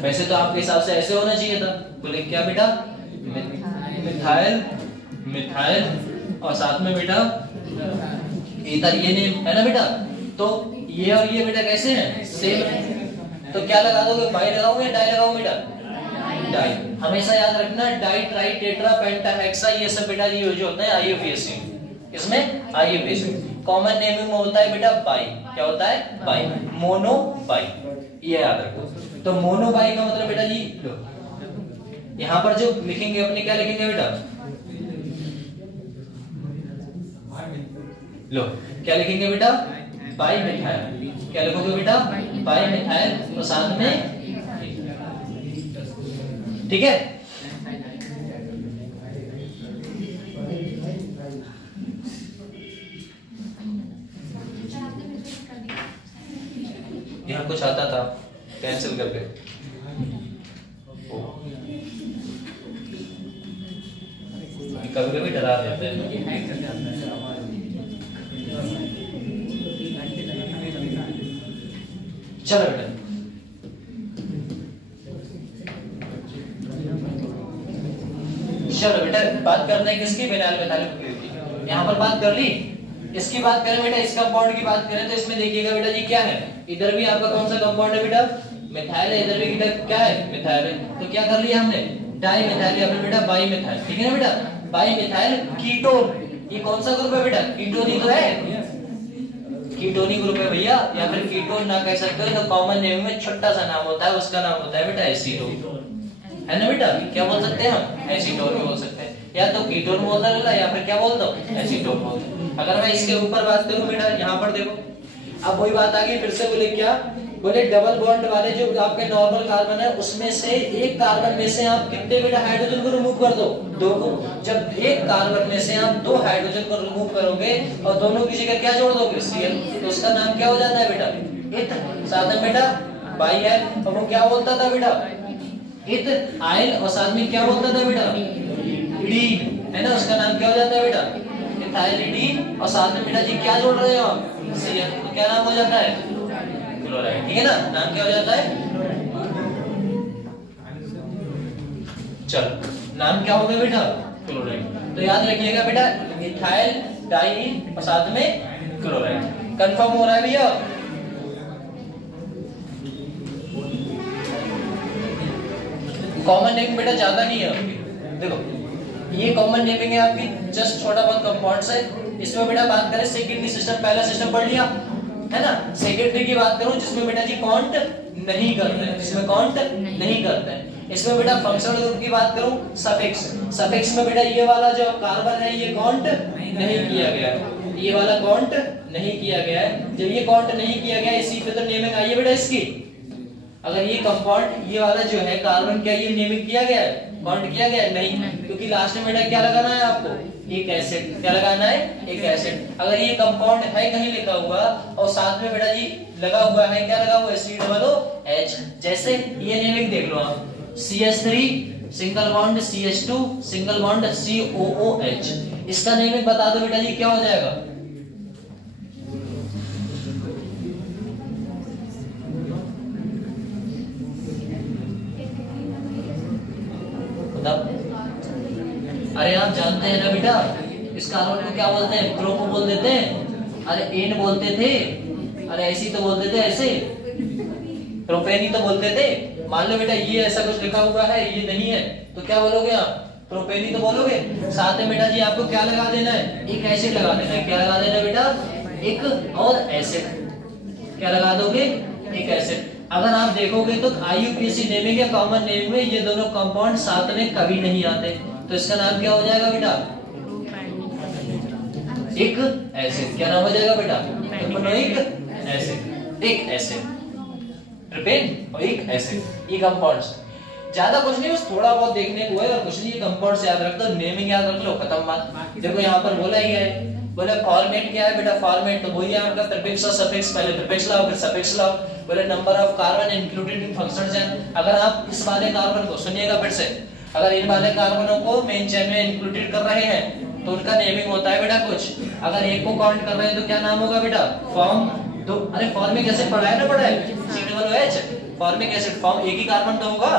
वैसे तो आपके हिसाब से ऐसे होना चाहिए था। बोले क्या बेटा? मिथाइल मिथाइल और साथ में बेटा ईथर, ये नेम है ना बेटा? तो ये और ये बेटा कैसे हैं? सेम है। तो क्या लगा दोगे? बाई लगाओगे या डाई लगाओगे बेटा? डाई। हमेशा याद रखना डाई ट्राई टेट्रा पेंटा हेक्सा ये सब बेटा ये जो होता है आईयूपीएसी, इसमें आईयूपीएसी। कॉमन नेमिंग में होता है बेटा बाई, क्या होता है बाई, मोनो बाई, ये याद रखो। तो मोनो बाई का मतलब बेटा जी लो यहाँ पर जो लिखेंगे अपने क्या लिखेंगे बेटा, लो क्या लिखेंगे बेटा बाई मिथाइल, क्या लिखोगे बेटा बाई मिथाइल और साथ में, ठीक है। यहाँ कुछ आता था कैंसिल करके, कभी कभी डरा देते हैं। चलो बेटा चलो बेटा बात करते हैं किसकी, विनाइल मेथाइल की। यहाँ पर बात कर ली, इसकी बात करें बेटा, इस कंपाउंड की बात करें तो इसमें देखिएगा बेटा जी क्या है, इधर भी आपका कौन सा कंपाउंड है बेटा मिथाइल है, इधर भी इधर क्या है मिथाइल है। तो क्या कर लिया हमने डाई मिथाइल या फिर बेटा बाई मिथाइल, ठीक है ना बेटा बाई मिथाइल कीटोन। ये कौन सा ग्रुप है बेटा कीटोन ही तो है, कीटोनी ग्रुप है भैया, या फिर कीटोन ना कह सकते हो तो कॉमन नेम में छोटा सा नाम होता है, उसका नाम होता है बेटा एसीटोन, है ना बेटा। क्या बोल सकते हैं हम एसीटोन भी बोल सकते हैं, या तो कीटोन बोलता है या फिर क्या बोलता हूँ एसीटोन बोलता। अगर मैं इसके ऊपर बात करूं बेटा यहाँ पर देखो, अब वही बात आ गई फिर से, बोले क्या बोले डबल बॉन्ड वाले जो आपके नॉर्मल कार्बन है उसमें से एक कार्बन में से आप कितने बेटा हाइड्रोजन को रिमूव कर दो, दो को। जब एक कार्बन में से आप दो हाइड्रोजन को रिमूव करोगे और दोनों की जगह क्या जोड़ दोगे Cl, तो उसका नाम क्या हो जाता है बेटा इथ, साथ में बेटा बाई आयल, और वो क्या बोलता था बेटा इथ आयल, और साथ में क्या बोलता था बेटा इडीन, है ना, उसका नाम क्या हो जाता है बेटा इथाइल इडीन, और साथ में बेटा जी क्या जोड़ रहे हो आप Cl, तो क्या नाम हो जाता है क्लोराइड, ठीक है ना, नाम क्या हो जाता है। चलो नाम क्या हो गया बेटा क्लोराइड। तो याद रखिएगा बेटा इथाइल डाइईन और साथ में क्लोराइड, कंफर्म हो रहा है भैया। कॉमन नेमिंग बेटा ज्यादा नहीं है आपकी, देखो ये कॉमन नेमिंग है आपकी, जस्ट छोटा बहुत कंपाउंड्स है। इसमें बेटा बात करें सेकेंडरी सिस्टम, पहला सिस्टम पढ़ लिया है ना। सेकेंडरी की बात करूं जिसमें बेटा जी काउंट नहीं करते हैं, जिसमें काउंट नहीं करते हैं। इसमें बेटा फंक्शनल ग्रुप की बात करूं सफिक्स, सफिक्स में बेटा ये वाला जो कार्बन है ये काउंट नहीं किया गया है, ये वाला काउंट नहीं किया गया है। जब ये काउंट नहीं किया गया इसी पे तो नेमिंग आई है बेटा इसकी। अगर ये कंपाउंड ये वाला जो है कार्बन, क्या ये नेमिंग किया गया है, काउंट किया गया है नहीं, क्योंकि लास्ट में बेटा क्या लगाना है आपको एक एसिड, क्या लगाना है एक एसिड। अगर ये कंपाउंड है कहीं लिखा हुआ और साथ में बेटा जी लगा हुआ है, क्या लगा हुआ है C/H, जैसे ये नेमिंग देख लो आप CH3 single bond CH2 single bond COOH, इसका नेमिंग बता दो बेटा जी क्या हो जाएगा। अरे आप जानते हैं ना बेटा इस कार्बन को क्या बोलते हैं, ब्रोमो बोल देते हैं, अरे एन बोलते थे, अरे ऐसी तो बोलते थे, ऐसे प्रोपेन ही तो बोलते थे। मान लो बेटा ये ऐसा कुछ लिखा हुआ है ये नहीं है तो क्या बोलोगे आप प्रोपेन ही तो बोलोगे। साथ में बेटा जी आपको क्या लगा देना है एक एसिड लगा देना है, क्या लगा देना है बेटा एक और एसिड, क्या लगा दोगे एक एसिड। अगर आप देखोगे तो IUPAC नेमिंग या कॉमन नेमिंग में ये दोनों कंपाउंड साथ में कभी नहीं आते, तो इसका नाम क्या हो जाएगा बेटा एक एसिड, क्या नाम हो जाएगा बेटा प्रोपेनिक एसिड, एक एसिड प्रोपेन और एक एसिड। ये कंपाउंड्स ज्यादा कुछ नहीं, बस थोड़ा बहुत देखने को है और कुछ नहीं, कंपाउंड्स याद रख दो, नेमिंग याद रख लो, खत्म बात। देखो यहाँ पर बोला ही है, बोले फॉर्मेट क्या है बेटा, फॉर्मेट तो वही है आपका प्रीफिक्स और सफिक्स, पहले प्रीफिक्स लाओ फिर सफिक्स लाओ। बोले number of carbon included in functions हैं, अगर आप इस वाले कार्बन को सुनिएगा फिर से, अगर इन वाले कार्बनों को मेन चेन में इंक्लूडेड कर रहे हैं तो उनका नेमिंग होता है बेटा कुछ। अगर एक को काउंट कर रहे हैं तो क्या नाम होगा बेटा फॉर्म दो, अरे फॉर्मिक एसिड पढ़ा है ना, पढ़ा है C/H, फॉर्मिक एसिड फॉर्म एक ही कार्बन तो होगा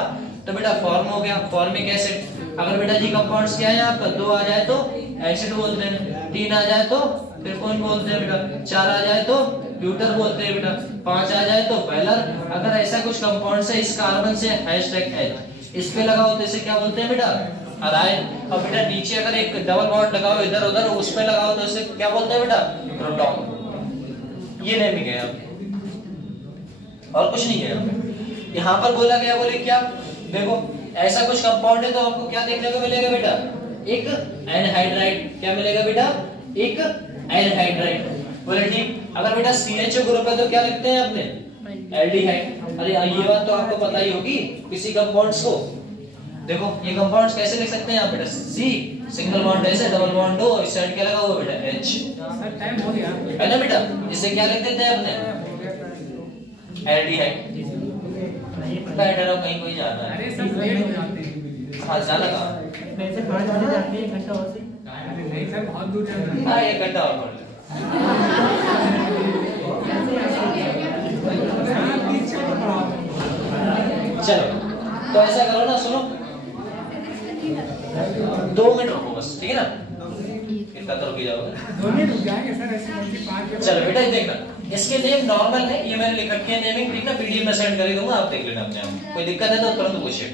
तो बेटा फॉर्म हो गया फॉर्मिक एसिड। अगर बेटा जी कंपाउंड्स क्या है आपका, दो आ जाए तो एसिड बोलते हैं, तीन आ जाए तो फिर कौन बोलते हैं बेटा, चार आ जाए तो ब्यूटर बोलते हैं बेटा, पांच आ जाए तो पैलर। अगर ऐसा कुछ कंपाउंड है इस कार्बन से #H, इस पे लगाओ तो इसे क्या बोलते हैं बेटा, अराइन। और बेटा नीचे अगर एक डबल बॉन्ड लगाओ इधर उधर, उस पे लगाओ तो इसे क्या बोलते हैं बेटा, प्रोटॉन। ये नेमिंग है यहाँ पे, और कुछ नहीं है यहाँ पे। यहाँ पर बोला गया, बोले क्या, देखो ऐसा कुछ कंपाउंड है तो आपको क्या देखने को मिलेगा बेटा, एक एनहाइड्राइड। क्या मिलेगा बेटा, एक एनहाइड्राइड। बोले ठीक। अगर बेटा CHO ग्रुप है तो क्या लिखते हैं आपने, एल्डिहाइड। अरे ये बात तो आपको पता ही होगी किसी कंपाउंड्स को। देखो ये कंपाउंड्स कैसे लिख सकते हैं आप बेटा, C सिंगल बॉन्ड ऐसे, डबल बॉन्ड O, इस साइड क्या लगा हुआ बेटा, H। सर टाइम हो गया है ना बेटा, इसे क्या लिख देते हैं अपने, एल्डिहाइड। बैठा रहो, कहीं कोई जाना है। अरे सर लेट हो जाते हैं हाँ जाना कहाँ, वैसे 5 बजे जाते हैं, घंटा और से। अरे नहीं सर बहुत दूर जाना है हाँ 1 घंटा और पढ़ ले। चलो तो ऐसा करो ना, सुनो 2 मिनट रुको बस, ठीक है ना, कितना तो रुक जाओगे। 2 मिनट रुक जाएंगे सर, ऐसे बोलते 5 चलो बेटा ये देखना, इसके नेम नॉर्मल है, ये मैंने लिख रखी है नेमिंग, ठीक ना, PDF में सेंड कर ही दूंगा, आप देख लेना अपने आप। कोई दिक्कत है तो तुरंत पूछिए,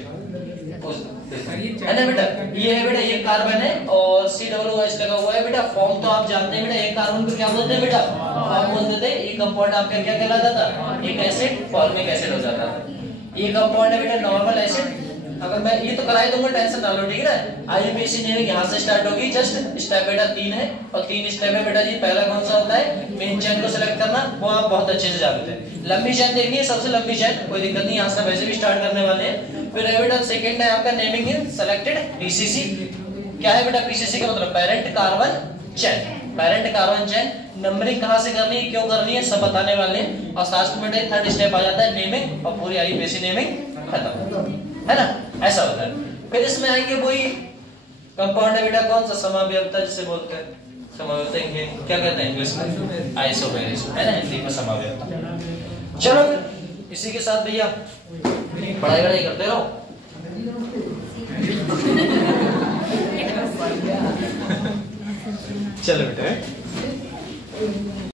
है ना बेटा। ये है बेटा, ये कार्बन है और COOH लगा हुआ है बेटा। फॉर्म तो आप जानते हैं बेटा, एक कार्बन को क्या बोलते हैं बेटा, फॉर्म बोलते थे। ये कंपाउंड आपका क्या कहलाता था, एक एसिड फॉर्मिक एसिड हो जाता था। ये कंपाउंड है बेटा नॉर्मल एसिड। अगर मैं ये तो करा ही दूंगा, टेंशन ना लो, ठीक है ना। IUPAC नेमिंग यहाँ से स्टार्ट होगी, जस्ट स्टेप बेटा 3 है और 3 स्टेप है बेटा जी। पहला कौन सा होता है, मेन चेन को सिलेक्ट करना, वो आप बहुत अच्छे से जानते हैं। लंबी चेन देखनी है, सबसे लंबी चेन, कोई दिक्कत नहीं, यहाँ से वैसे भी स्टार्ट करने वाले हैं। फिर है बेटा सेकंड है आपका नेमिंग इन सेलेक्टेड PCC। क्या है बेटा PCC का मतलब, parent carbon chain. Parent carbon chain numbering कहाँ से करनी है, क्यों करनी है, सब बताने वाले हैं। और लास्ट में बेटा थर्ड स्टेप आ जाता है नेमिंग, और पूरी IUPAC नेमिंग खत्म, है ना, ऐसा होता है। फिर इसमें आएंगे वही कंपाउंड है बेटा, कौन सा, समावयवता जिसे बोलते हैं, समावयवता क्या कहते हैं इंग्लिश में, आइसोमेरिज, है ना, हिंदी में समावयवता। चलो फिर इसी के साथ भैया पढ़ाई करते रहो। चलो बेटा।